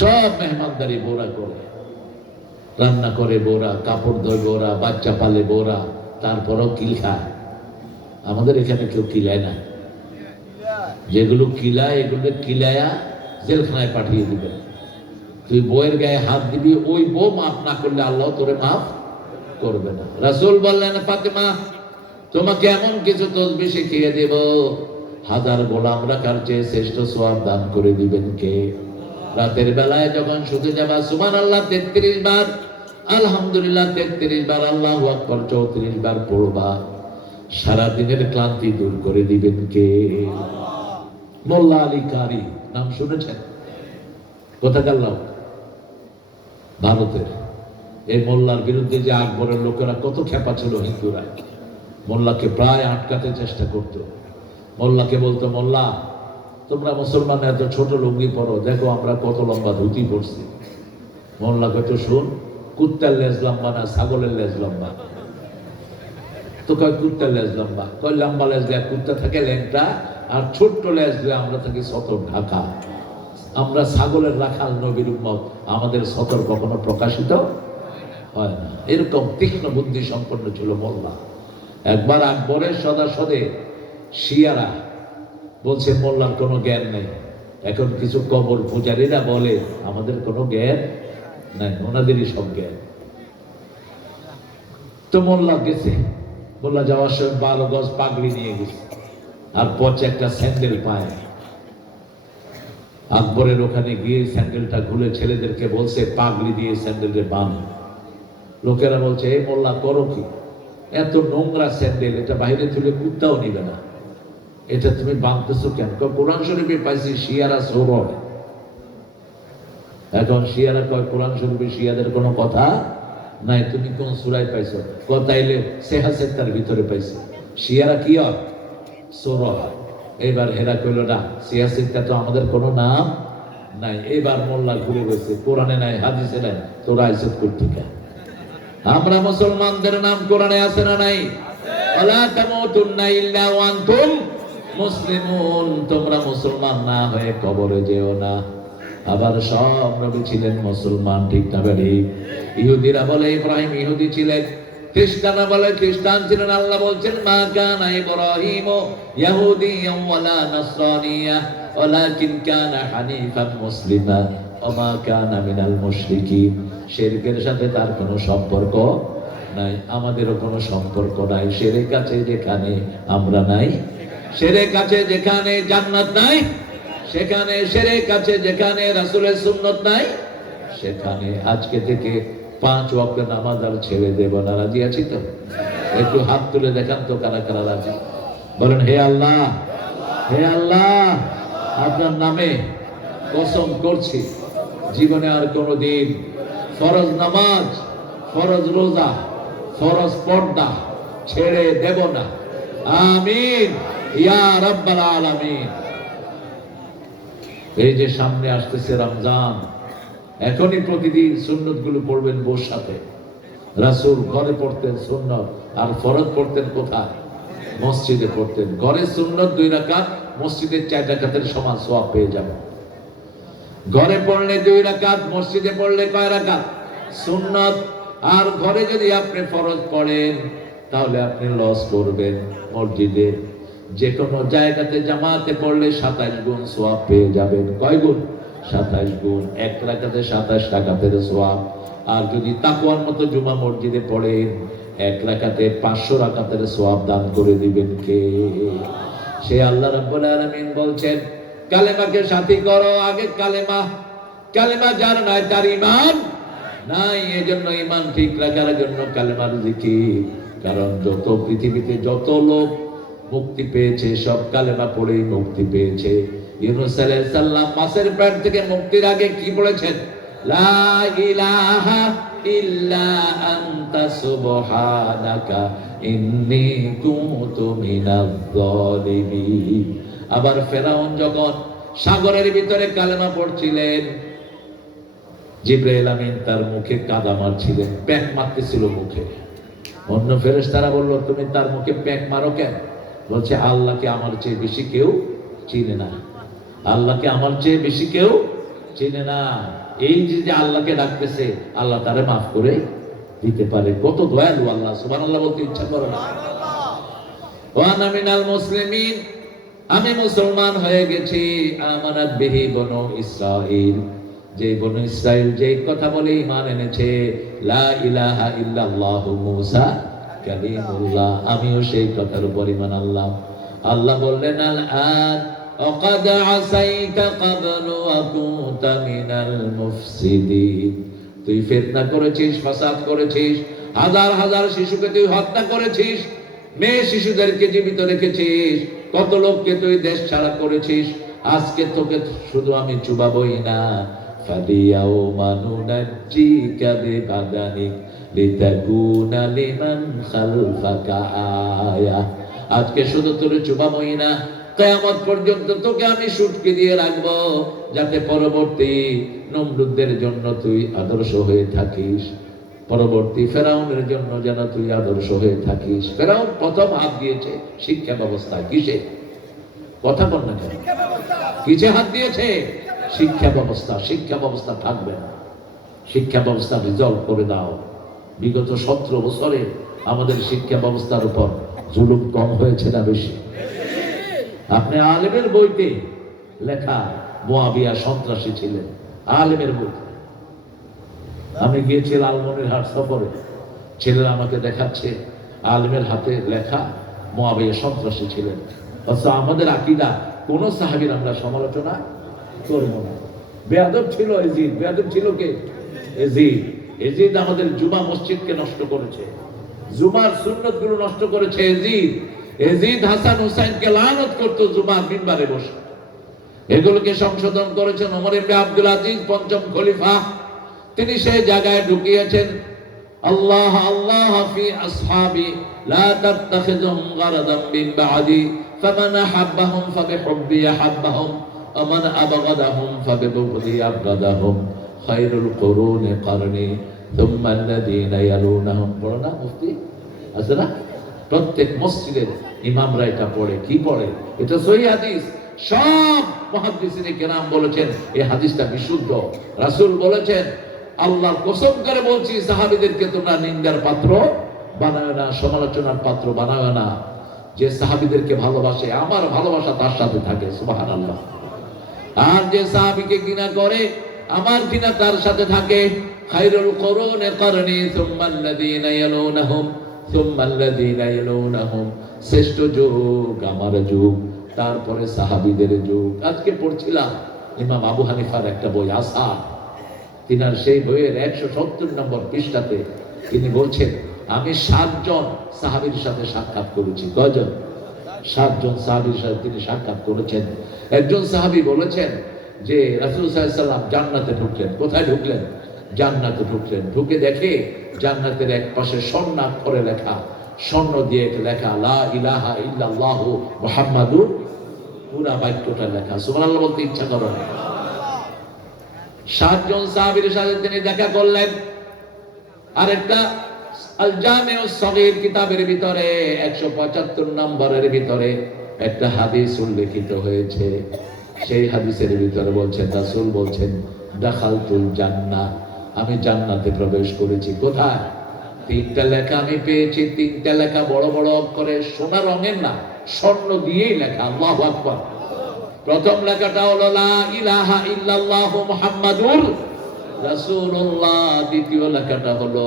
সব মেহমানদারি বোরা করে, রান্না করে বোরা, কাপড় ধোয় বোরা, বাচ্চা পালে বোরা, তারপরও কিল খায়। আমাদের এখানে কেউ কিলায় না। যেগুলো কিলায় এগুলো কিলায়া জেলখানায় পাঠিয়ে দিবেন। তুই বউয়ের গায়ে হাত দিবি, ওই বউ মাফ না করলে আল্লাহ তোরে মাফ করবে না। রাসূল বললেন, ফাতেমা তোমাকে এমন কিছু তসবিহ শিখিয়ে দেব, 1000 গোলাম রাখার চেয়ে শ্রেষ্ঠ সওয়াব দান করে দিবেন কে? রাতের বেলায় যখন শুতে যাবা, সুবহানাল্লাহ 33 বার, আলহামদুলিল্লাহ 33 বার, আল্লাহু আকবার 34 বার পড়বা। সারা দিনের ক্লান্তি দূর করে দিবেন কে? মোল্লা আলী কারি নাম শুনেছেন? কোথাকার লোক? ভারতের। এই মোল্লার বিরুদ্ধে যে আকবরের লোকেরা কত খেপা ছিল হিন্দুরা, মোল্লাকে প্রায় আটকাতে চেষ্টা করত। মোল্লাকে বলতো, মোল্লা তোমরা মুসলমান এত ছোট লুঙ্গি পরো, দেখো আমরা কত লম্বা ধুতি পরছি। মোল্লা কত শুন, কুত্তার লেজ লম্বা না ছাগলের লেজ লম্বা? তো কয় কুত্তার লেজ লম্বা। কয় লম্বা লেজ দিয়ে কুত্তা থাকে ল্যাংটা, আর ছোট্ট লেজ দিয়ে আমরা থাকি সতর ঢাকা। আমরা ছাগলের রাখাল নবীর উম্মত, আমাদের সতর কখনো প্রকাশিত হয় না। এরকম তীক্ষ্ণ বুদ্ধি সম্পন্ন ছিল মোল্লা। একবার আকবরের সদাসদে শিয়ারা বলছে মোল্লার কোনো জ্ঞান নেই। এখন কিছু কবর পূজারীরা বলে আমাদের কোনো জ্ঞান নাই, ওনাদেরই সব জ্ঞান। তো মোল্লা গেছে, মোল্লা যাওয়ার সময় 12 গজ পাগড়ি নিয়ে গেছে, আর পচে একটা স্যান্ডেল পায়। আকবরের ওখানে গিয়ে স্যান্ডেলটা খুলে ছেলেদেরকে বলছে, পাগড়ি দিয়ে স্যান্ডেলকে বাঁধ। লোকেরা বলছে, এই মোল্লা করো কি? এত নোংরা স্যান্ডেল, এটা বাইরে তুলে কুত্তাও নিবে না, এটা তুমি বাঁধতেছো কেন? কোরআন শরীফে পাইছি শিয়ারা চোর হয়। এখন শিয়ারা কয় কোরআন শরীফে শিয়াদের কোনো কথা নাই, তুমি কোন সূরায় পাইছো? তাইলে সেহাসের ভিতরে পাইছো। শিয়ারা কি হয়? চোর হয়। এবার হেরা কইল, না সিয়াসিটা তো আমাদের কোনো নাম নাই। এবার মোল্লা ঘুরে গেছে, কোরআনে নাই, হাদিসে নাই, তোরা আইসত করতে কেন? আমরা মুসলমানদের নাম কোরআনে আছে না নাই? ওয়ালা তামুতুন্না ইল্লা ওয়া আনতুম মুসলিমুন, তোমরা মুসলমান না হয়ে কবরে যেও না। আবার সব নবী ছিলেন মুসলমান, ঠিক না বেরি? ইহুদিরা বলে ইব্রাহিম ইহুদি ছিলেন, খ্রিস্টানরা বলে খ্রিস্টান ছিলেন। আল্লাহ বলছেন, মা কানা ইব্রাহিম ইয়াহুদিয়ান ওয়ালা নাসরানিয়া ওয়ালাকিন কানা হানিফান মুসলিমা ওয়া মা কানা মিনাল মুশরিকিন। শিরকের সাথে তার কোনো সম্পর্ক নাই, আমাদেরও কোনো সম্পর্ক নাই। শিরক আছে যেখানে আমরা নাই, শিরক আছে যেখানে জান্নাত নাই, সেখানে শিরক আছে যেখানে রাসূলের সুন্নাত নাই, সেখানে আজকে থেকে 5 ওয়াক্ত নামাজ আর ছেড়ে দেব না। রাজি আছি তো? একটু হাত তুলে দেখান তো কারা কারা রাজি। বলেন, হে আল্লাহ, হে আল্লাহ, আপনার নামে কসম করছি জীবনে আর কোনোদিন ফরজ নামাজ, ফরজ রোজা, ফরজ পর্দা ছেড়ে দেব না। আমিন ইয়া রাব্বাল আলামিন। এই যে সামনে আসতেছে রমজান, এখনই প্রতিদিন সুন্নত গুলো পড়বেন বউর সাথে। রাসূল ঘরে পড়তেন সুন্নত, আর ফরজ পড়তেন কোথায়? মসজিদে পড়তেন। ঘরে সুন্নত 2 রাকাত, মসজিদের 4 রাকাতের সমান সওয়াব পেয়ে যাবেন। ঘরে পড়লে 2 রাকাত, মসজিদে পড়লে কয় রাকাত? সুন্নত। আর ঘরে যদি আপনি ফরজ পড়েন তাহলে আপনি লস করবেন। মসজিদে যে কোনো জায়গাতে জামাতে পড়লে 27 গুণ সওয়াব পেয়ে যাবেন। কয় গুণ? 27 গুণ। 1 রাকাতে 27 রাকাতের সওয়াব। আর যদি তাকওয়ার মতো জুমা মসজিদে পড়েন, 1 রাকাতে 500 রাকাতের সওয়াব দান করে দিবেন কে? সে আল্লাহ রাব্বুল আলামিন বলছেন, কালেমাকে সাথী করো। আগে কালেমা, কালেমা যার নাই তার ঈমান নাই। এজন্য ঈমান ঠিক রাখার জন্য কালেমার জিকির। কারণ যত পৃথিবীতে যত লোক মুক্তি পেয়েছে সব কালেমা পড়েই মুক্তি পেয়েছে। ইউনূস আলাইহিস সালাম মাছের পেট থেকে মুক্তির আগে কি বলেছেন? লা ইলাহা ইল্লা আনতা সুবহানাকা ইন্নী কুনতু মিনাজ জালিমিন। আবার ফেরাউন যখন সাগরের ভিতরে কালেমা পড়ছিলেন, জিবরাইল আমিন তার মুখে কাদা মারছিলেন, প্যাক মারতেছিল মুখে। অন্য ফেরেশতারা বলল, তুমি তার মুখে প্যাক মারো কেন? বলছে, আল্লাহকে আমার চেয়ে বেশি কেউ চিনে না। আল্লাহকে আমার চেয়ে বেশি কেউ চিনে না। এই যে আল্লাহকে ডাকতেছে, আল্লাহ তারে মাফ করে দিতে পারে। কত দয়ালু আল্লাহ! সুবহানাল্লাহ বলতে ইচ্ছা করে না? ওয়া আনা মিনাল মুসলিমিন, আমি মুসলমান হয়ে গেছি। আমানাত বিহি বনু ইসরাঈল, যে বনু ইসরাঈল যে কথা বলে ঈমান এনেছে, লা ইলাহা ইল্লাল্লাহু মুসা কালিমুল্লাহ, আমিও সেই কথার উপর ঈমান আনলাম। আল্লাহ বললেন, আল আন ওয়াকাদ আসাইতা ক্বাবলু ওয়া কুনতা মিনাল মুফসিদিন, তুই ফিতনা করেছিস, ফাসাদ করেছিস, হাজার হাজার শিশুকে তুই হত্যা করেছিস, মেয়ে শিশুদেরকে জীবিত রেখেছিস, কত লোককে তুই দেশ ছাড়া করেছিস। আজকে তোকে শুধু আমি চুবাবই না, ফালিয়াউমা নুনাজ্জিকা বিবাদানিক লিতাকুনা লিমান খালফাকা আয়া, আজকে শুধু তোর চুবাবই না, কিয়ামত পর্যন্ত তোকে আমি শুটকি দিয়ে রাখবো, যাতে পরবর্তী নমরুদদের জন্য তুই আদর্শ হয়ে থাকিস, পরবর্তী ফেরাউনের জন্য যেন তুই আদর্শ হয়ে থাকিস। ফেরাউন প্রথম হাত দিয়েছে শিক্ষা ব্যবস্থা। কিসে? কথা বল না কেন? কিসে হাত দিয়েছে? শিক্ষা ব্যবস্থা। শিক্ষা ব্যবস্থা থাকবে না, শিক্ষা ব্যবস্থা রিজলভ করে দাও। বিগত 17 বছরে আমাদের শিক্ষা ব্যবস্থার উপর জুলুম কম হয়েছে না বেশি? আপনি আলেমের বইতে লেখা মুয়াবিয়া সন্ত্রাসী ছিলেন, আলেমের বইতে। আমি গিয়েছি লালমনিরহাট সফরে, ছেলেরা আমাকে দেখাচ্ছে আলেমের হাতে লেখা মুয়াবিয়া সন্ত্রাসী ছিলেন। অথচ আমাদের আকীদা কোন সাহাবীর আমরা সমালোচনা করব না। বেয়াদব ছিল ইয়াজিদ। বেয়াদব ছিল কে? ইয়াজিদ। ইয়াজিদ আমাদের জুমা মসজিদকে নষ্ট করেছে, জুমার সুন্নতগুলো নষ্ট করেছে ইয়াজিদ। ইয়াজিদ হাসান হুসাইনকে লানত করত জুমার মিম্বারে বসে। এগুলোকে সংশোধন করেছেন ওমর ইবনে আব্দুল আজিজ, পঞ্চম খলিফা। তিনি সেই জায়গায় ঢুকিয়েছেন, আল্লাহ আল্লাহ ফি আসহাবি লা তাত্তাখিযুম গারাদাম মিন বাদি ফামান আহাব্বাহুম ফাবিহুব্বি আহাব্বাহুম ওয়া মান আবগাদাহুম ফাবিবুগদি আবগাদাহুম খায়রুল কুরুনি কারনি সুম্মা আল্লাযীনা ইয়ালুনাহুম। পড়ো না মুফতি? আছে না? প্রত্যেক মসজিদের ইমামরা এটা পড়ে। কি পড়ে? এটা সহিহ হাদিস। সব মুহাদ্দিসিনে কেরাম বলেছেন এই হাদিসটা বিশুদ্ধ। রাসূল বলেছেন, আল্লাহর কসম করে বলছি, সাহাবীদেরকে তোমরা নিন্দার পাত্র বানাও না, সমালোচনার পাত্র বানাও না। যে সাহাবীদেরকে ভালোবাসে, আমার ভালোবাসা তার সাথে থাকে, সুবহানাল্লাহ। আর যে সাহাবীকে ঘৃণা করে, আমার ঘৃণা তার সাথে থাকে। খায়রুল কুরুনি কারনি সুম্মা আল্লাযীনা ইয়ালুনাহুম সুম্মা আল্লাযীনা ইয়ালুনাহুম, শ্রেষ্ঠ যুগ আমার যুগ, তারপরে সাহাবীদের যুগ। আজকে পড়ছিলাম ইমাম আবু হানিফার একটা বই আসা, তিনার সেই বইয়ের 170 নম্বর পৃষ্ঠাতে তিনি বলছেন, আমি 7 জন সাহাবীর সাথে সাক্ষাৎ করেছি। কয়জন? 7 জন সাহাবীর সাথে তিনি সাক্ষাৎ করেছেন। একজন সাহাবী বলেছেন যে রাসূল সাল্লাল্লাহু আলাইহি ওয়াসাল্লাম জান্নাতে ঢুকলেন। কোথায় ঢুকলেন? জান্নাতে ঢুকলেন। ঢুকে দেখে জান্নাতের এক পাশে স্বর্ণাক্ষরে লেখা, স্বর্ণ দিয়ে লেখা লা ইলাহা ইল্লাল্লাহু মুহাম্মাদুর, পুরা বাক্যটা লেখা। সুবহানাল্লাহ বলতে ইচ্ছা করে না? 7 জন সাহাবীর সাথে তিনি দেখা করলেন। আরেকটা আল জামিউস সগীর কিতাবের ভিতরে 175 নম্বরের ভিতরে একটা হাদিস উল্লেখিত হয়েছে। সেই হাদিসের ভিতরে বলছেন, রাসূল বলছেন, দাখালতুল জান্নাহ, আমি জান্নাতে প্রবেশ করেছি। কোথায়? 3টা লেখা আমি পেয়েছি। 3টা লেখা বড় বড় অক্ষরে, সোনা রঙের না, স্বর্ণ দিয়েই লেখা। আল্লাহু আকবার। প্রথম লেখাটা হলো লা ইলাহা ইল্লাল্লাহু মুহাম্মাদুর রাসূলুল্লাহ। দ্বিতীয় লেখাটা হলো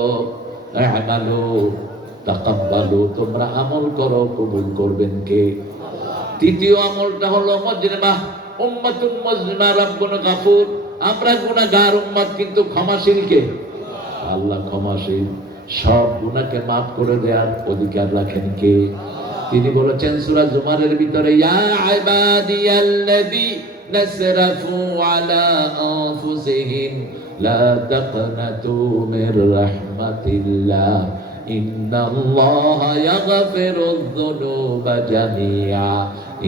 আমালু তাকাব্বালু, তোমরা আমল করো, কবুল করবেন কে? তৃতীয় আমলটা হলো মুজরিমা, উম্মাতুন মুজরিমা রাব্বুন গাফুর, আমরা গুনাহগার উম্মত কিন্তু ক্ষমাশীল কে? আল্লাহ ক্ষমাশীল, সব গুনাহকে মাফ করে দেওয়ার অধিকার রাখেন কে? তিনি বলেছেন সূরা জুমারের ভিতরে, ইয়া ইবাদিয়াল্লাযীনা আসরাফু আলা আনফুসিহিম লা তাকনাতু মির রাহমাতিল্লাহ ইন্নাল্লাহা ইয়াগফিরুয যুনুবা জামিআ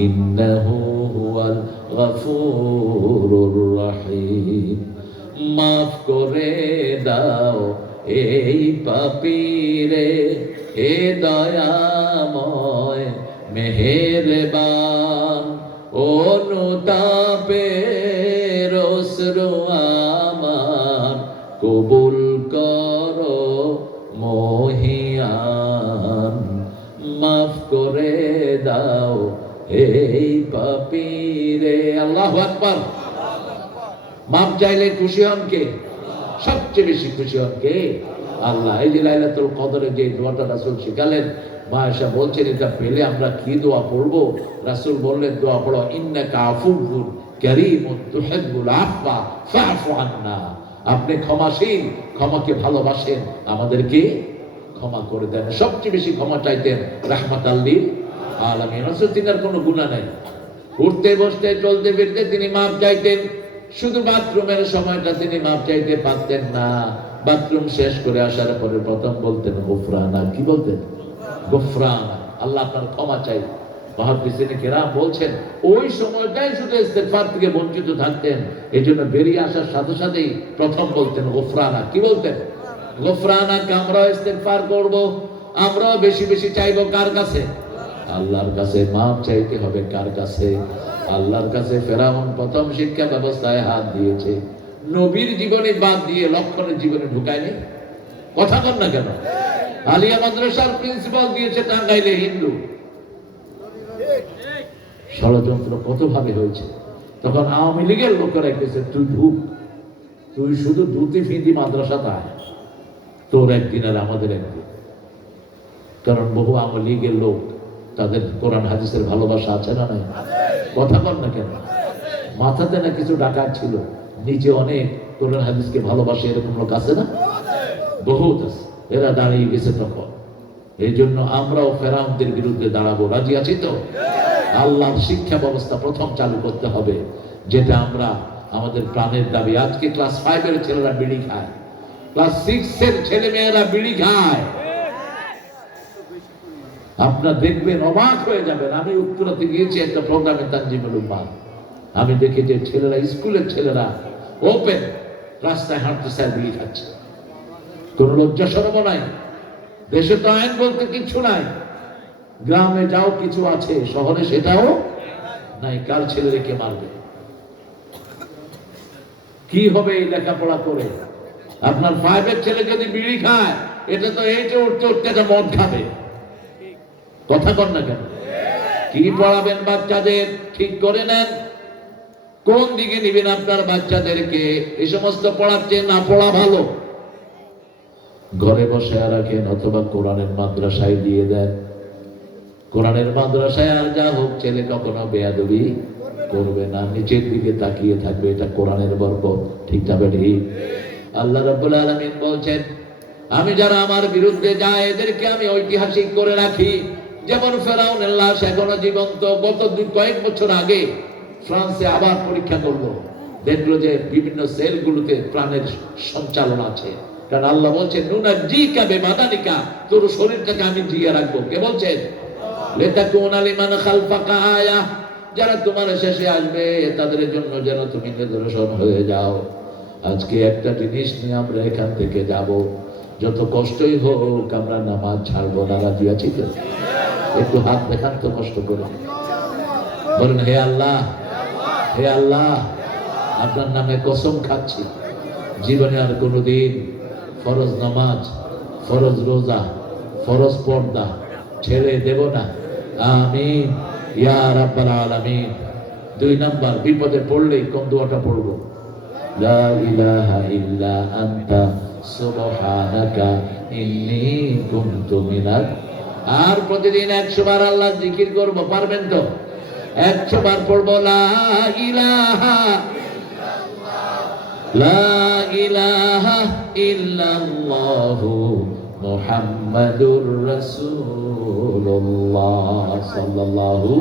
ইন্নাহু হুয়াল গফুরুর রহিম। মাফ করে দাও এই পাপীরে, হে দয়াময় মেহেরবান, অনুতাপের অশ্রু আমার কবুল করো মহিয়ান। মাফ করে দাও এই পাপীরে। আল্লাহু আকবার। মাপ চাইলে খুশি হন কে? সবচেয়ে বেশি খুশি হন কে? আল্লাহ। এই যে লাইলাতুল কদরে যে দোয়াটা রাসূল শিখালেন, মা আয়েশা বলছেন এটা পেলে আমরা কি দোয়া পড়বো? রাসূল বললেন দোয়া পড়ো, ইন্নাকা আফুউন কারীমুন তুহিব্বুল আফওয়া ফা'ফু আন্না। আপনি ক্ষমাশীল, ক্ষমাকে ভালোবাসেন, আমাদেরকে ক্ষমা করে দেন। সবচেয়ে বেশি ক্ষমা চাইতেন রাহমাতাল লিল আলামিন। রাসূল তিনার কোনো গুনাহ নাই, উঠতে বসতে চলতে ফিরতে তিনি মাপ চাইতেন। শুধু বাথরুমের সময়টা তিনি মাপ চাইতে পারতেন না। বাথরুম শেষ করে আসার পরে প্রথম বলতেন গফরানা। কি বলতেন? গফরানা, আল্লাহ আপনার ক্ষমা চাই। মুহাদ্দিসিনে কেরাম বলছেন ওই সময়টাই শুধু ইস্তেগফার থেকে বঞ্চিত থাকতেন, এজন্য বেরিয়ে আসার সাথে সাথেই প্রথম বলতেন গফরানা। কি বলতেন? গফরানা। আমরা ইস্তেগফার করব, আমরাও বেশি বেশি চাইবো কার কাছে? আল্লাহর কাছে। মাপ চাইতে হবে কার কাছে? আল্লাহর কাছে। ফেরাউন প্রথম শিক্ষা ব্যবস্থায় হাত দিয়েছে, নবীর জীবনে বাদ দিয়ে লক্ষণের জীবনে ঢুকায়নি। কথা বল না কেন? আলিয়া মাদ্রাসার প্রিন্সিপাল দিয়েছে টাঙ্গাইলে হিন্দু। ষড়যন্ত্র কত ভাবে হয়েছে। তখন আওয়ামী লীগের লোকেরা কেছে তুই ঢুক, তুই শুধু ধুতি ফিঁদি মাদ্রাসাতে আয়, তোর একদিন আর আমাদের একদিন। কারণ বহু আওয়ামী লীগের লোক, তাদের কোরআন হাদিসের ভালোবাসা আছে না নাই? কথা বল না কেন? মাথাতে না কিছু ডাকাত ছিল, নিচে অনেক কোরআন হাদিসকে ভালোবাসে, এরকম লোক আছে না? বহুত আছে। এরা দাঁড়িয়ে গেছে তখন। এই জন্য আমরাও ফেরাউনদের বিরুদ্ধে দাঁড়াবো। রাজি আছি তো? আল্লাহর শিক্ষা ব্যবস্থা প্রথম চালু করতে হবে, যেটা আমরা আমাদের প্রাণের দাবি। আজকে ক্লাস 5 এর ছেলেরা বিড়ি খায়, ক্লাস 6 এর ছেলে মেয়েরা বিড়ি খায়। আপনারা দেখবেন, অবাক হয়ে যাবেন। আমি উত্তরাতে গিয়েছি একটা প্রোগ্রামে, তানজিমুল উম্মাহ। আমি দেখি যে ছেলেরা, স্কুলের ছেলেরা ওপেন রাস্তায় হাঁটতেছে আর বিড়ি খাচ্ছে। কোন লজ্জা শরম নাই। দেশে তো আইন বলতে কিছু নাই। গ্রামে যাও কিছু আছে, শহরে সেটাও নাই। কার ছেলেরে কে মারবে? কি হবে এই লেখাপড়া করে? আপনার 5 এর ছেলে যদি বিড়ি খায়, এটা তো এইটা উঠতে উঠতে একটা মদ খাবে। কথা কর না কেন? কি পড়াবেন বাচ্চাদের? ঠিক করে নেন, কোন দিকে নিবেন আপনার বাচ্চাদেরকে। এই সমস্ত পড়াচ্ছে না পড়া ভালো। ঘরে বসে রাখেন অথবা কোরআনের মাদ্রাসায় দিয়ে দেন। কোরআনের মাদ্রাসায় আর যা হোক, ছেলে কখনো বেয়াদবি করবে না, নিচের দিকে তাকিয়ে থাকবে। এটা কোরআনের বরকত। ঠিক তবে ঠিক। আল্লাহ রাব্বুল আলামিন বলছেন, আমি যারা আমার বিরুদ্ধে যায় এদেরকে আমি ঐতিহাসিক করে রাখি। যেমন ফেরাউনের লাশ এখনো জীবন্ত। গত কয়েক বছর আগে ফ্রান্সে আবার পরীক্ষা করলো, দেখলো যে বিভিন্ন সেলগুলোতে প্রাণের সঞ্চালন আছে। কারণ আল্লাহ বলছেন নুনাজ্জিকা বিবাদানিকা, তোর শরীরটাকে আমি জিয়ে রাখবো। কে বলছেন? লিতাকুনা লিমান খালফাকা আয়া, যারা তোমার শেষে আসবে তাদের জন্য যেন তুমি নিদর্শন হয়ে যাও। আজকে একটা জিনিস নিয়ে আমরা এখান থেকে যাব, যত কষ্টই হোক আমরা নামাজ ছাড়বো না। রাজি আছি তো? একটু হাত দেখান তো কষ্ট করে, বলেন হে আল্লাহ, হে আল্লাহ, আপনার নামে কসম খাচ্ছি জীবনে আর কোনোদিন ফরজ নামাজ, ফরজ রোজা, ফরজ পর্দা ছেড়ে দেব না। আমিন ইয়া রাব্বাল আলামিন। 2 নাম্বার, বিপদে পড়লেই কোন দোয়াটা পড়বো? লা ইলাহা ইল্লা আনতা সুবহানাকা ইন্নী কুনতু মিনাল। আর প্রতিদিন 100 বার আল্লাহর জিকির করব। পারবেন তো? 100 বার পড়বো লা ইলাহা ইল্লাল্লাহ, লা ইলাহা ইল্লাল্লাহু মুহাম্মাদুর রাসূলুল্লাহ সাল্লাল্লাহু।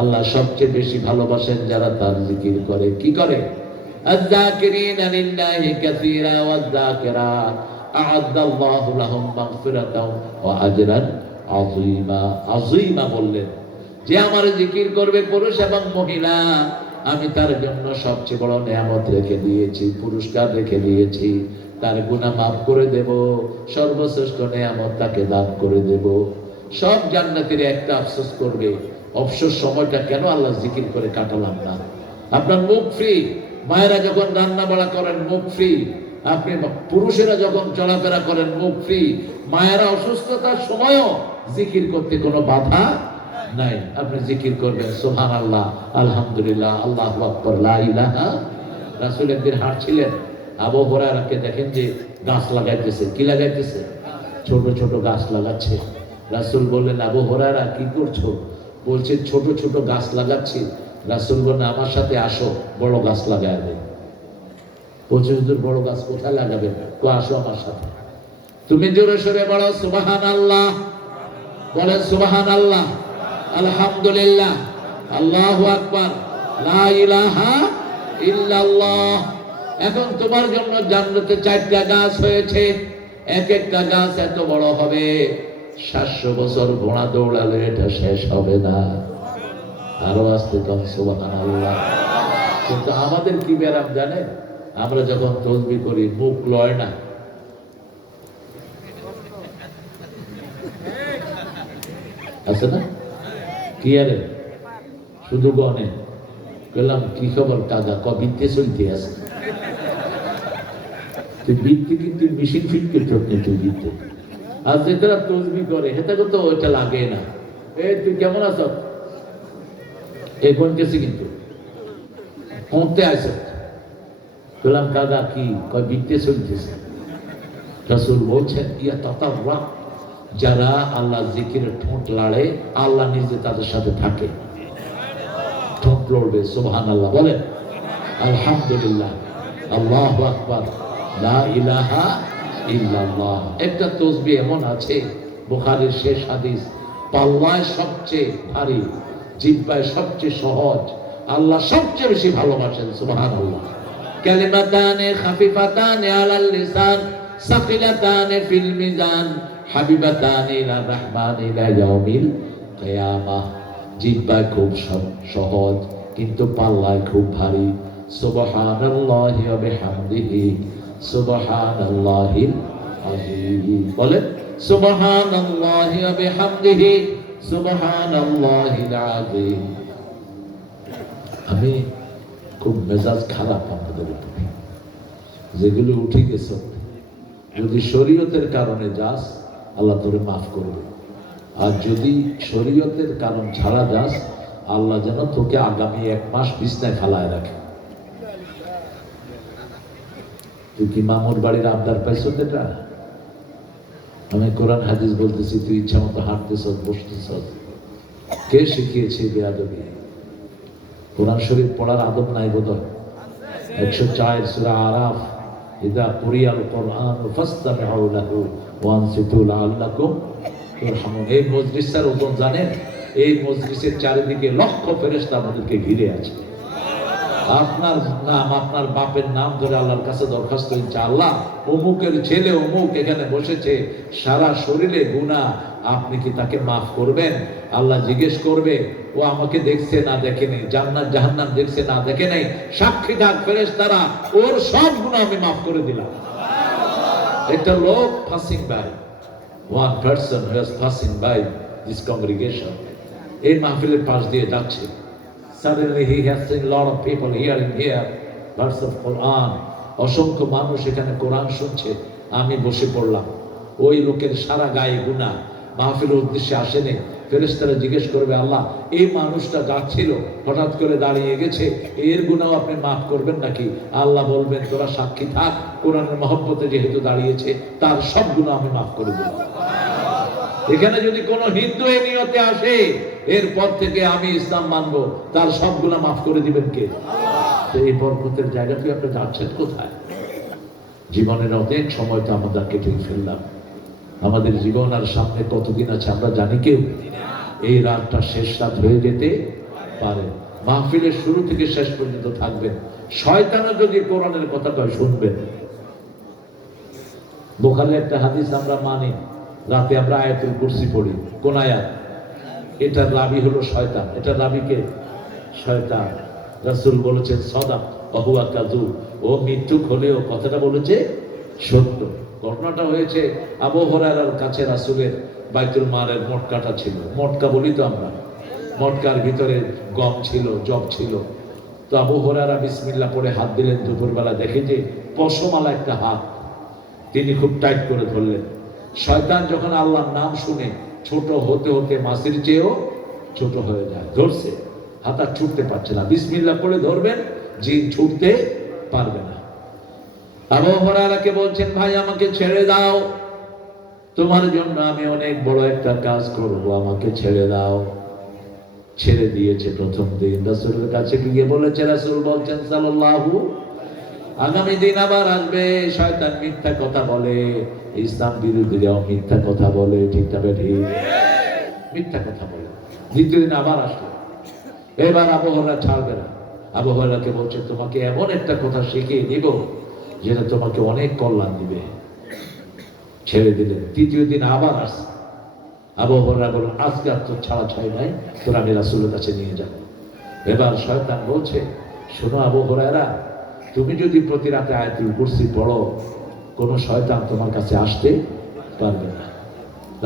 আল্লাহ সবচেয়ে বেশি ভালোবাসেন যারা তার জিকির করে। কি করে? আয-যাকিরিনা লিল্লাহি কাসীরা ওয়ায-যাকিরাত আ'আদ্দাল্লাহু লাহুম মাগফিরাতাও ওয়া আজরান আযীমা। আযীমা বললেন যে আমার জিকির করবে পুরুষ এবং মহিলা, আমি তার জন্য সবচেয়ে বড় নিয়ামত রেখে দিয়েছি, পুরস্কার রেখে দিয়েছি। তার গুনাহ মাফ করে দেব, সর্বশ্রেষ্ঠ নিয়ামত তাকে দান করে দেব। সব জান্নাতীরা একটা আফসোস করবে, অবসর সময়টা কেন আল্লাহ জিকির করে কাটালাম না। আপনার মুখ ফ্রি, মায়েরা যখন রান্না বাড়া করেন মুখ ফ্রি, আপনি পুরুষেরা যখন চলাফেরা করেন মুখ ফ্রি, মায়েরা অসুস্থতার সময়ও জিকির করতে কোনো বাধা নাই। আপনি জিকির করবেন সুবহানাল্লাহ, আলহামদুলিল্লাহ, আল্লাহু আকবার, লা ইলাহা। রাসূল একদিন হাঁটছিলেন, আবু হুরায়রাকে দেখেন যে গাছ লাগাইতেছে। কি লাগাইতেছে? ছোট ছোট গাছ লাগাচ্ছে। রাসূল বললেন, আবু হুরায়রা কি করছো? বলছে ছোট ছোট গাছ লাগাচ্ছি। রাসূল বললেন, আমার সাথে আসো, বড় গাছ লাগায় দেয়। বলছে হুজুর বড় গাছ কোথায় লাগাবেন? তো আসো আমার সাথে। তুমি জোরে সোরে বলো সুবহানাল্লাহ, বলেন সুবহানাল্লাহ, আলহামদুলিল্লাহ, আল্লাহু আকবার, লা ইলাহা ইল্লাল্লাহ। এখন তোমার জন্য জান্নাতে 4টা গাছ হয়েছে, এক একটা গাছ এত বড় হবে 700 বছর ঘোড়া দৌড়ালে এটা শেষ হবে না। আরো আসতে কম সুবহানাল্লাহ। কিন্তু আমাদের কি ব্যারাম জানে? আমরা যখন তসবিহ করি মুখ লয় না। আছে না? কি আরে শুধু গনে বললাম কি খবর কাজা কবিতে চলতে আছে। তুই বৃত্তি কিন্তু মেশিন ফিট করতে তুই বৃত্তি। আর যেটা তসবিহ করে সেটাকে তো ওইটা লাগে না। এই তুই কেমন আছ? এই গনতেছি কিন্তু পৌঁছতে আসে। বললাম কাদা কি? কয় বৃত্তি চলতেছে। রাসূল বলছেন ইয়া তাতাওয়া, যারা আল্লাহ জিকিরে ঠোঁট লাড়ে আল্লাহ নিজে তাদের সাথে থাকে। ঠোঁট লড়বে, সুবহানাল্লাহ বলেন, আলহামদুলিল্লাহ, আল্লাহু আকবার, লা ইলাহা ইল্লাল্লাহ। একটা তাসবিহ এমন আছে, বুখারীর শেষ হাদিস, পাল্লায় সবচেয়ে ভারী, জিহ্বায় সবচেয়ে সহজ, আল্লাহ সবচেয়ে বেশি ভালোবাসেন। সুবহানাল্লাহ। কালিমাতানে খাফিফাতানে আলাল লিসান সাকিলাতানে ফিল মিজান হাবিবাতানে ইলা রাহমান ইলা ইয়াউমিল কিয়ামাহ। জিহ্বায় খুব সহজ কিন্তু পাল্লায় খুব ভারী। সুবহানাল্লাহি ওয়া বিহামদিহি সুবহানাল্লাহিল আযীম। বলেন সুবহানাল্লাহি ওয়া বিহামদিহি সুবহানাল্লাহিল আযীম। আমি খুব মেজাজ খারাপ আপনাদের উপরে, যেগুলো উঠে গেছে যদি শরীয়তের কারণে যাস আল্লাহ তোরে মাফ করবে, আর যদি শরীয়তের কারণ ছাড়া যাস আল্লাহ যেন তোকে আগামী 1 মাস বিছনায় ফেলায় রাখে। তুই কি মামুর বাড়ির আবদার পাইছ? এটা আমি কোরআন হাদিস বলতেছি, তুই ইচ্ছা মতো হাঁটতেছ বসতেছ। কে শিখিয়েছে বেয়াদবি? কোরআন শরীফ পড়ার আদব নাই বোধহয়। 104 সূরা আরাফ, ইদা কুরিয়াল কুরআন ফাসতামিউ লাহু ওয়া আনসিতু লাআল্লাকুম তুরহামুন। এই মজলিসের ওজন জানেন? এই মজলিসের চারিদিকে লক্ষ ফেরেশতা আমাদেরকে ঘিরে আছে। আপনার নাম, আপনার বাপের নাম ধরে আল্লাহর কাছে দরখাস্ত হচ্ছে, আল্লাহ অমুকের ছেলে অমুক এখানে বসেছে, সারা শরীরে গুনাহ, আপনি কি তাকে মাফ করবেন? আল্লাহ জিজ্ঞেস করবে, ও আমাকে দেখছে না দেখেনি, জান্নাত জাহান্নাম দেখছে না দেখে নাই, সাক্ষী থাক ফেরেশতারা, ওর সব গুনাহ আমি মাফ করে দিলাম। একটা লোক passing by, one person who is passing by this congregation, এই মাহফিলের পাশ দিয়ে যাচ্ছে। Suddenly he has seen a lot of people hearing here verse of Quran. অসংখ্য মানুষ এখানে কোরআন শুনছে। আমি বসে পড়লাম। ওই লোকের সারা গায়ে গুনাহ, মাহফিলের উদ্দেশ্যে আসেনি। ফেরেশতারা জিজ্ঞেস করবে, আল্লাহ এই মানুষটা যাচ্ছিল হঠাৎ করে দাঁড়িয়ে গেছে, এর গুনাহ আপনি মাফ করবেন নাকি? আল্লাহ বলবেন, তোরা সাক্ষী থাক, কোরআনের মহব্বতে যেহেতু দাঁড়িয়েছে তার সব গুনাহ আমি মাফ করে দিলাম। এখানে যদি কোনো হিন্দু এই নিয়তে আসে এরপর থেকে আমি ইসলাম মানবো, তার সব গুনাহ মাফ করে দিবেন কে? তো এই বরকতের জায়গা থেকে আপনি যাচ্ছেন কোথায়? জীবনের অনেক সময় তো আমরা কেটেই ফেললাম। আমাদের জীবন আর সামনে কতদিন আছে আমরা জানি কেউ? এই রাতটা শেষ রাত হয়ে যেতে পারে। মাহফিলের শুরু থেকে শেষ পর্যন্ত থাকবেন। শয়তানও যদি কোরআনের কথা কয় শুনবেন। বুখারী একটা হাদিস আমরা মানি, রাতে আমরা আয়াতুল কুরসি পড়ি। কোন আয়াত? এটার রাবি হলো শয়তান। এটার রাবিকে শয়তান। রাসূল বলেছেন সাদাক ওয়া হুয়া কাযুব, ও মিথ্যুক হলেও কথাটা বলেছে সত্য। ঘটনাটা হয়েছে আবু হুরায়রার কাছে রাসূলের বাইতুল মালের মটকাটা ছিল। মটকা বলি তো আমরা, মটকার ভিতরে গম ছিল, জব ছিল। তো আবু হুরায়রা বিসমিল্লাহ পড়ে হাত দিলেন। দুপুরবেলা দেখে যে পশমালা একটা হাত, তিনি খুব টাইট করে ধরলেন। শয়তান যখন আল্লাহর নাম শুনে ছোট হতে হতে মাছির চেয়েও ছোট হয়ে যায়। ধরছে, হাত আর ছুটতে পারছে না। বিসমিল্লাহ পড়ে ধরবেন, জিন ছুটতে পারবে না। আবু হুরায়রাকে বলছেন, ভাই আমাকে ছেড়ে দাও, তোমার জন্য আমি অনেক বড় একটা কাজ করব, আমাকে ছেড়ে দাও। ছেড়ে দিয়েছে প্রথম দিন। রাসূলের কাছে গিয়ে বলেছে, রাসূল বলছেন সাল্লাল্লাহু, আগামী দিন আবার আসবে, শয়তান মিথ্যা কথা বলে, ইসলাম বিরোধীরাও মিথ্যা কথা বলে। ঠিক না ঠিক? মিথ্যা কথা বলে। দ্বিতীয় দিন আবার আসলো। এবার আবু হুরায়রা ছাড়বে না। আবু হুরায়রাকে বলছে, তোমাকে এমন একটা কথা শিখিয়ে দিব যেটা তোমাকে অনেক কল্যাণ দিবে। ছেড়ে দিলেন। তৃতীয় দিন আবার আসছে। আবু হুরায়রা বলল, আজকে আর তোর ছাড়া ছাই নাই, তোর আমি রাসূলের কাছে নিয়ে যাব। এবার শয়তান বলছে, শোনো আবু হুরায়রা, তুমি যদি প্রতি রাতে আয়াতুল কুরসি পড়ো, কোন শয়তান তোমার কাছে আসতে পারবে না।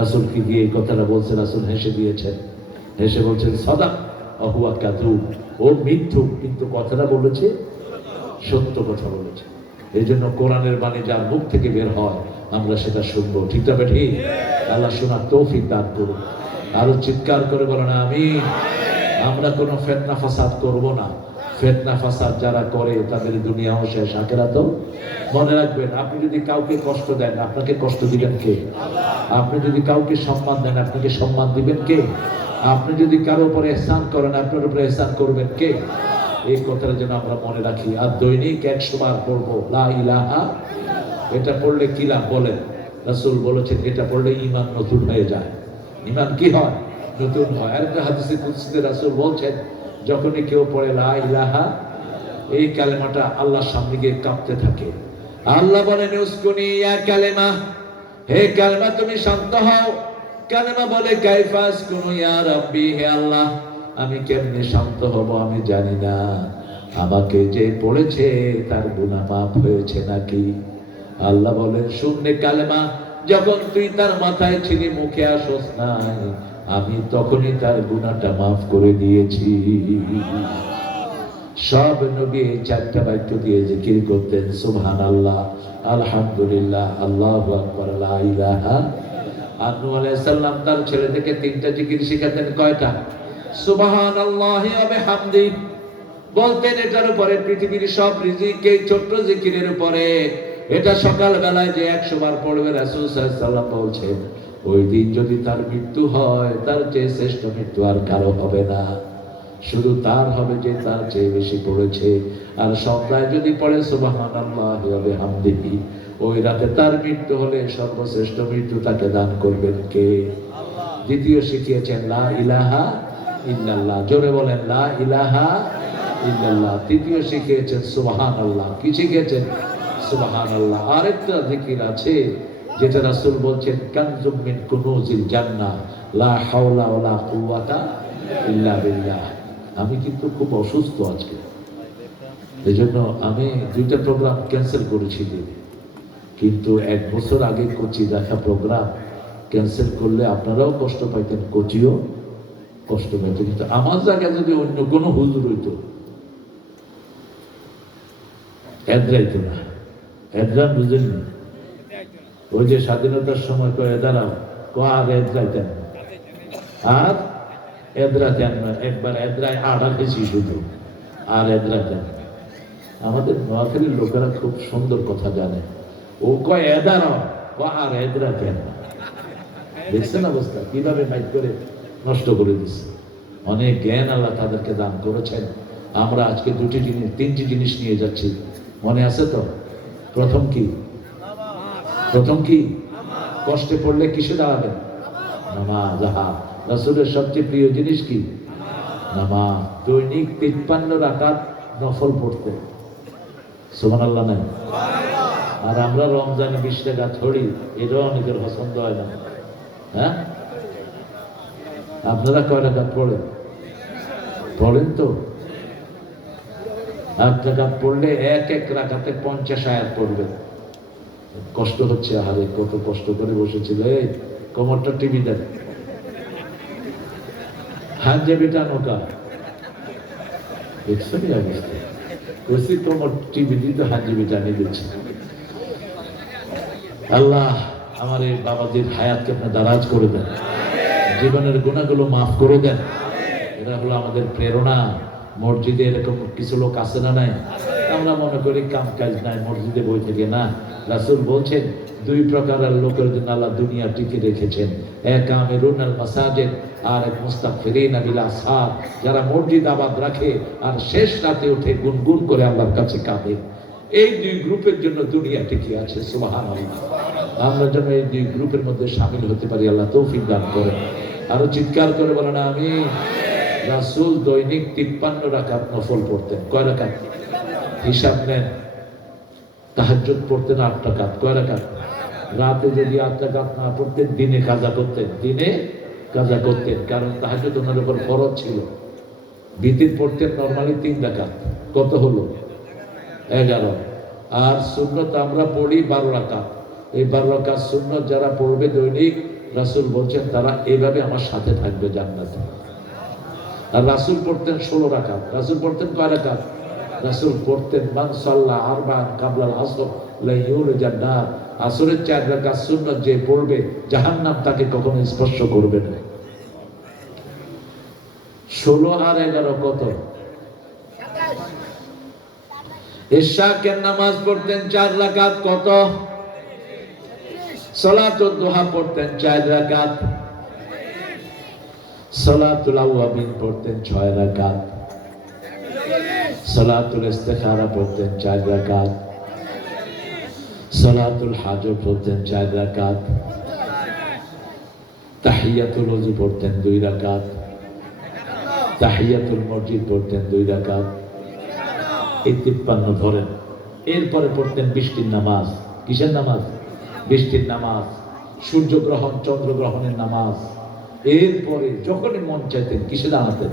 রাসূলকে দিয়ে এই কথাটা বলছে। রাসূল হেসে দিয়েছেন। হেসে বলছেন, সাদাক ওয়া হুয়া কাযুব, ও মিথ্যুক, কিন্তু কথাটা বলেছে সত্য কথা বলেছে। এই জন্য কোরআনের বাণী যার মুখ থেকে বের হয় আমরা সেটা শুনবো। ঠিক তবে ঠিক? আল্লাহ শোনার তৌফিক দান করুন। আরো চিৎকার করে বলো না আমিন। আমরা কোনো ফিতনা ফাসাদ করব না। ফিতনা ফাসাদ যারা করে তাদের দুনিয়াও শেষ, আখিরাতও। মনে রাখবেন, আপনি যদি কাউকে কষ্ট দেন, আপনাকে কষ্ট দিবেন কে? আপনি যদি কাউকে সম্মান দেন, আপনাকে সম্মান দিবেন কে? আপনি যদি কারো উপরে ইহসান করেন, আপনার উপরে ইহসান করবেন কে? এই কথাটা যেন আমরা মনে রাখি। আর দৈনিক 100 বার পড়বো লা ইলাহা। এটা পড়লে কি লাভ বলেন? রাসূল বলেছেন, এটা পড়লে ঈমান নতুন হয়ে যায়। ঈমান কি হয়? নতুন হয়। আর একটা হাদিসে কুদসিতে রাসূল বলছেন, যখনই কেউ পড়ে লা ইলাহা, এই কালেমাটা আল্লাহর সামনে গিয়ে কাঁপতে থাকে। আল্লাহ বলেন, উসকুনি ইয়া কালেমা, হে কালেমা তুমি শান্ত হও। কালেমা বলে, কাইফা আসকুনু ইয়া রাব্বি, হে আল্লাহ আমি কেমনে শান্ত হব আমি জানি না। আমাকে যে পড়েছে তার গুনাহ মাফ হয়েছে নাকি? আল্লাহ বলেন, শুনলে কালেমা যখন তুই তার মাথায় ছিলি, মুখে আসোস নাই, আমি তখনই তার গুনাহটা মাফ করে দিয়েছি। সব নবী এই 4টা বাক্য দিয়ে জিকির করতেন, সুবহানাল্লাহ, আলহামদুলিল্লাহ, আল্লাহু আকবার, লা ইলাহা। আর নূহ আলাইহিস সালাম তার ছেলেদেরকে 3টা জিকির শিখাতেন। কয়টা? সুবহানাল্লাহি ওয়া বিহামদি বলতেন। এটার উপরে পৃথিবীর সব রিজিক এই ছোট্ট জিকিরের উপরে। এটা সকাল বেলায় যে 100 বার পড়বে, রাসূল সাল্লাল্লাহু আলাইহি ওয়াসাল্লাম বলছেন, ওই দিন যদি তার মৃত্যু হয়, তার চেয়ে শ্রেষ্ঠ মৃত্যু আর কারো হবে না। শুধু তার হবে যে তার চেয়ে বেশি পড়েছে। আর সন্ধ্যায় যদি পড়ে সুবহানাল্লাহি ওয়া বিহামদিহি, ওই রাতে তার মৃত্যু হলে সর্বশ্রেষ্ঠ মৃত্যু তাকে দান করবেন কে? আল্লাহ। দ্বিতীয় শিখিয়েছেন লা ইলাহা ইল্লাল্লাহ। জোরে বলেন, লা ইলাহা ইল্লাল্লাহ। তৃতীয় শিখিয়েছেন সুবহানাল্লাহ। কি শিখিয়েছেন? সুবহানাল্লাহ। আরেকটা জিকির আছে যেটা রাসূল বলছেন, কানজুম মিন কুনুজিল জান্নাহ, লা হাওলা ওয়ালা কুওয়াতা ইল্লা বিল্লাহ। আমি কিন্তু খুব অসুস্থ আজকে, এজন্য আমি 2টা প্রোগ্রাম ক্যান্সেল করেছি। কিন্তু 1 বছর আগে কোচি দেখা প্রোগ্রাম ক্যান্সেল করলে আপনারাও কষ্ট পাইতেন, কোচিও কষ্ট পাইত। কিন্তু আমার জায়গায় যদি অন্য কোনো হুজুর হইতো, এদরাইতো না। এদরা বুঝেননি? ওই যে স্বাধীনতার সময় কয়ে দাঁড়াও, আর এদরাইতেন আর এদরাতেন না। একবার এদরায় আড়া খেয়েছি শুধু, আর এদরাতেন। আমাদের নোয়াখালীর লোকেরা খুব সুন্দর কথা জানে। ও কয় এদারাও, আর এদরাতেন না। দেখছেন অবস্থা কিভাবে মাইক করে নষ্ট করে দিচ্ছে। অনেক জ্ঞান আল্লাহ তাদেরকে দান করেছেন। আমরা আজকে 3টি জিনিস নিয়ে যাচ্ছি, মনে আছে তো? প্রথম কি? প্রথম কি? কষ্টে পড়লে কিসে দাঁড়াবেন? নামাজ। রাসূলের সবচেয়ে প্রিয় জিনিস কি? নামাজ। দৈনিক 53 রাকাত নফল পড়তে। সুবহানাল্লাহ নাই? আর আমরা রমজানে 20 রাকাত পড়ি, এটাও অনেকের পছন্দ হয় না। হ্যাঁ, আপনারা কয় রাকাত পড়েন? পড়েন তো? 8 রাকাত পড়লে এক রাকাতে 50 আয়াত পড়বেন। কষ্ট হচ্ছে, আরে কত কষ্ট করে বসেছিল, এই কোমরটা টিভি দেন, হাত যে বেটা নৌকা দেখছেন অবস্থা কইছি, কোমর টিভি দিতে হাত যে বেটা নিয়ে দিচ্ছে। আল্লাহ আমার এই বাবাজির হায়াতকে আপনি দারাজ করে দেন, জীবনের গুনাহগুলো মাফ করে দেন। এরা হলো আমাদের প্রেরণা। মসজিদে এরকম কিছু লোক আছে না নাই? আমরা মনে করি কাম কাজ নাই, মসজিদে বই থেকে না। রাসূল বলছেন 2 প্রকারের লোকের জন্য আল্লাহ দুনিয়া টিকে রেখেছেন, এক আমিরুনাল মাসাজিদ আর এক মুস্তাগফিরিনা বিল আসহার, যারা মসজিদ আবাদ রাখে আর শেষ রাতে উঠে গুনগুন করে আল্লাহর কাছে কাঁদে। এই 2 গ্রুপের জন্য দুনিয়া টিকে আছে। সুবহানাল্লাহ। আমরা যেন এই 2 গ্রুপের মধ্যে শামিল হতে পারি, আল্লাহ তৌফিক দান করেন। আরো চিৎকার করে বলেন আমিন। রাসূল দৈনিক 53 রাকাত নফল পড়তেন। কয় রাকাত? হিসাব নেন। তাহাজ্জুদ পড়তেন 8 রাকাত। কয় রাকাত? রাতে যদি 8 রাকাত না পড়তেন, দিনে কাজা করতেন। দিনে কাজা করতেন, কারণ তাহাজ্জুদ ওনার উপর ফরজ ছিল। বিতির পড়তেন নরমালি 3 রাকাত। কত হলো? 11। আর সুন্নত আমরা পড়ি 12 রাকাত। এই 12 রাকাত সুন্নত যারা পড়বে দৈনিক, রাসূল বলছেন তারা এইভাবে আমার সাথে থাকবে জান্নাতে। আর রাসূল পড়তেন 16 রাকাত। রাসূল পড়তেন কয় রাকাত? রাসূল পড়তেন মান সাল্লা আরবাআন কাবলাল আসর লা ইউলিজান নার। আসরের 4 রাকাত সুন্নাত যে পড়বে, জাহান্নাম তাকে কখনো স্পর্শ করবে না। 16 আর 11 কত? 27। ইশাকের নামাজ পড়তেন 4 রাকাত। কত? সালাতুদ দুহা পড়তেন 4 রাকাত। সালাতুল আওয়াবিন পড়তেন 6 রাকাত। সালাতুল ইস্তিখারা পড়তেন 4 রাকাত। সালাতুল হাজত পড়তেন 4 রাকাত। তাহিয়াতুল ওযু পড়তেন 2 রাকাত। তাহিয়াতুল মসজিদ পড়তেন 2 রাকাত। এই 53 ধরেন। এরপরে পড়তেন বৃষ্টির নামাজ। কিসের নামাজ? বৃষ্টির নামাজ, সূর্যগ্রহণ চন্দ্রগ্রহণের নামাজ। এরপরে যখনই মন চাইতেন কিসে দাঁড়াতেন?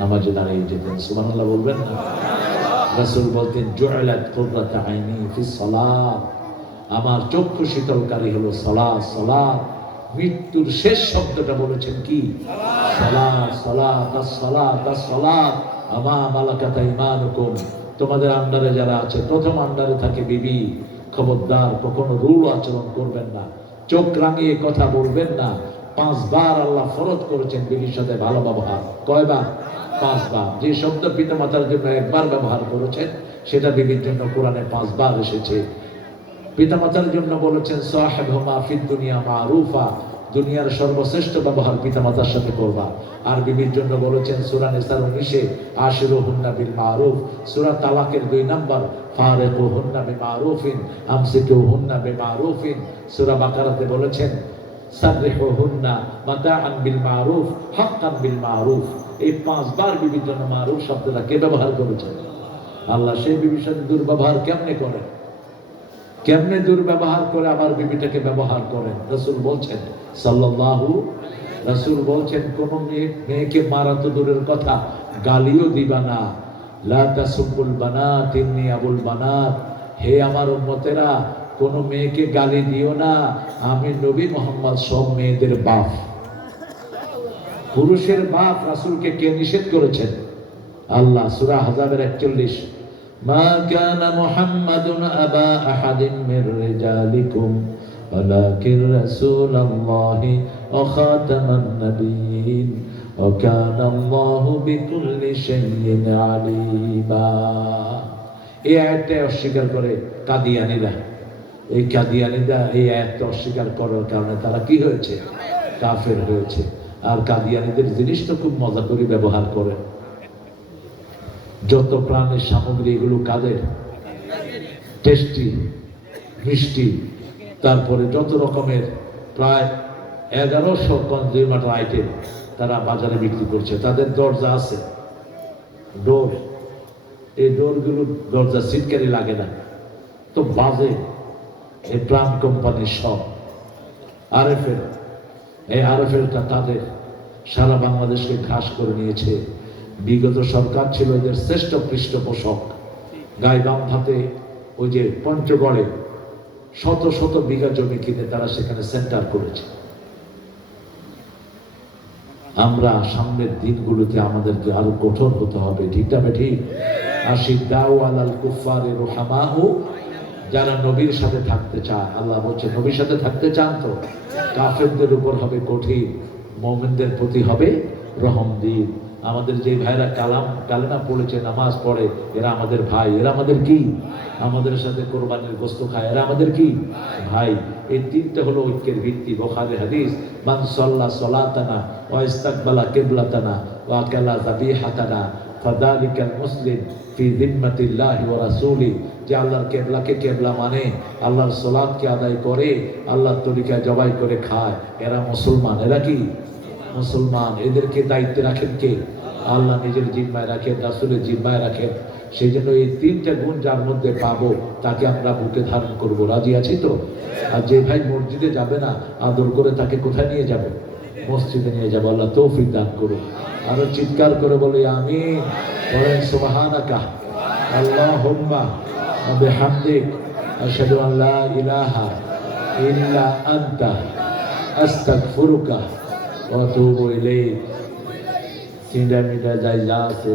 নামাজে দাঁড়িয়ে যেতেন। সুবহানাল্লাহ বলবেন না? রাসূল বলতেন জুইলাত কুররাতু আইনি ফিস সালাত, আমার চক্ষু শীতলকারী হলো সালাত। সালাত, মৃত্যুর শেষ শব্দটা বলেছেন কি? সালাত। সালাত আস-সালাত আস-সালাত আমা মালাকাত আইমানুকুম। তোমাদের আন্ডারে যারা আছে, প্রথম আন্ডারে থাকে বিবি, খবরদার কখনো রূঢ় আচরণ করবেন না, চোখ রাঙিয়ে কথা বলবেন না। 5 বার আল্লাহ ফরজ করেছেন বিবির সাথে ভালো ব্যবহার। কয়বার? 5 বার। যে শব্দ পিতা মাতার জন্য 1 বার ব্যবহার করেছেন, সেটা বিবির জন্য কোরআনে 5 বার এসেছে। পিতা মাতার জন্য বলেছেন সাহিবহুমা ফিদ দুনিয়া মারুফা, দুনিয়ার সর্বশ্রেষ্ঠ ব্যবহার পিতা মাতার সাথে করবা। আর বিবির জন্য বলেছেন সূরা নিসার 19-এ আশিরুহুন্না বিল মারুফ। সূরা তালাকের 2 নাম্বার ফারিকুহুন্না বিমারুফিন আমসিকুহুন্না বিমারুফিন। সূরা বাকারাতে বলেছেন সাররিহুহুন্না মাতাআন বিল মারুফ হাক্কান বিল মারুফ। এই 5 বার বিবির জন্য মারুফ শব্দটা কে ব্যবহার করেছেন? আল্লাহ। সেই বিবির সাথে দুর্ব্যবহার কেমনে করেন? কেমনে দুর্ব্যবহার করে আবার বিবিটাকে ব্যবহার করেন? রাসূল বলছেন সাল্লাল্লাহু, রাসূল বলছেন কোন মেয়েকে মারা তো দূরের কথা, গালিও দিবা না। লা তাসুবুল বানাত ইন্নী আবুল বানাত। হে আমার উম্মতেরা, কোন মেয়েকে গালি দিও না, আমি নবী মুহাম্মদ সব মেয়েদের বাপ। পুরুষের বাপ রাসূলকে কে নিষেধ করেছেন? আল্লাহ। সূরা আহজাবের 41, মা কানা মুহাম্মাদুন আবা আহাদিন মির রিজালিকুম ওয়ালাকিন রাসূলুল্লাহি ওয়া খাতামান নাবিয়্যিন ওয়া কানা আল্লাহু বিকুল্লি শাইইন আলিমা। এই আয়াতটা অস্বীকার করে কাদিয়ানীরা। এই কাদিয়ানীরা এই আয়াতটা অস্বীকার করার কারণে তারা কি হয়েছে? কাফের হয়েছে। আর কাদিয়ানীদের জিনিস তো খুব মজা করে ব্যবহার করে। যত প্রাণের সামগ্রী এগুলো কাদের? টেস্টি, মিষ্টি, তারপরে যত রকমের প্রায় 1100 কনজিউমার আইটেম তারা বাজারে বিক্রি করছে। তাদের দরজা আছে, ডোর, এই ডোরগুলো দরজা সিটকারি লাগে না, তো বাজে এই প্রাণ কোম্পানির সব আরএফএল, এই আরএফএলটা তাদের সারা বাংলাদেশকে ঘাস করে নিয়েছে। বিগত সরকার ছিল এদের শ্রেষ্ঠ পৃষ্ঠপোষক। গাইবান্ধাতে ওই যে পঞ্চগড়ে শত শত বিঘা জমি কিনে তারা সেখানে সেন্টার করেছে। আমরা সামনের দিনগুলোতে আমাদেরকে আরো কঠোর হতে হবে, ঠিকটা ঠিক। আশিদ্দাউ আলাল কুফারি রুহামাউ, যারা নবীর সাথে থাকতে চায়, আল্লাহ বলছে নবীর সাথে থাকতে চান তো কাফেরদের উপর হবে কঠিন, মুমিনদের প্রতি হবে রহমদিন। আমাদের যে ভাইরা কালেমা পড়েছে, নামাজ পড়ে, এরা আমাদের ভাই, এরা আমাদের কি, আমাদের সাথে কোরবানির গোশত খায়, এরা আমাদের কি ভাই। এই তিনটা হলো ঐক্যের ভিত্তি। বুখারী হাদিস, মান সাল্লা সালাতানা ওয়া ইস্তাকবালা কিবলাতানা ওয়া আকালা যাবিহাতানা ফাযালিকাল মুসলিম ফি যিম্মাতিল্লাহি ওয়া রাসূলি, যে আল্লাহর কিবলাকে কিবলা মানে, আল্লাহর সালাতকে আদায় করে, আল্লাহর তরিকায় জবাই করে খায়, এরা মুসলমান। এরা কি মুসলমান। এদেরকে দায়িত্বে রাখেন কে? আল্লাহ নিজের জিম্মায় রাখেন, রাসূলের জিম্মায় রাখেন। সেই জন্য এই তিনটা গুণ যার মধ্যে পাবো তাকে আমরা বুকে ধারণ করব। রাজি আছি তো? আর যে ভাই মসজিদে যাবে না, আদর করে তাকে কোথায় নিয়ে যাবে? মসজিদে নিয়ে যাবো। আল্লাহ তৌফিক দান করুন। আরো চিৎকার করে বলি আমিন। বলেন সুবহানাকা আল্লাহুম্মা ওয়া বিহামদিক আশহাদু আন লা ইলাহা ইল্লা আনতা আস্তাগফিরুকা ওয়া আতুবু ইলাইক। সিন্ডা মিডা যাই যা আছে